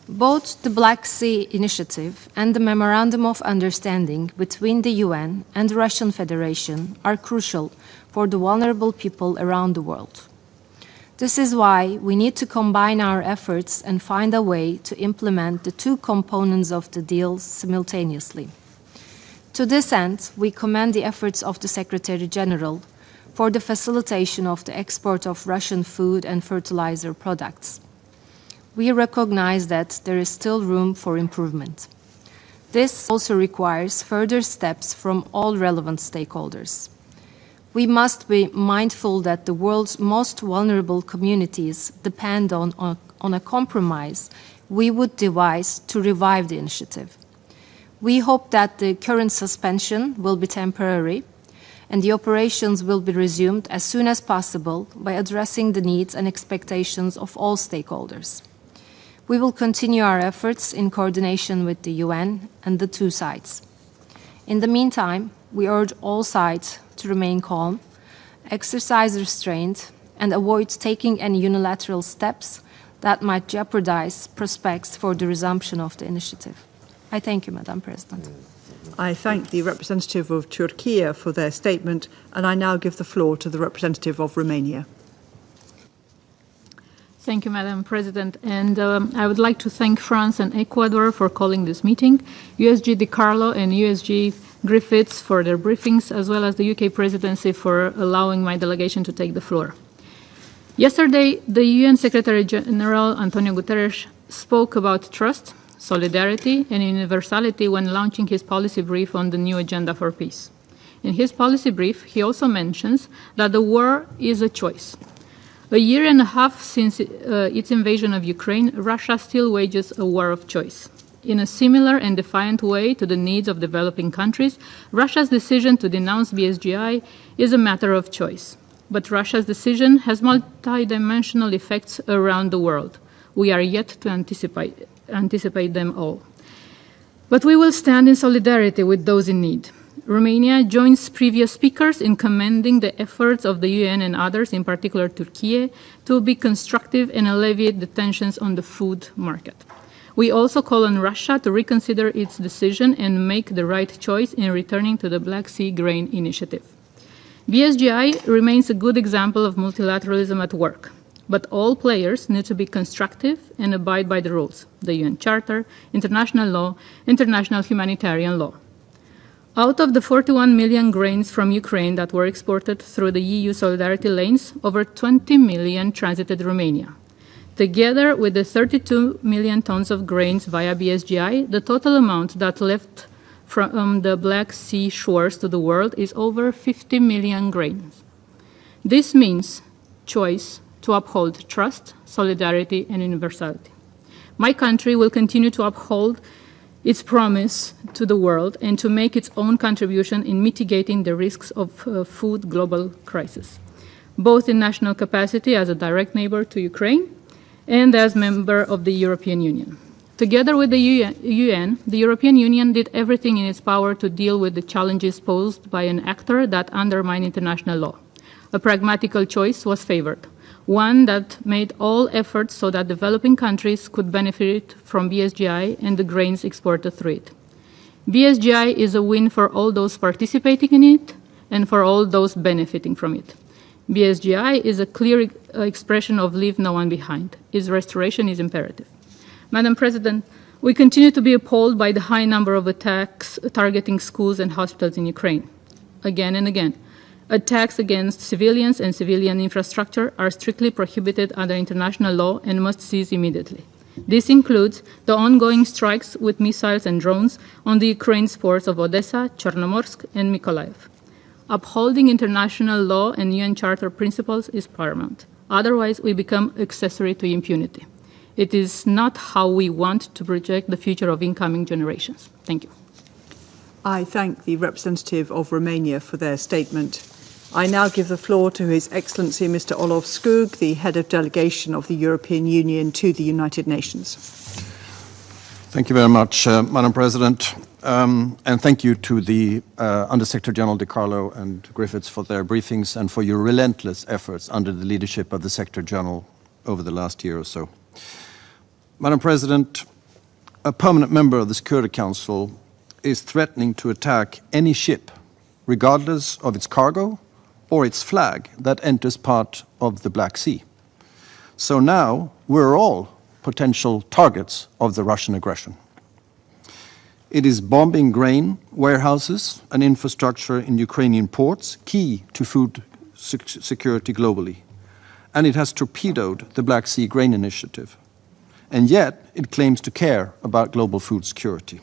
Both the Black Sea Initiative and the Memorandum of Understanding between the UN and the Russian Federation are crucial for the vulnerable people around the world. This is why we need to combine our efforts and find a way to implement the two components of the deal simultaneously. To this end, we commend the efforts of the Secretary General for the facilitation of the export of Russian food and fertilizer products. We recognize that there is still room for improvement. This also requires further steps from all relevant stakeholders. We must be mindful that the world's most vulnerable communities depend on a compromise we would devise to revive the initiative. We hope that the current suspension will be temporary and the operations will be resumed as soon as possible by addressing the needs and expectations of all stakeholders. We will continue our efforts in coordination with the UN and the two sides. In the meantime, we urge all sides to remain calm, exercise restraint, and avoid taking any unilateral steps that might jeopardize prospects for the resumption of the initiative. I thank you, Madam President. I thank the representative of Turkey for their statement, and I now give the floor to the representative of Romania. Thank you, Madam President. And I would like to thank France and Ecuador for calling this meeting, USG DiCarlo and USG Griffiths for their briefings, as well as the UK presidency for allowing my delegation to take the floor. Yesterday, the UN Secretary General Antonio Guterres spoke about trust, solidarity, and universality when launching his policy brief on the new agenda for peace. In his policy brief, he also mentions that the war is a choice. A year and a half since its invasion of Ukraine, Russia still wages a war of choice. In a similar and defiant way to the needs of developing countries, Russia's decision to denounce BSGI is a matter of choice. But Russia's decision has multidimensional effects around the world. We are yet to anticipate them all. But we will stand in solidarity with those in need. Romania joins previous speakers in commending the efforts of the UN and others, in particular Turkey, to be constructive and alleviate the tensions on the food market. We also call on Russia to reconsider its decision and make the right choice in returning to the Black Sea Grain Initiative. BSGI remains a good example of multilateralism at work, but all players need to be constructive and abide by the rules, the UN Charter, international law, international humanitarian law. Out of the 41 million grains from Ukraine that were exported through the EU solidarity lanes, over 20 million transited Romania. Together with the 32 million tons of grains via BSGI, the total amount that left from the Black Sea shores to the world is over 50 million grains. This means choice to uphold trust, solidarity, and universality. My country will continue to uphold its promise to the world and to make its own contribution in mitigating the risks of food global crisis, both in national capacity as a direct neighbor to Ukraine and as member of the European Union. Together with the UN, the European Union did everything in its power to deal with the challenges posed by an actor that undermined international law. a pragmatical choice was favored, one that made all efforts so that developing countries could benefit from BSGI and the grains exported through it. BSGI is a win for all those participating in it and for all those benefiting from it. BSGI is a clear expression of leave no one behind. Its restoration is imperative. Madam President, we continue to be appalled by the high number of attacks targeting schools and hospitals in Ukraine. Again and again, attacks against civilians and civilian infrastructure are strictly prohibited under international law and must cease immediately. This includes the ongoing strikes with missiles and drones on the Ukraine's ports of Odessa, Chernomorsk, and Mykolaiv. Upholding international law and UN Charter principles is paramount. Otherwise, we become accessory to impunity. It is not how we want to project the future of incoming generations. Thank you. I thank the representative of Romania for their statement. I now give the floor to His Excellency Mr. Olof Skog, the Head of Delegation of the European Union to the United Nations. Thank you very much, Madam President. And thank you to the Undersecretary General DiCarlo and Griffiths for their briefings and for your relentless efforts under the leadership of the Secretary General over the last year or so. Madam President, a permanent member of the Security Council is threatening to attack any ship, regardless of its cargo or its flag, that enters part of the Black Sea. So now we're all potential targets of the Russian aggression. It is bombing grain warehouses and infrastructure in Ukrainian ports, key to food security globally. And it has torpedoed the Black Sea Grain Initiative. And yet it claims to care about global food security.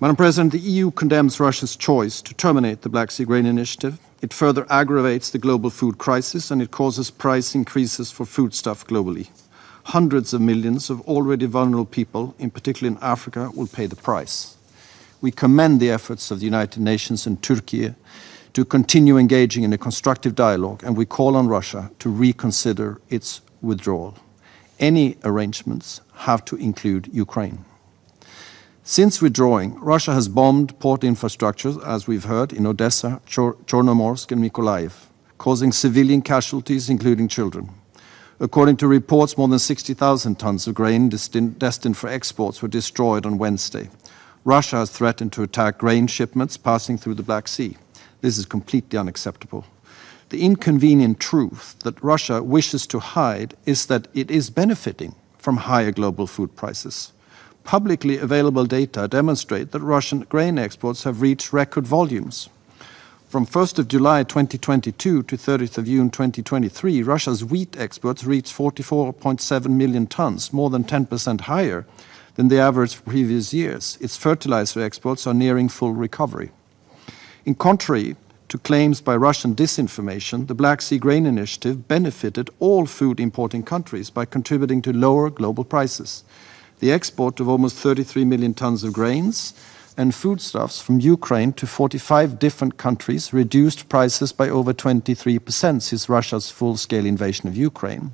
Madam President, the EU condemns Russia's choice to terminate the Black Sea Grain Initiative. It further aggravates the global food crisis and it causes price increases for foodstuff globally. Hundreds of millions of already vulnerable people, in particular in Africa, will pay the price. We commend the efforts of the United Nations and Turkey to continue engaging in a constructive dialogue, and we call on Russia to reconsider its withdrawal. Any arrangements have to include Ukraine. Since withdrawing, Russia has bombed port infrastructure, as we've heard, in Odessa, Chernomorsk and Mykolaiv, causing civilian casualties, including children. According to reports, more than 60,000 tons of grain destined for exports were destroyed on Wednesday. Russia has threatened to attack grain shipments passing through the Black Sea. This is completely unacceptable. The inconvenient truth that Russia wishes to hide is that it is benefiting from higher global food prices. Publicly available data demonstrate that Russian grain exports have reached record volumes. From 1st of July 2022 to 30th of June 2023, Russia's wheat exports reached 44.7 million tons, more than 10% higher than the average for previous years. Its fertilizer exports are nearing full recovery. In contrary to claims by Russian disinformation, the Black Sea Grain Initiative benefited all food importing countries by contributing to lower global prices. The export of almost 33 million tons of grains and foodstuffs from Ukraine to 45 different countries reduced prices by over 23% since Russia's full-scale invasion of Ukraine.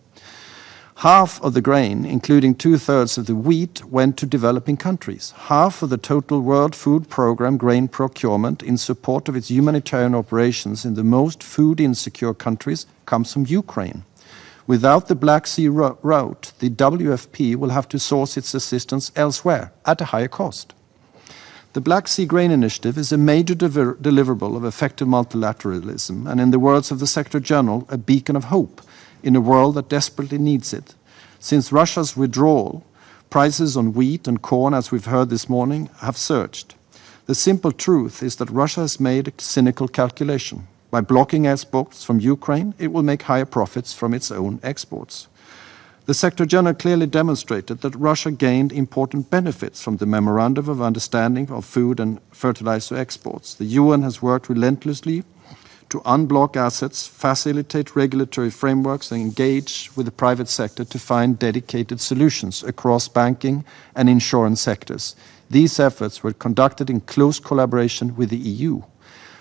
Half of the grain, including 2/3 of the wheat, went to developing countries. Half of the total World Food Programme grain procurement in support of its humanitarian operations in the most food-insecure countries comes from Ukraine. Without the Black Sea route, the WFP will have to source its assistance elsewhere at a higher cost. The Black Sea Grain Initiative is a major deliverable of effective multilateralism and, in the words of the Secretary General, a beacon of hope in a world that desperately needs it. Since Russia's withdrawal, prices on wheat and corn, as we've heard this morning, have surged. The simple truth is that Russia has made a cynical calculation. By blocking exports from Ukraine, it will make higher profits from its own exports. The Secretary General clearly demonstrated that Russia gained important benefits from the Memorandum of Understanding of Food and Fertilizer Exports. The UN has worked relentlessly to unblock assets, facilitate regulatory frameworks, and engage with the private sector to find dedicated solutions across banking and insurance sectors. These efforts were conducted in close collaboration with the EU.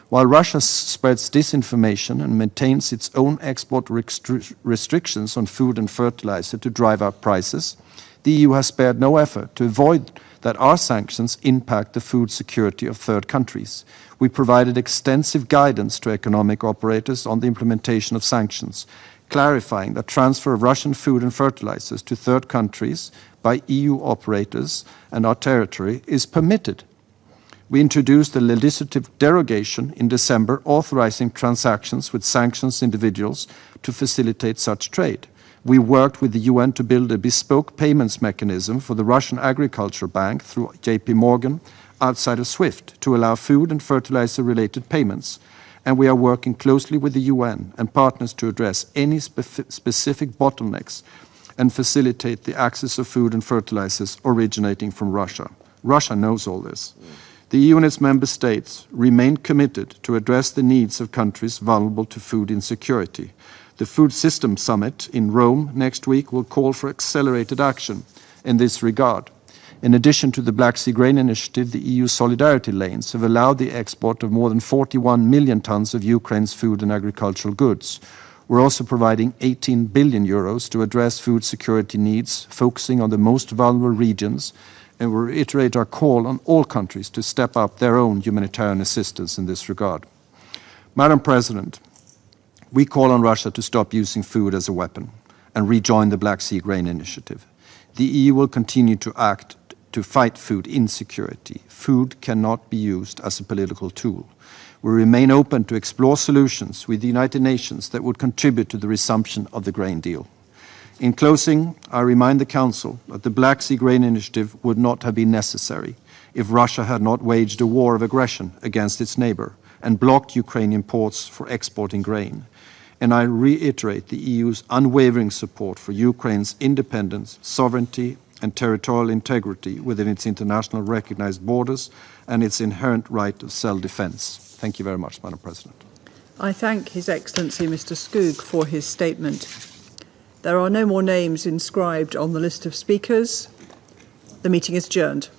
While Russia spreads disinformation and maintains its own export restrictions on food and fertilizer to drive up prices, the EU has spared no effort to avoid that our sanctions impact the food security of third countries. We provided extensive guidance to economic operators on the implementation of sanctions, clarifying that transfer of Russian food and fertilizers to third countries by EU operators and our territory is permitted. We introduced a legislative derogation in December authorizing transactions with sanctions individuals to facilitate such trade. We worked with the UN to build a bespoke payments mechanism for the Russian Agriculture Bank through JP Morgan outside of SWIFT to allow food and fertilizer-related payments. And we are working closely with the UN and partners to address any specific bottlenecks and facilitate the access of food and fertilizers originating from Russia. Russia knows all this. The EU and its member states remain committed to address the needs of countries vulnerable to food insecurity. The Food Systems Summit in Rome next week will call for accelerated action in this regard. In addition to the Black Sea Grain Initiative, the EU solidarity lanes have allowed the export of more than 41 million tons of Ukraine's food and agricultural goods. We're also providing 18 billion euros to address food security needs, focusing on the most vulnerable regions, and we reiterate our call on all countries to step up their own humanitarian assistance in this regard. Madam President, we call on Russia to stop using food as a weapon and rejoin the Black Sea Grain Initiative. The EU will continue to act to fight food insecurity. Food cannot be used as a political tool. We remain open to explore solutions with the United Nations that would contribute to the resumption of the grain deal. In closing, I remind the Council that the Black Sea Grain Initiative would not have been necessary if Russia had not waged a war of aggression against its neighbor and blocked Ukrainian ports for exporting grain. And I reiterate the EU's unwavering support for Ukraine's independence, sovereignty, and territorial integrity within its international recognized borders and its inherent right of self-defense. Thank you very much, Madam President. I thank His Excellency Mr. Skoog for his statement. There are no more names inscribed on the list of speakers. The meeting is adjourned.